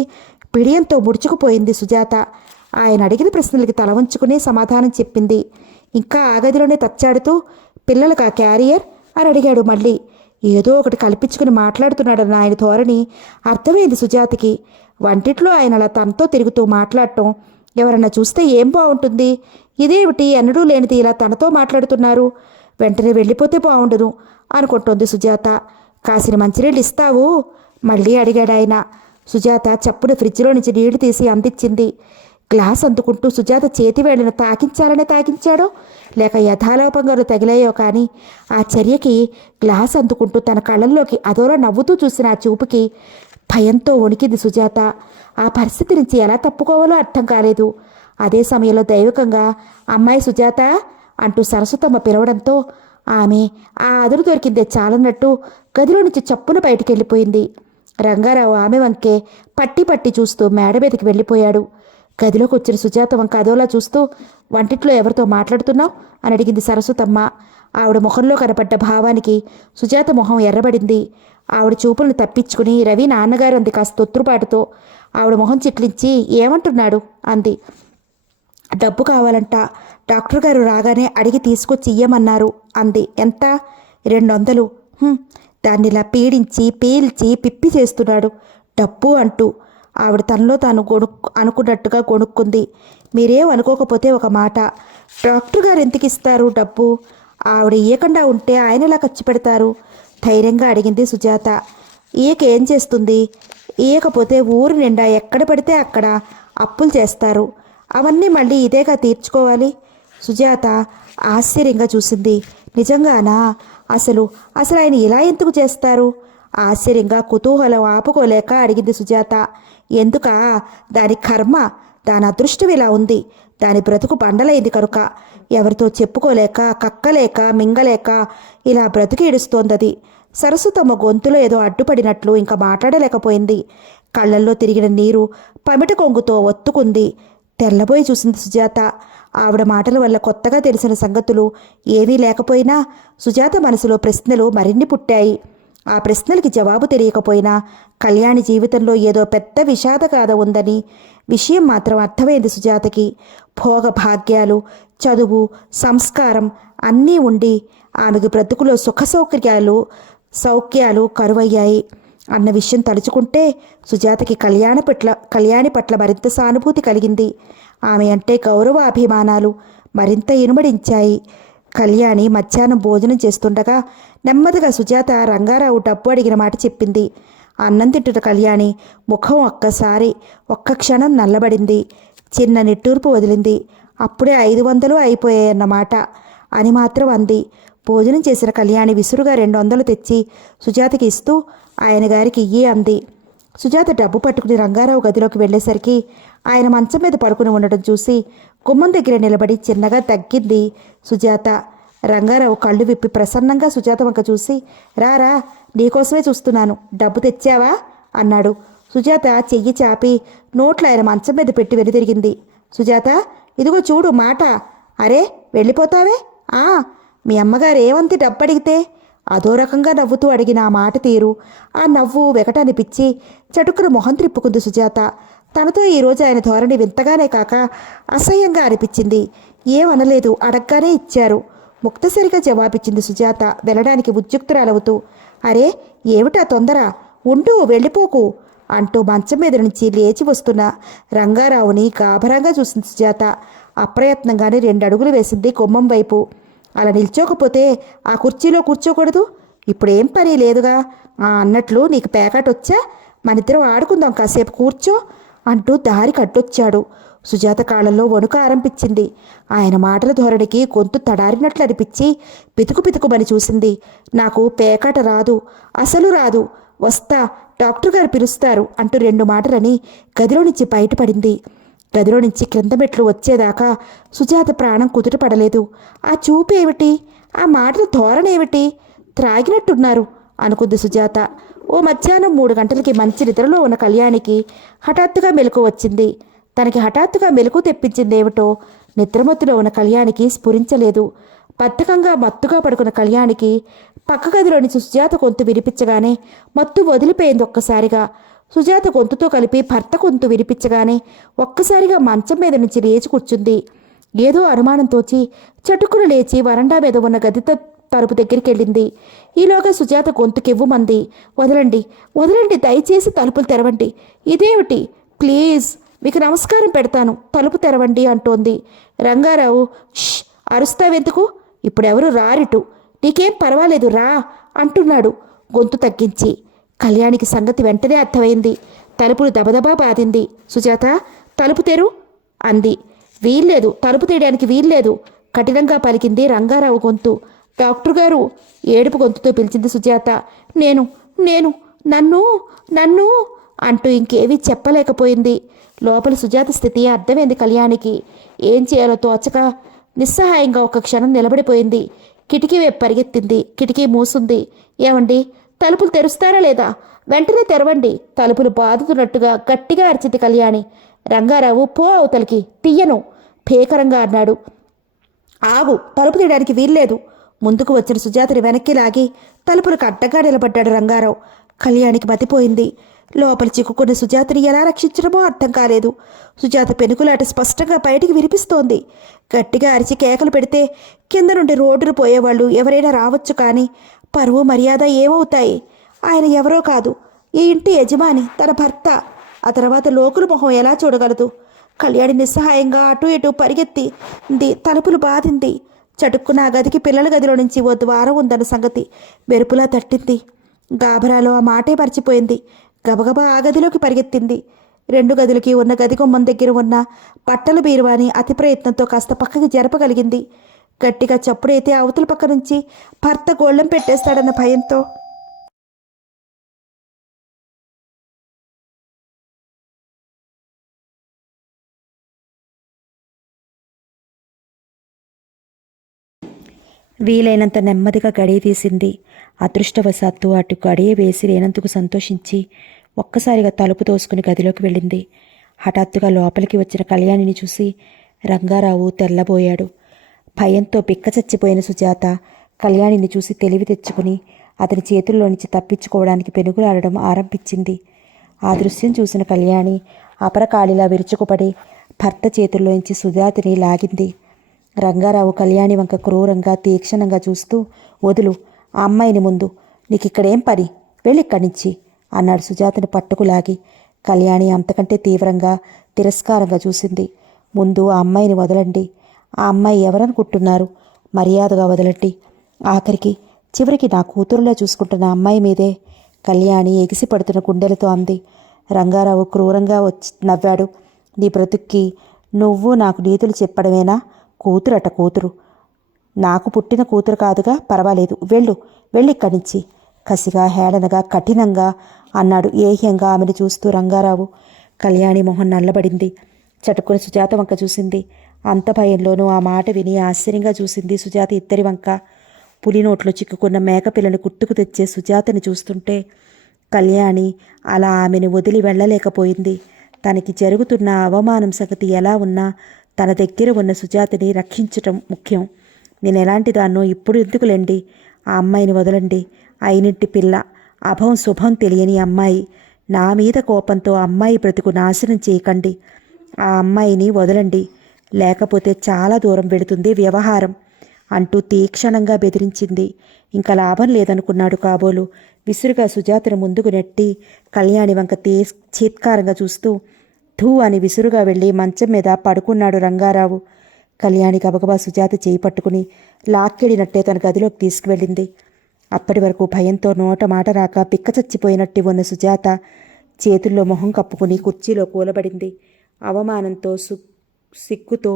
పిడియంతో ముడుచుకుపోయింది సుజాత. ఆయన అడిగిన ప్రశ్నలకి తల వంచుకునే సమాధానం చెప్పింది. ఇంకా ఆ గదిలోనే తచ్చాడుతూ, పిల్లలకా క్యారియర్ అని అడిగాడు మళ్ళీ. ఏదో ఒకటి కల్పించుకుని మాట్లాడుతున్నాడన్న ఆయన ధోరణి అర్థమైంది సుజాతకి. వంటిట్లో ఆయన అలా తనతో తిరుగుతూ మాట్లాడటం ఎవరన్నా చూస్తే ఏం బాగుంటుంది? ఇదేమిటి ఎన్నడూ లేనిది ఇలా తనతో మాట్లాడుతున్నారు? వెంటనే వెళ్ళిపోతే బాగుండును అనుకుంటోంది సుజాత. కాసిన మంచినీళ్ళు ఇస్తావు మళ్ళీ అడిగాడు ఆయన. సుజాత చప్పున ఫ్రిడ్జ్లో నుంచి నీళ్లు తీసి అందించింది. గ్లాస్ అందుకుంటూ సుజాత చేతి వేళ్ళను తాకించాలనే తాకించాడో లేక యథాలోపంగా తగిలాయో కానీ ఆ చర్యకి గ్లాస్ అందుకుంటూ తన కళ్ళల్లోకి అదోలా నవ్వుతూ చూసిన ఆ చూపుకి భయంతో వణికింది సుజాత. ఆ పరిస్థితి నుంచి ఎలా తప్పుకోవాలో అర్థం కాలేదు. అదే సమయంలో దైవికంగా అమ్మాయి సుజాత అంటూ సరస్వతమ్మ పిలవడంతో ఆమె ఆ అదురు దొరికిందే చాలన్నట్టు గదిలో నుంచి చప్పున బయటికి వెళ్ళిపోయింది. రంగారావు ఆమె వంకే పట్టి పట్టి చూస్తూ మేడ మీదకి వెళ్ళిపోయాడు. గదిలోకి వచ్చిన సుజాత వంక అదోలా చూస్తూ, వంటిట్లో ఎవరితో మాట్లాడుతున్నావు అని అడిగింది సరస్వతమ్మ. ఆవిడ ముఖంలో కనపడ్డ భావానికి సుజాత మొహం ఎర్రబడింది. ఆవిడ చూపులను తప్పించుకుని రవి నాన్నగారు అంది కాస్త తొత్తురుపాటుతో. ఆవిడ మొహం చిట్లించి, ఏమంటున్నాడు అంది. డబ్బు కావాలంట, డాక్టర్ గారు రాగానే అడిగి తీసుకొచ్చి ఇయ్యమన్నారు అంది. ఎంత? 200. దాన్నిలా పీడించి పీల్చి పిప్పి చేస్తున్నాడు డబ్బు అంటూ. ఆవిడ తనలో తాను అనుకున్నట్టుగా గొణుక్కుంది. మీరేం అనుకోకపోతే ఒక మాట, డాక్టర్ గారు ఎందుకు ఇస్తారు డబ్బు? ఆవిడ ఇయ్యకుండా ఉంటే ఆయన ఎలా ఖర్చు పెడతారు? ధైర్యంగా అడిగింది సుజాత. ఈయకేం చేస్తుంది? ఇయ్యకపోతే ఊరు నిండా ఎక్కడ పడితే అక్కడ అప్పులు చేస్తారు, అవన్నీ మళ్ళీ ఇదేగా తీర్చుకోవాలి. సుజాత ఆశ్చర్యంగా చూసింది. నిజంగానా? అసలు ఆయన ఇలా ఎందుకు చేస్తారు? ఆశ్చర్యంగా కుతూహలం ఆపుకోలేక అడిగింది సుజాత. ఎందుకా? దాని కర్మ, దాని అదృష్టం ఇలా ఉంది. దాని బ్రతుకు బండలైంది కనుక ఎవరితో చెప్పుకోలేక కక్కలేక మింగలేక ఇలా బ్రతికి ఏడుస్తోందది. సరస్వతమ్మ గొంతులో ఏదో అడ్డుపడినట్లు ఇంకా మాట్లాడలేకపోయింది. కళ్ళల్లో తిరిగిన నీరు పమిట కొంగుతో ఒత్తుకుంది. తెల్లబోయి చూసింది సుజాత. ఆవిడ మాటల వల్ల కొత్తగా తెలిసిన సంగతులు ఏవీ లేకపోయినా సుజాత మనసులో ప్రశ్నలు మరిన్ని పుట్టాయి. ఆ ప్రశ్నలకి జవాబు తెలియకపోయినా కళ్యాణి జీవితంలో ఏదో పెద్ద విషాదగాథ ఉందని విషయం మాత్రం అర్థమైంది సుజాతకి. భోగ భాగ్యాలు, చదువు, సంస్కారం అన్నీ ఉండి ఆమెకు బ్రతుకులో సౌఖ్యాలు కరువయ్యాయి అన్న విషయం తలుచుకుంటే సుజాతకి కళ్యాణి పట్ల మరింత సానుభూతి కలిగింది. ఆమె అంటే గౌరవాభిమానాలు మరింత ఇనుమడించాయి. కళ్యాణి మధ్యాహ్నం భోజనం చేస్తుండగా నెమ్మదిగా సుజాత రంగారావు డబ్బు అడిగిన మాట చెప్పింది. అన్నం తింటున్న కళ్యాణి ముఖం ఒక్క క్షణం నల్లబడింది. చిన్న నిట్టూర్పు వదిలింది. అప్పుడే 500 అయిపోయాయన్నమాట అని మాత్రం అంది. భోజనం చేసిన కళ్యాణి విసురుగా 200 తెచ్చి సుజాతకి ఇస్తూ ఆయన గారికి ఇయ్యి అంది. సుజాత డబ్బు పట్టుకుని రంగారావు గదిలోకి వెళ్ళేసరికి ఆయన మంచం మీద పడుకుని ఉండడం చూసి గుమ్మం దగ్గర నిలబడి చిన్నగా తగ్గింది సుజాత. రంగారావు కళ్ళు విప్పి ప్రసన్నంగా సుజాత వంక చూసి, రారా, నీకోసమే చూస్తున్నాను, డబ్బు తెచ్చావా అన్నాడు. సుజాత చెయ్యి చాపి నోట్లో ఆయన మంచం మీద పెట్టి వెనుదిరిగింది. సుజాత, ఇదిగో చూడు మాట. అరే, వెళ్ళిపోతావే? మీ అమ్మగారు ఏమంతి డబ్బు అడిగితే? అదో రకంగా నవ్వుతూ అడిగిన ఆ మాట తీరు, ఆ నవ్వు వెకటానిపిచ్చి చటుక్కున మొహం త్రిప్పుకుంది సుజాత. తనతో ఈరోజు ఆయన ధోరణి వింతగానే కాక అసహ్యంగా అనిపించింది. ఏమనలేదు, అడగ్గానే ఇచ్చారు. ముక్తసరిగా జవాబిచ్చింది సుజాత వెళ్ళడానికి ఉద్యుక్తురాలవుతూ. అరే, ఏమిటా తొందర? ఉండు, వెళ్ళిపోకు అంటూ మంచం మీద నుంచి లేచి వస్తున్న రంగారావుని గాభరాగా చూసింది సుజాత. అప్రయత్నంగానే 2 అడుగులు వేసింది గుమ్మం వైపు. అలా నిల్చోకపోతే ఆ కుర్చీలో కూర్చోకూడదు? ఇప్పుడేం పని లేదుగా. అన్నట్లు నీకు పేకాట్ వచ్చా? మనిద్దరం ఆడుకుందాం, కాసేపు కూర్చో అంటూ దారి కట్టొచ్చాడు. సుజాత కాళ్ళల్లో వణుక ఆరంభించింది. ఆయన మాటల ధోరణికి గొంతు తడారినట్లు అనిపించి పితుకు పితుకుమని చూసింది. నాకు పేకాట రాదు, అసలు రాదు, వస్తా, డాక్టర్ గారు పిలుస్తారు అంటూ 2 మాటలని గదిలో నుంచి బయటపడింది. గదిలో నుంచి క్రింద మెట్లు వచ్చేదాకా సుజాత ప్రాణం కుదుటపడలేదు. ఆ చూపు ఏమిటి, ఆ మాటల ధోరణి ఏమిటి? త్రాగినట్టున్నారు అనుకుంది సుజాత. ఓ మధ్యాహ్నం 3 గంటలకి మంచి నిద్రలో ఉన్న కళ్యాణికి హఠాత్తుగా మెలకు వచ్చింది. తనకి హఠాత్తుగా మెలకు తెప్పించిందేమిటో నిద్రమత్తులో ఉన్న కళ్యాణికి స్ఫురించలేదు. బద్ధకంగా మత్తుగా పడుకున్న కళ్యాణికి పక్క గదిలోని సుజాత గొంతు వినిపించగానే మత్తు వదిలిపోయింది ఒక్కసారిగా. సుజాత గొంతుతో కలిపి భర్త గొంతు వినిపించగానే ఒక్కసారిగా మంచం మీద నుంచి లేచి కూర్చుంది. ఏదో అనుమానం తోచి చటుక్కున లేచి వరండా మీద ఉన్న గదితో తలుపు దగ్గరికి వెళ్ళింది. ఈలోగా సుజాత గొంతు కెవ్వుమంది. వదలండి, వదలండి, దయచేసి తలుపులు తెరవండి. ఇదేమిటి? ప్లీజ్, మీకు నమస్కారం పెడతాను, తలుపు తెరవండి అంటోంది. రంగారావు, ష్, అరుస్తావెందుకు? ఇప్పుడెవరు రారిటు, నీకేం పర్వాలేదు రా అంటున్నాడు గొంతు తగ్గించి. కళ్యాణికి సంగతి వెంటనే అర్థమైంది. తలుపులు దబదబా బాధింది. సుజాత, తలుపు తెరు అంది. వీల్లేదు, తలుపు తీయడానికి వీల్లేదు కఠినంగా పలికింది రంగారావు గొంతు. డాక్టర్ గారు, ఏడుపు గొంతుతో పిలిచింది సుజాత. నేను నేను నన్ను నన్ను అంటూ ఇంకేమీ చెప్పలేకపోయింది. లోపల సుజాత స్థితి అర్థమైంది కళ్యాణికి. ఏం చేయాలో తోచక నిస్సహాయంగా ఒక క్షణం నిలబడిపోయింది. కిటికీ వైపు పరిగెత్తింది. కిటికీ మూసుంది. ఏమండి, తలుపులు తెరుస్తారా లేదా? వెంటనే తెరవండి, తలుపులు బాదుతున్నట్టుగా గట్టిగా అరిచింది కళ్యాణి. రంగారావు, పో అవతలికి, తీయను భీకరంగా అన్నాడు. ఆగు, తలుపు తీయడానికి వీల్లేదు. ముందుకు వచ్చిన సుజాతని వెనక్కి లాగి తలుపులకు అడ్డగా నిలబడ్డాడు రంగారావు. కళ్యాణికి మతిపోయింది. లోపలి చిక్కుకున్న సుజాతని ఎలా రక్షించడమో అర్థం కాలేదు. సుజాత పెనుకులాట స్పష్టంగా బయటికి వినిపిస్తోంది. గట్టిగా అరిచి కేకలు పెడితే కింద నుండి రోడ్డును పోయేవాళ్ళు ఎవరైనా రావచ్చు, కానీ పరువు మర్యాద ఏమవుతాయి? ఆయన ఎవరో కాదు, ఈ ఇంటి యజమాని, తన భర్త. ఆ తర్వాత లోకుల మొహం ఎలా చూడగలదు? కళ్యాణి నిస్సహాయంగా అటు ఇటు పరిగెత్తి తలుపులు బాధింది. చటుక్కున ఆ గదికి పిల్లల గదిలో నుంచి ఓ ద్వారం ఉందన్న సంగతి మెరుపులా తట్టింది. గాభరాలో ఆ మాటే మర్చిపోయింది. గబగబా ఆ గదిలోకి పరిగెత్తింది. 2 గదులకి ఉన్న గది గుమ్మం దగ్గర ఉన్న బట్టల బీరువాని అతి ప్రయత్నంతో కాస్త పక్కకి జరపగలిగింది. గట్టిగా చప్పుడైతే అవతల పక్క నుంచి భర్త గోళ్ళెం పెట్టేస్తాడన్న భయంతో వీలైనంత నెమ్మదిగా గడియ తీసింది. అదృష్టవశాత్తు అటు గడియ వేసి లేనందుకు సంతోషించి ఒక్కసారిగా తలుపు తోసుకుని గదిలోకి వెళ్ళింది. హఠాత్తుగా లోపలికి వచ్చిన కళ్యాణిని చూసి రంగారావు తెల్లబోయాడు. భయంతో పిక్కచచ్చిపోయిన సుజాత కళ్యాణిని చూసి తెలివి తెచ్చుకుని అతని చేతుల్లో నుంచి తప్పించుకోవడానికి పెనుగులాడడం ఆరంభించింది. ఆ దృశ్యం చూసిన కళ్యాణి అపరకాళిలా విరుచుకుపడి భర్త చేతుల్లోంచి సుజాతని లాగింది. రంగారావు కళ్యాణి వంక క్రూరంగా తీక్షణంగా చూస్తూ, వదులు ఆ అమ్మాయిని, ముందు నీకిక్కడేం పని, వెళ్ళిక్కడి నుంచి అన్నాడు సుజాతని పట్టుకులాగి. కళ్యాణి అంతకంటే తీవ్రంగా తిరస్కారంగా చూసింది. ముందు ఆ అమ్మాయిని వదలండి. ఆ అమ్మాయి ఎవరనుకుంటున్నారు? మర్యాదగా వదలండి. ఆఖరికి చివరికి నా కూతురులా చూసుకుంటున్న అమ్మాయి మీదే కళ్యాణి ఎగిసిపడుతున్న గుండెలతో అంది. రంగారావు క్రూరంగా నవ్వాడు. నీ బ్రతుక్కి నువ్వు నాకు నీతులు చెప్పడమేనా? కూతురట కూతురు, నాకు పుట్టిన కూతురు కాదుగా, పర్వాలేదు, వెళ్ళిక్కడి నుంచి కసిగా హేళనగా కఠినంగా అన్నాడు ఏహ్యంగా ఆమెను చూస్తూ రంగారావు. కళ్యాణి మొహం నల్లబడింది. చటుక్కుని సుజాత వంక చూసింది. అంత భయంలోనూ ఆ మాట విని ఆశ్చర్యంగా చూసింది సుజాత ఇద్దరి వంక. పులి నోట్లో చిక్కుకున్న మేకపిల్లని గుర్తుకు తెచ్చే సుజాతని చూస్తుంటే కళ్యాణి అలా ఆమెను వదిలి వెళ్ళలేకపోయింది. తనకి జరుగుతున్న అవమానం సంగతి ఎలా ఉన్నా తన దగ్గర ఉన్న సుజాతని రక్షించటం ముఖ్యం. నేను ఎలాంటి దాన్నో ఇప్పుడు ఎందుకులేండి, ఆ అమ్మాయిని వదలండి. అయినింటి పిల్ల, అభం శుభం తెలియని అమ్మాయి. నా మీద కోపంతో అమ్మాయి బ్రతుకు నాశనం చేయకండి. ఆ అమ్మాయిని వదలండి, లేకపోతే చాలా దూరం వెడుతుంది వ్యవహారం అంటూ తీక్షణంగా బెదిరించింది. ఇంకా లాభం లేదనుకున్నాడు కాబోలు. విసురుగా సుజాతను ముందుకు నెట్టి కళ్యాణి వంక చీత్కారంగా చూస్తూ ధూ అని విసురుగా వెళ్ళి మంచం మీద పడుకున్నాడు రంగారావు. కళ్యాణి గబగబా సుజాత చేయి పట్టుకుని లాక్కెడినట్టే తన గదిలోకి తీసుకువెళ్ళింది. అప్పటి వరకు భయంతో నోట మాట రాక పిక్కచచ్చిపోయినట్టు ఉన్న సుజాత చేతుల్లో మొహం కప్పుకుని కుర్చీలో కూలబడింది. అవమానంతో సిగ్గుతో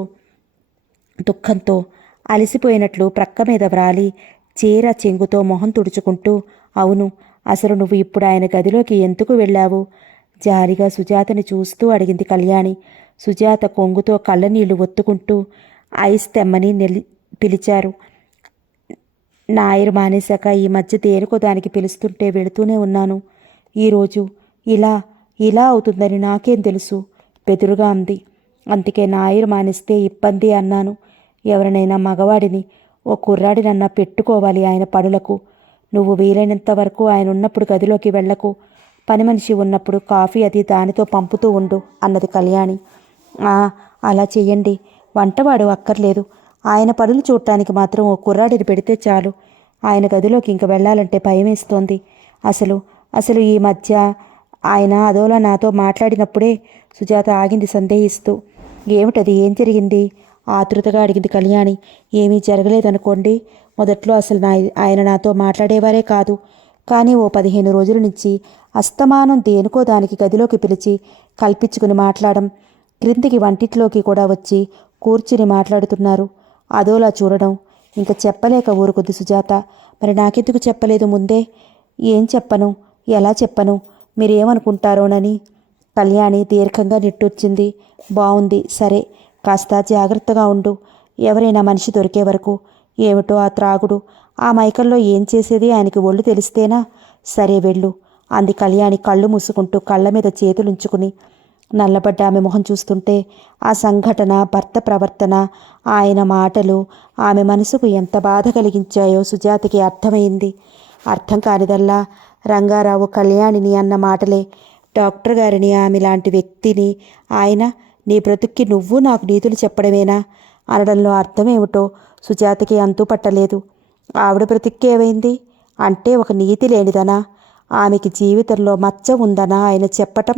దుఃఖంతో అలసిపోయినట్లు ప్రక్క మీద వ్రాలి చీర చెంగుతో మొహం తుడుచుకుంటూ, అవును, అసలు నువ్వు ఇప్పుడు ఆయన గదిలోకి ఎందుకు వెళ్ళావు? జాలిగా సుజాతని చూస్తూ అడిగింది కళ్యాణి. సుజాత కొంగుతో కళ్ళనీళ్లు ఒత్తుకుంటూ ఐస్ తెమ్మని పిలిచారు. నాయరు మానేశాక ఈ మధ్య దేనికో దానికి పిలుస్తుంటే వెళుతూనే ఉన్నాను. ఈరోజు ఇలా ఇలా అవుతుందని నాకేం తెలుసు, బెదురుగా అంది. అందుకే నాయరు మానేస్తే ఇబ్బంది అన్నాను. ఎవరినైనా మగవాడిని, ఓ కుర్రాడినన్నా పెట్టుకోవాలి ఆయన పనులకు. నువ్వు వీలైనంత వరకు ఆయన ఉన్నప్పుడు గదిలోకి వెళ్లకు. పని మనిషి ఉన్నప్పుడు కాఫీ అది దానితో పంపుతూ ఉండు అన్నది కళ్యాణి. అలా చెయ్యండి, వంటవాడు అక్కర్లేదు. ఆయన పనులు చూడటానికి మాత్రం ఓ కుర్రాడిని పెడితే చాలు. ఆయన గదిలోకి ఇంక వెళ్లాలంటే భయమేస్తోంది. అసలు అసలు ఈ మధ్య ఆయన అదోలా నాతో మాట్లాడినప్పుడే సుజాత ఆగింది సందేహిస్తూ. ఏమిటది, ఏం జరిగింది? ఆతృతగా అడిగింది కళ్యాణి. ఏమీ జరగలేదనుకోండి. మొదట్లో అసలు ఆయన నాతో మాట్లాడేవారే కాదు. కానీ ఓ 15 రోజుల నుంచి అస్తమానం దేనికో దానికి గదిలోకి పిలిచి కల్పించుకుని మాట్లాడడం, క్రిందికి వంటిట్లోకి కూడా వచ్చి కూర్చుని మాట్లాడుతున్నారు. అదోలా చూడడం ఇంక చెప్పలేక ఊరుకుంది సుజాత. మరి నాకెందుకు చెప్పలేదు ముందే? ఏం చెప్పను, ఎలా చెప్పను, మీరేమనుకుంటారోనని. కళ్యాణి దీర్ఘంగా నిట్టూర్చింది. బావుంది, సరే, కాస్త జాగ్రత్తగా ఉండు. ఎవరైనా మనిషి దొరికే వరకు. ఏమిటో ఆ త్రాగుడు, ఆ మైకల్లో ఏం చేసేది ఆయనకి ఒళ్ళు తెలిస్తేనా? సరే వెళ్ళు అంది కళ్యాణి కళ్ళు మూసుకుంటూ కళ్ళ మీద చేతులుంచుకుని. నల్లబడ్డ ఆమె మొహం చూస్తుంటే ఆ సంఘటన, భర్త ప్రవర్తన, ఆయన మాటలు ఆమె మనసుకు ఎంత బాధ కలిగించాయో సుజాతకి అర్థమైంది. అర్థం కానిదల్లా రంగారావు కళ్యాణిని అన్న మాటలే. డాక్టర్ గారిని, ఆమె లాంటి వ్యక్తిని ఆయన నీ బ్రతుక్కి నువ్వు నాకు నీతులు చెప్పడమేనా అనడంలో అర్థమేమిటో సుజాతకి అంతూ పట్టలేదు. ఆవిడ బ్రతుక్కేమైంది అంటే ఒక నీతి లేనిదనా? ఆమెకి జీవితంలో మచ్చ ఉందనా ఆయన చెప్పటం?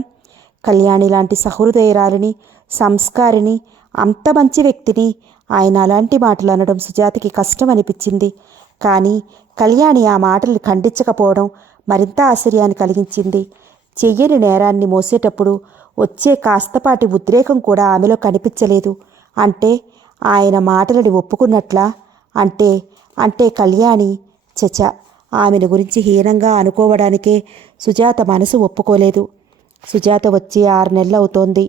కళ్యాణి లాంటి సహృదయరాలిని, సంస్కారిని, అంత మంచి వ్యక్తిని ఆయన అలాంటి మాటలు అనడం సుజాతకి కష్టం అనిపించింది. కానీ కళ్యాణి ఆ మాటలు ఖండించకపోవడం మరింత ఆశ్చర్యాన్ని కలిగించింది. చెయ్యని నేరాన్ని మోసేటప్పుడు వచ్చే కాస్తపాటి ఉద్రేకం కూడా ఆమెలో కనిపించలేదు. అంటే ఆయన మాటలని ఒప్పుకున్నట్లా? అంటే అంటే కళ్యాణి చచ, ఆమెను గురించి హీనంగా అనుకోవడానికే సుజాత మనసు ఒప్పుకోలేదు. సుజాత వచ్చి 6 నెలలు అవుతోంది.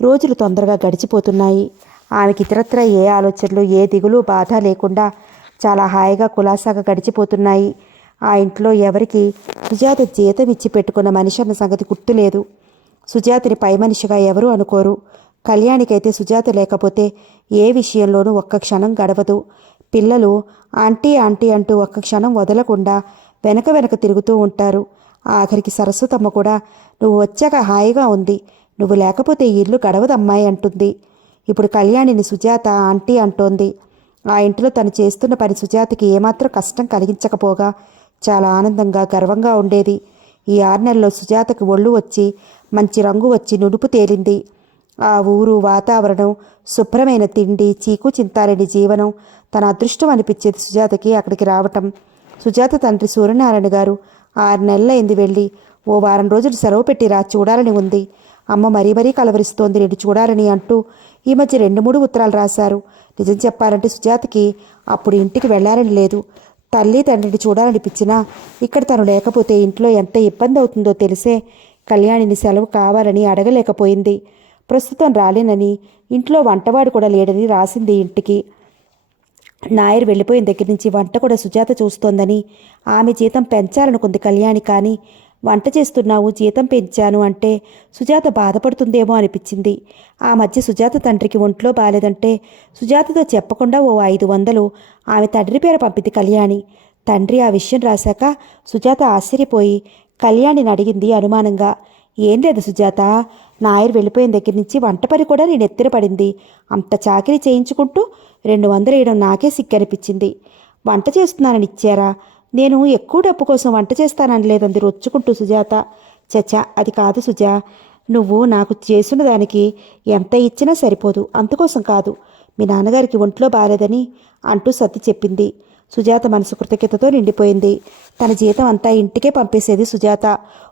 రోజులు తొందరగా గడిచిపోతున్నాయి. ఆమెకి ఇతరత్ర ఏ ఆలోచనలు, ఏ దిగులు, బాధ లేకుండా చాలా హాయిగా కులాసాగా గడిచిపోతున్నాయి. ఆ ఇంట్లో ఎవరికి సుజాత జీతం ఇచ్చి పెట్టుకున్న మనిషి అన్న సంగతి గుర్తులేదు. సుజాతని పై మనిషిగా ఎవరూ అనుకోరు. కళ్యాణికైతే సుజాత లేకపోతే ఏ విషయంలోనూ ఒక్క క్షణం గడవదు. పిల్లలు ఆంటీ ఆంటీ అంటూ ఒక్క క్షణం వదలకుండా వెనక వెనక తిరుగుతూ ఉంటారు. ఆఖరికి సరస్వతమ్మ కూడా నువ్వు వచ్చాక హాయిగా ఉంది, నువ్వు లేకపోతే ఈ ఇల్లు గడవదమ్మాయి అంటుంది. ఇప్పుడు కళ్యాణిని సుజాత ఆంటీ అంటోంది. ఆ ఇంట్లో తను చేస్తున్న పని సుజాతకి ఏమాత్రం కష్టం కలిగించకపోగా చాలా ఆనందంగా, గర్వంగా ఉండేది. ఈ 6 నెలల్లో సుజాతకి ఒళ్ళు వచ్చి, మంచి రంగు వచ్చి, నుడుపు తేలింది. ఆ ఊరు వాతావరణం, శుభ్రమైన తిండి, చీకు చింతాలేని జీవనం తన అదృష్టం అనిపించేది సుజాతకి అక్కడికి రావటం. సుజాత తండ్రి సూర్యనారాయణ గారు 6 నెలలైంది వెళ్ళి. ఓ వారం రోజులు సెలవు పెట్టిరా, చూడాలని ఉంది. అమ్మ మరీ మరీ కలవరిస్తోంది నేను చూడాలని అంటూ ఈ మధ్య 2-3 ఉత్తరాలు రాశారు. నిజం చెప్పాలంటే సుజాతకి అప్పుడు ఇంటికి వెళ్ళాలని లేదు. తల్లి తండ్రిని చూడాలనిపించినా ఇక్కడ తను లేకపోతే ఇంట్లో ఎంత ఇబ్బంది అవుతుందో తెలిసే కళ్యాణిని సెలవు కావాలని అడగలేకపోయింది. ప్రస్తుతం రాలేనని, ఇంట్లో వంటవాడు కూడా లేడని రాసింది ఇంటికి. నాయర్ వెళ్ళిపోయిన దగ్గర నుంచి వంట కూడా సుజాత చూస్తోందని, ఆమె జీతం పెంచాలనుకుంది కళ్యాణి. కానీ వంట చేస్తున్నావు, జీతం పెంచాను అంటే సుజాత బాధపడుతుందేమో అనిపించింది. ఆ మధ్య సుజాత తండ్రికి ఒంట్లో బాలేదంటే సుజాతతో చెప్పకుండా ఓ 500 ఆమె తండ్రి పేరు పంపింది కళ్యాణి. తండ్రి ఆ విషయం రాశాక సుజాత ఆశ్చర్యపోయి కళ్యాణిని అడిగింది అనుమానంగా. ఏం లేదు సుజాత, నాయర్ వెళ్ళిపోయిన దగ్గర నుంచి వంట పని కూడా నేను ఎత్తిన పడింది. అంత చాకిరీ చేయించుకుంటూ 200 వేయడం నాకే సిగ్గనిపించింది. వంట చేస్తున్నానని ఇచ్చారా? నేను ఎక్కువ డబ్బు కోసం వంట చేస్తానని లేదంది రొచ్చుకుంటూ సుజాత. చచ్చా, అది కాదు సుజా, నువ్వు నాకు చేసిన దానికి ఎంత ఇచ్చినా సరిపోదు, అందుకోసం కాదు, మీ నాన్నగారికి ఒంట్లో బాలేదని అంటూ సత్తి చెప్పింది. సుజాత మనసు కృతజ్ఞతతో నిండిపోయింది. తన జీతం అంతా ఇంటికే పంపేసేది సుజాత.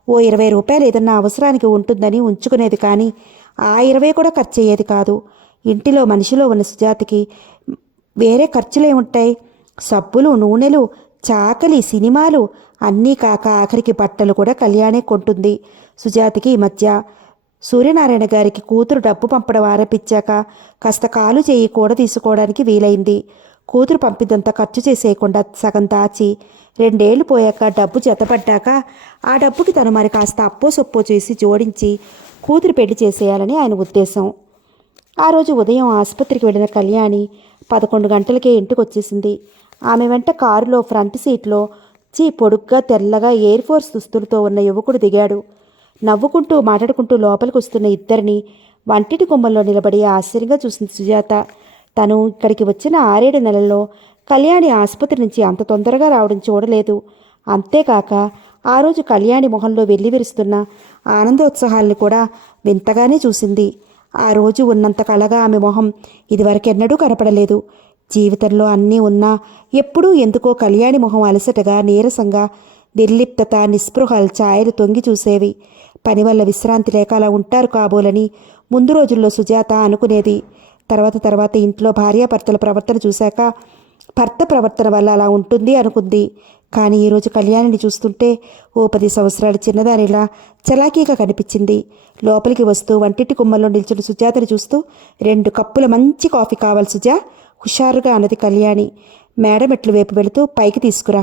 ఓ 20 రూపాయలు ఏదన్నా అవసరానికి ఉంటుందని ఉంచుకునేది, కానీ ఆ 20 కూడా ఖర్చు అయ్యేది కాదు. ఇంటిలో మనిషిలో ఉన్న సుజాతకి వేరే ఖర్చులే ఉంటాయి. సబ్బులు, నూనెలు, చాకలి, సినిమాలు అన్నీ కాక ఆఖరికి బట్టలు కూడా కళ్యాణే కొంటుంది. సుజాతకి ఈ మధ్య సూర్యనారాయణ గారికి కూతురు డబ్బు పంపడం ఆరంభించాక కాస్త కాలు చేయి కూడా తీసుకోవడానికి వీలైంది. కూతురు పంపిదంతా ఖర్చు చేసేయకుండా సగం దాచి 2 ఏళ్లు పోయాక డబ్బు జతపడ్డాక ఆ డబ్బుకి తను మరి కాస్త అప్పో సొప్పో చేసి జోడించి కూతురు పెళ్లి చేసేయాలని ఆయన ఉద్దేశం. ఆ రోజు ఉదయం ఆసుపత్రికి వెళ్ళిన కళ్యాణి 11 గంటలకే ఇంటికి వచ్చేసింది. ఆమె వెంట కారులో ఫ్రంట్ సీట్లో పొడుగ్గా తెల్లగా ఎయిర్ ఫోర్స్ దుస్తులతో ఉన్న యువకుడు దిగాడు. నవ్వుకుంటూ మాట్లాడుకుంటూ లోపలికి వస్తున్న ఇద్దరిని వంటిటి గుమ్మల్లో నిలబడి ఆశ్చర్యంగా చూసింది సుజాత. తను ఇక్కడికి వచ్చిన 6-7 నెలల్లో కళ్యాణి ఆసుపత్రి నుంచి అంత తొందరగా రావడం చూడలేదు. అంతేకాక ఆ రోజు కళ్యాణి మొహంలో వెల్లివిరుస్తున్న ఆనందోత్సాహాల్ని కూడా వింతగానే చూసింది. ఆ రోజు ఉన్నంత కళగా ఆమె మొహం ఇదివరకెన్నడూ కనపడలేదు. జీవితంలో అన్నీ ఉన్నా ఎప్పుడూ ఎందుకో కళ్యాణి మొహం అలసటగా, నీరసంగా, నిర్లిప్తత, నిస్పృహల్ ఛాయలు తొంగి చూసేవి. పని వల్ల విశ్రాంతి లేక అలా ఉంటారు కాబోలని ముందు రోజుల్లో సుజాత అనుకునేది. తర్వాత ఇంట్లో భార్యాభర్తల ప్రవర్తన చూశాక భర్త ప్రవర్తన వల్ల అలా ఉంటుంది అనుకుంది. కానీ ఈరోజు కళ్యాణిని చూస్తుంటే ఓ 10 సంవత్సరాలు చిన్నదానిలా చలాకీగా కనిపించింది. లోపలికి వస్తూ వంటింటి కుమ్మల్లో నిల్చున్న సుజాతని చూస్తూ 2 కప్పుల మంచి కాఫీ కావాలి సుజా, హుషారుగా అన్నది కళ్యాణి. మేడమెట్లు వైపు వెళుతూ పైకి తీసుకురా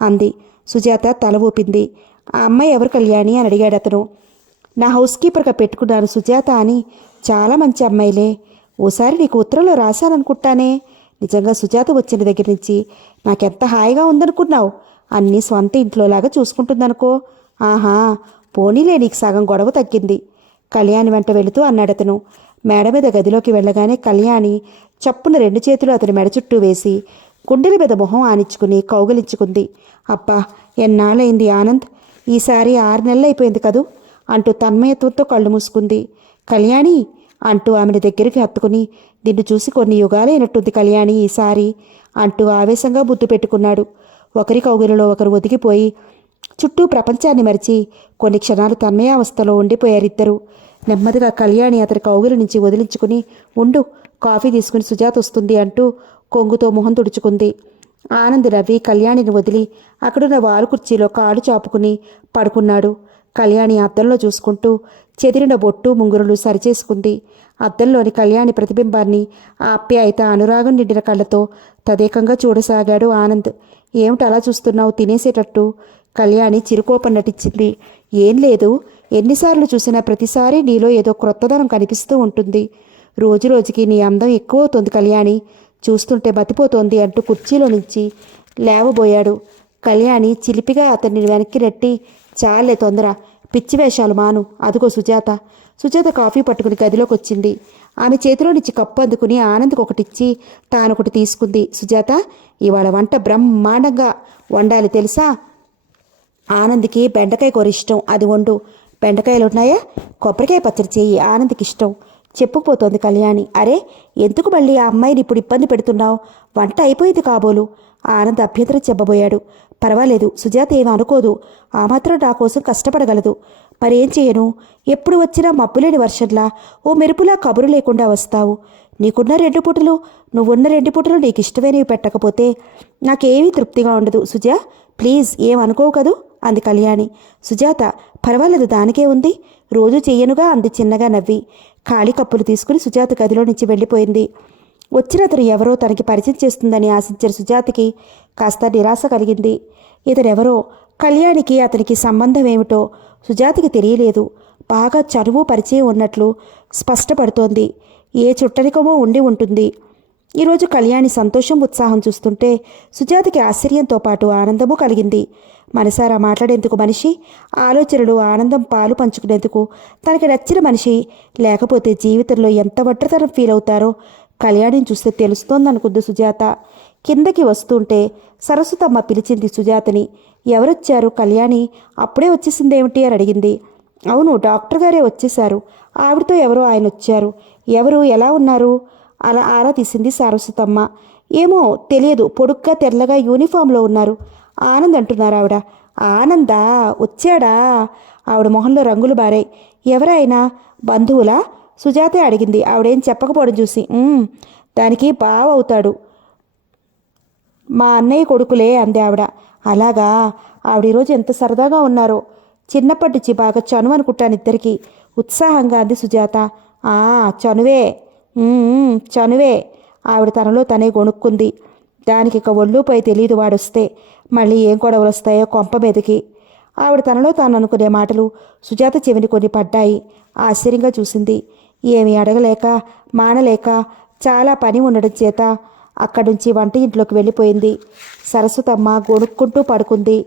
అంది. సుజాత తల ఊపింది. ఆ అమ్మాయి ఎవరు కళ్యాణి అని అడిగాడు అతను. నా హౌస్ కీపర్గా పెట్టుకున్నాను సుజాత అని, చాలా మంచి అమ్మాయిలే. ఓసారి నీకు ఉత్తరంలో రాశాననుకుంటానే. నిజంగా సుజాత వచ్చిన దగ్గర నుంచి నాకెంత హాయిగా ఉందనుకున్నావు. అన్నీ స్వంత ఇంట్లోలాగా చూసుకుంటుందనుకో. ఆహా, పోనీలే, నీకు సగం గొడవ తగ్గింది. కళ్యాణి వెంట వెళుతూ అన్నాడతను. మేడ మీద గదిలోకి వెళ్ళగానే కళ్యాణి చప్పున 2 చేతులు అతని మెడ చుట్టూ వేసి గుండెల మీద మొహం ఆనించుకుని కౌగిలించుకుంది. అబ్బా, ఎన్నాళ్ళైంది ఆనంద్, ఈసారి 6 నెలలు అయిపోయింది కదూ అంటూ తన్మయత్వంతో కళ్ళు మూసుకుంది. కళ్యాణి అంటూ ఆమెను దగ్గరికి హత్తుకుని, నిన్ను చూసి కొన్ని యుగాలైనట్టుంది కళ్యాణి ఈసారి అంటూ ఆవేశంగా ముద్దు పెట్టుకున్నాడు. ఒకరి కౌగిలిలో ఒకరు ఒదిగిపోయి చుట్టూ ప్రపంచాన్ని మరిచి కొన్ని క్షణాలు తన్మయావస్థలో ఉండిపోయారిద్దరూ. నెమ్మదిగా కళ్యాణి అతని కౌగిలి నుంచి వదిలించుకుని, ఉండు, కాఫీ తీసుకుని సుజాత వస్తుంది అంటూ కొంగుతో మొహం తుడుచుకుంది. ఆనంద్ నవ్వి కళ్యాణిని వదిలి అక్కడున్న వాలు కుర్చీలో కాలు చాపుకుని పడుకున్నాడు. కళ్యాణి అద్దంలో చూసుకుంటూ చెదిరిన బొట్టు ముంగురులు సరిచేసుకుంది. అద్దంలోని కళ్యాణి ప్రతిబింబాన్ని ఆప్యాయత, అనురాగం నిండిన కళ్ళతో తదేకంగా చూడసాగాడు ఆనంద్. ఏమిటి అలా చూస్తున్నావు, తినేసేటట్టు? కళ్యాణి చిరుకోపం నటించింది. ఏం లేదు, ఎన్నిసార్లు చూసినా ప్రతిసారి నీలో ఏదో క్రొత్తదనం కనిపిస్తూ ఉంటుంది. రోజు రోజుకి నీ అందం ఎక్కువవుతోంది కళ్యాణి, చూస్తుంటే మతిపోతోంది అంటూ కుర్చీలో నుంచి లేవబోయాడు. కళ్యాణి చిలిపిగా అతన్ని వెనక్కి నెట్టి, చాలే తొందర, పిచ్చి వేషాలు మాను, అదుగో సుజాత. సుజాత కాఫీ పట్టుకుని గదిలోకి వచ్చింది. ఆమె చేతిలో నుంచి కప్పు అందుకుని ఆనంద్కి ఒకటిచ్చి తానొకటి తీసుకుంది. సుజాత, ఇవాళ వంట బ్రహ్మాండంగా వండాలి తెలుసా? ఆనంద్కి బెండకాయ కూర ఇష్టం, అది వండు. బెండకాయలు ఉన్నాయా? కొబ్బరికాయ పచ్చడి చేయి, ఆనంద్కి ఇష్టం చెప్పుకుపోతోంది కళ్యాణి. అరే, ఎందుకు మళ్ళీ ఆ అమ్మాయిని ఇప్పుడు ఇబ్బంది పెడుతున్నావు? వంట అయిపోయింది కాబోలు. ఆనంద్ అభ్యంతరం చెప్పబోయాడు. పర్వాలేదు, సుజాత ఏమీ అనుకోదు, ఆ మాత్రం నా కోసం కష్టపడగలదు. మరేం చేయను, ఎప్పుడు వచ్చినా మబ్బులేని వర్షంలా ఓ మెరుపులా కబురు లేకుండా వస్తావు. నీకున్న 2 పూటలు, నువ్వున్న 2 పూటలు నీకు ఇష్టమైనవి పెట్టకపోతే నాకేమీ తృప్తిగా ఉండదు. సుజా, ప్లీజ్ ఏమనుకోవు కదూ అంది కళ్యాణి. సుజాత, పర్వాలేదు, దానికే ఉంది, రోజు చెయ్యనుగా అంది చిన్నగా నవ్వి. ఖాళీ కప్పులు తీసుకుని సుజాత గదిలో నుంచి వెళ్ళిపోయింది. వచ్చిన అతను ఎవరో తనకి పరిచయం చేస్తుందని ఆశించిన సుజాతకి కాస్త నిరాశ కలిగింది. ఇతనెవరో, కళ్యాణికి అతనికి సంబంధం ఏమిటో సుజాతకి తెలియలేదు. బాగా చనువు పరిచయం ఉన్నట్లు స్పష్టపడుతోంది. ఏ చుట్టరికమో ఉండి ఉంటుంది. ఈరోజు కళ్యాణి సంతోషం ఉత్సాహం చూస్తుంటే సుజాతకి ఆశ్చర్యంతో పాటు ఆనందము కలిగింది. మనసారా మాట్లాడేందుకు మనిషి, ఆలోచనలు ఆనందం పాలు పంచుకునేందుకు తనకి నచ్చిన మనిషి లేకపోతే జీవితంలో ఎంత ఒంటరితనం ఫీల్ అవుతారో కళ్యాణిని చూస్తే తెలుస్తోందనుకుంది సుజాత. కిందకి వస్తుంటే సరస్వతమ్మ పిలిచింది సుజాతని. ఎవరొచ్చారు? కళ్యాణి అప్పుడే వచ్చేసిందేమిటి అని అడిగింది. అవును, డాక్టర్ గారే వచ్చేశారు. ఆవిడతో ఎవరో ఆయన వచ్చారు. ఎవరు, ఎలా ఉన్నారు అలా ఆరా తీసింది సరస్వతమ్మ. ఏమో తెలియదు, పొడుగ్గా తెల్లగా యూనిఫామ్లో ఉన్నారు. ఆనంద్ అంటున్నారు ఆవిడ. ఆనందా వచ్చాడా? ఆవిడ మొహంలో రంగులు బారాయి. ఎవరైనా బంధువులా? సుజాతే అడిగింది ఆవిడేం చెప్పకపోవడం చూసి. దానికి బావ అవుతాడు, మా అన్నయ్య కొడుకులే అంది ఆవిడ. అలాగా? ఆవిడ ఈరోజు ఎంత సరదాగా ఉన్నారో. చిన్నప్పటి నుంచి బాగా చనువు అనుకుంటాను ఇద్దరికి, ఉత్సాహంగా అంది సుజాత. చనువే, చనువే ఆవిడ తనలో తనే గొణుక్కుంది. దానికి ఇక ఒళ్ళుపై తెలియదు వాడొస్తే మళ్ళీ ఏం గొడవలు వస్తాయో కొంప మీదకి. ఆవిడ తనలో తాను అనుకునే మాటలు సుజాత చెవిని కొన్ని పడ్డాయి. ఆశ్చర్యంగా చూసింది. ఏమీ అడగలేక మానలేక చాలా పని ఉండడం చేత అక్కడి నుంచి వంట ఇంట్లోకి వెళ్ళిపోయింది. సరస్వతమ్మ గొణుక్కుంటూ పడుకుంది.